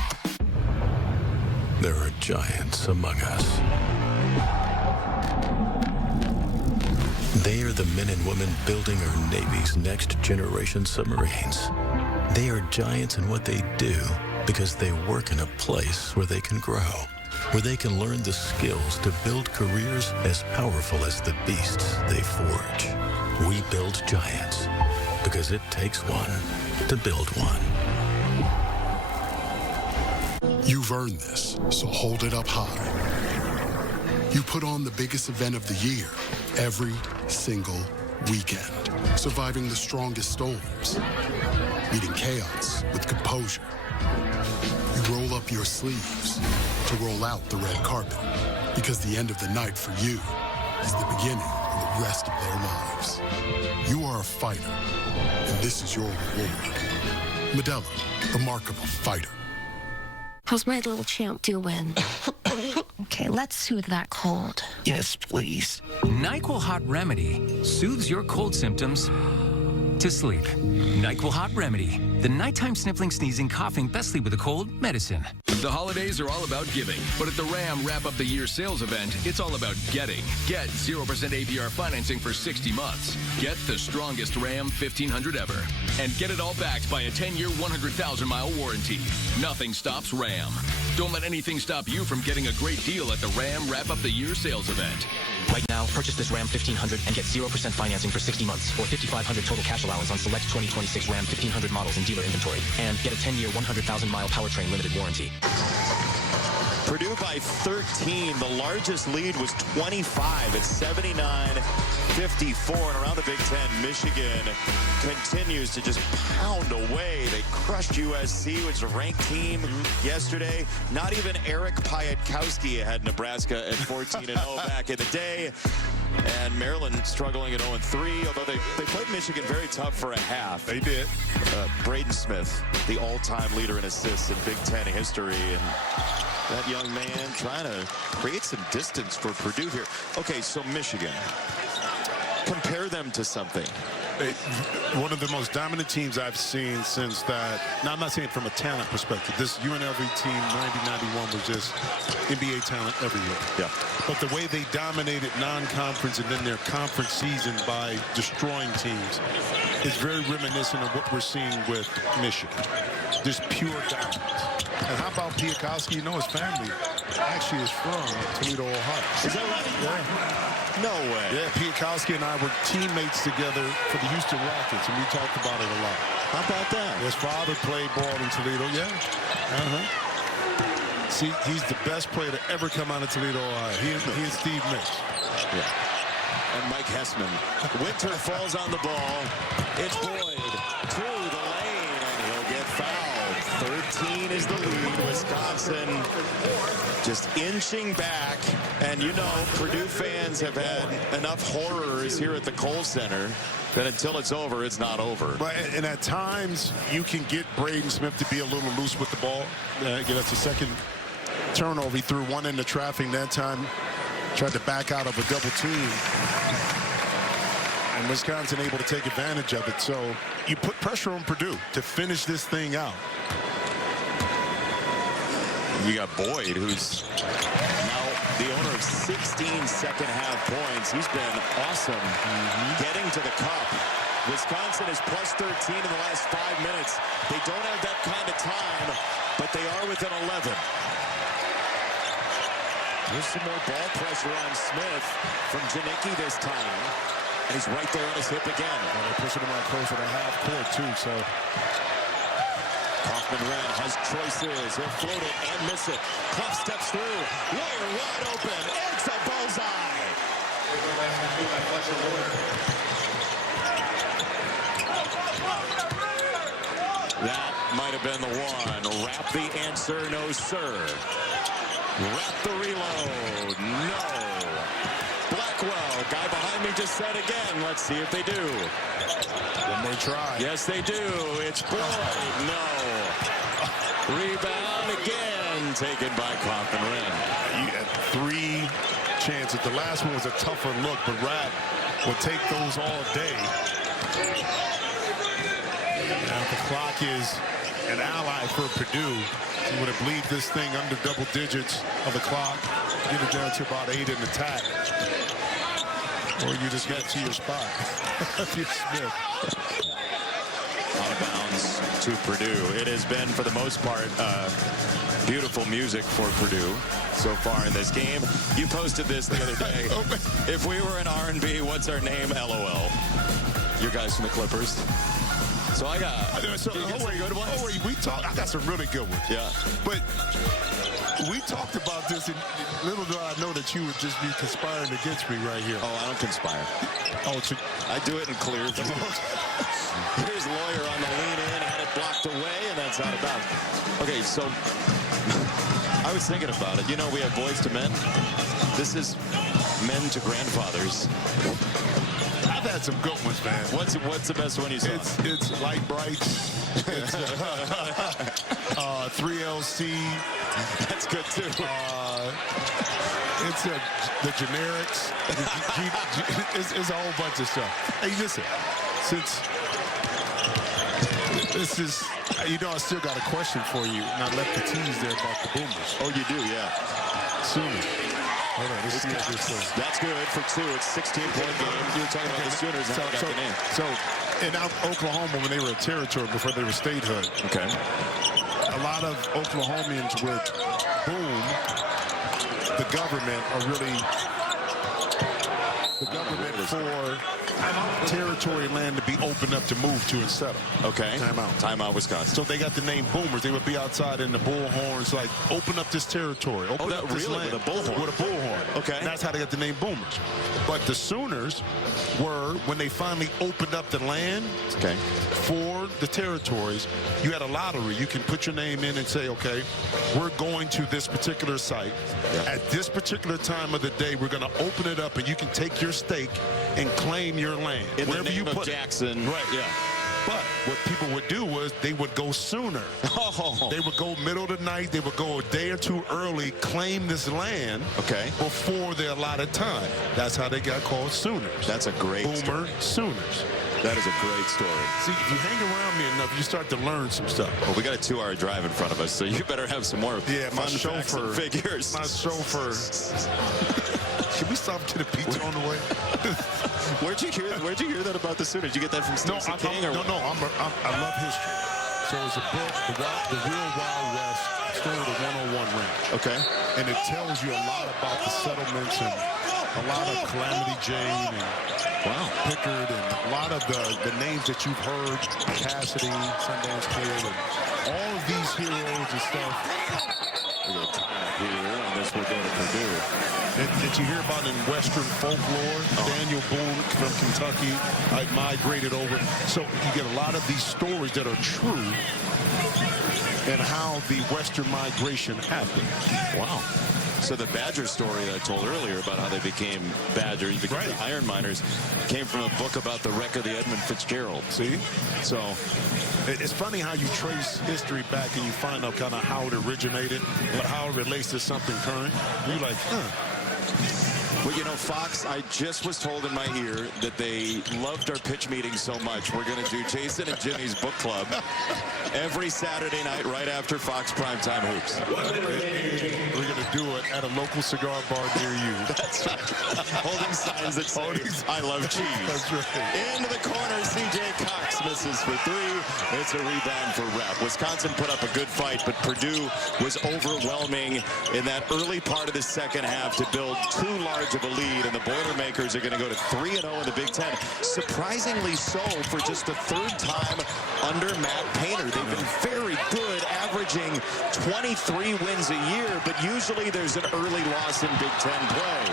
There are giants among us. They are the men and women building our Navy's next generation submarines. They are giants in what they do because they work in a place where they can grow, where they can learn the skills to build careers as powerful as the beasts they forge. We build giants because it takes one to build one. You've earned this, so hold it up high. You put on the biggest event of the year every single weekend, surviving the strongest storms, meeting chaos with composure. You roll up your sleeves to roll out the red carpet, because the end of the night for you is the beginning of the rest of their lives. You are a fighter, and this is your reward. Modelo, the mark of a fighter. How's my little champ doing? Okay, let's soothe that cold. Yes, please. NyQuil Hot Remedy soothes your cold symptoms to sleep. NyQuil Hot Remedy, the nighttime sniffling, sneezing, coughing, best sleep with a cold medicine. The holidays are all about giving, but at the Ram Wrap Up the Year sales event, it's all about getting. Get 0% APR financing for 60 months. Get the strongest Ram 1500 ever. And get it all backed by a 10-year, 100,000-mile warranty. Nothing stops Ram. Don't let anything stop you from getting a great deal at the Ram Wrap Up the Year sales event. Right now, purchase this Ram 1500 and get 0% financing for 60 months or $5,500 total cash allowance on select 2026 Ram 1500 models in dealer inventory. And get a 10-year, 100,000-mile powertrain limited warranty. Purdue by 13. The largest lead was 25 at 79-54. And around the Big Ten, Michigan continues to just pound away. They crushed USC, which is a ranked team yesterday. Not even Eric Piatkowski had Nebraska at 14-0 back in the day. And Maryland struggling at 0-3, although they played Michigan very tough for a half. They did. Braden Smith, the all-time leader in assists in Big Ten history. And that young man trying to create some distance for Purdue here. Okay, so Michigan. Compare them to something. One of the most dominant teams I've seen since that. Now, I'm not saying from a talent perspective. This UNLV team, 90-91, was just NBA talent every year. Yeah. But the way they dominated non-conference and then their conference season by destroying teams is very reminiscent of what we're seeing with Michigan. Just pure dominance. And how about Piatkowski? You know, his family actually is from Toledo, Ohio. Is that right? Yeah. No way. Yeah, Piatkowski and I were teammates together for the Houston Rockets, and we talked about it a lot. How about that? His father played ball in Toledo, yeah. See, he's the best player to ever come out of Toledo, Ohio. He and Steve Mitch. Yeah. And Mike Hessman. Winter falls on the ball. It's Boyd to the lane, and he'll get fouled. 13 is the lead. Wisconsin just inching back. And you know, Purdue fans have had enough horrors here at the Kohl Center that until it's over, it's not over. But, and at times, you can get Braden Smith to be a little loose with the ball. That's the second turnover. He threw one into traffic that time. Tried to back out of a double team. And Wisconsin able to take advantage of it. So you put pressure on Purdue to finish this thing out. You got Boyd, who's now the owner of 16 second-half points. He's been awesome getting to the cup. Wisconsin is plus 13 in the last 5 minutes. They don't have that kind of time, but they are within 11. There's some more ball pressure on Smith from Janicki this time. And he's right there on his hip again. And they're pushing him out close to the half court, too, so... Kaufman-Renn has choices. He'll float it and miss it. Clough steps through. Lawyer wide open. It's a bullseye. That might have been the one. Wrap the answer, no sir. Wrap the reload. No. Blackwell, guy behind me just said again. Let's see if they do. One more try. Yes, they do. It's Boyd. No. Rebound again, taken by Kaufman-Renn. You had 3 chances. The last one was a tougher look, but Rapp will take those all day. Now the clock is an ally for Purdue. You would have believed this thing under double digits of the clock. Get it down to about 8 in attack. Or you just get to your spot. Smith. Out of bounds. wins to Purdue. It has been, for the most part, beautiful music for Purdue so far in this game. You posted this the other day. If we were an R&B, what's our name? LOL. Your guys from the Clippers. So I got. We talked. I got some really good ones. Yeah. But we talked about this, and little do I know that you would just be conspiring against me right here. Oh, I don't conspire. Oh, I do it in clear view. Here's Lawyer on the lean in, had it blocked away, and that's out of bounds. Okay, so I was thinking about it. You know, we have boys to men. This is men to grandfathers. I've had some good ones, man. What's the best one you saw? It's Light Brights. It's 3LC. That's good too. It's the generics. It's a whole bunch of stuff. Hey, listen, since this is, you know, I still got a question for you, and I left the tease there about the Boomers. Oh, you do, yeah. Sooners. Hold on, let's get this thing. That's good for 2. It's 16-point game. You were talking about the Sooners. So in Oklahoma, when they were a territory before they were statehood, okay, a lot of Oklahomians would boom the government, or really the government for territory land to be opened up to move to and settle. Okay. Timeout, Wisconsin. So they got the name Boomers. They would be outside in the bullhorns, like, open up this territory. Open up this land. With a bullhorn? With a bullhorn. Okay. And that's how they got the name Boomers. But the Sooners were, when they finally opened up the land for the territories, you had a lottery. You can put your name in and say, okay, we're going to this particular site. Yeah. At this particular time of the day, we're going to open it up, and you can take your stake and claim your land. In wherever the name you put of Jackson. Right. Yeah. But what people would do was they would go sooner. Oh. They would go middle of the night. They would go a day or two early, claim this land before their allotted time. That's how they got called Sooners. That's a great Boomer Sooners. That is a great story. See, if you hang around me enough, you start to learn some stuff. Well, we got a 2-hour drive in front of us, so you better have some more my fun facts and figures. My chauffeur. Should we stop to the pizza on the way? Where'd you hear that about the Sooners? Did you get that from Stacey King? I love history. So it's a book, The Real Wild West, story of the 101 Ranch. Okay. And it tells you a lot about the settlements and a lot of Calamity Jane and Pickard and a lot of the names that you've heard, Cassidy, Sundance Kid, and all of these heroes and stuff. We're going to tie up here, and this will go to Purdue. That you hear about in Western folklore. Daniel Boone from Kentucky migrated over. So you get a lot of these stories that are true and how the Western migration happened. Wow. So the Badger story that I told earlier about how they became Badgers, became the Iron Miners, came from a book about the wreck of the Edmund Fitzgerald. See? So it's funny how you trace history back and you find out kind of how it originated, but how it relates to something current. You're like, Well, you know, Fox, I just was told in my ear that they loved our pitch meeting so much. We're going to do Jason and Jimmy's book club every Saturday night right after Fox Primetime Hoops. We're going to do it at a local cigar bar near you. That's right. Holding signs that say, I love cheese. That's right. Into the corner, C.J. Cox misses for 3. It's a rebound for Rep. Wisconsin put up a good fight, but Purdue was overwhelming in that early part of the second half to build too large of a lead, and the Boilermakers are going to go to 3-0 in the Big Ten. Surprisingly so for just the 3rd time under Matt Painter. They've been very good, averaging 23 wins a year, but usually there's an early loss in Big Ten play.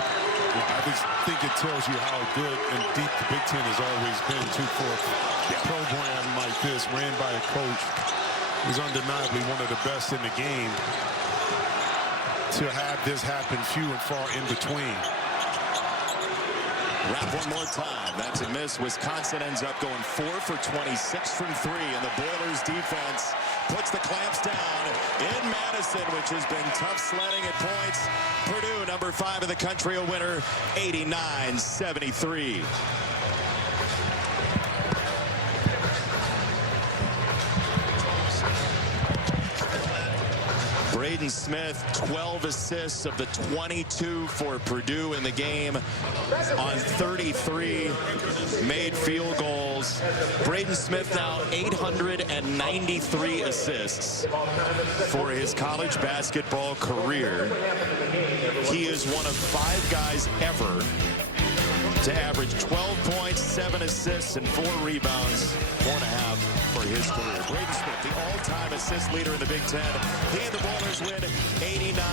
Well, I just think it tells you how good and deep the Big Ten has always been, too, for a program like this, ran by a coach who's undeniably one of the best in the game. To have this happen few and far in between. Wrap one more time. That's a miss. Wisconsin ends up going 4 for 26 from 3, and the Boilers defense puts the clamps down in Madison, which has been tough sledding at points. Purdue, number 5 in the country, a winner, 89-73. Braden Smith, 12 assists of the 22 for Purdue in the game on 33 made field goals. Braden Smith now 893 assists for his college basketball career. He is one of 5 guys ever to average 12 points, 7 assists, and 4 rebounds, 4.5 for his career. Braden Smith, the all-time assist leader in the Big Ten. He and the Bowlers win 89.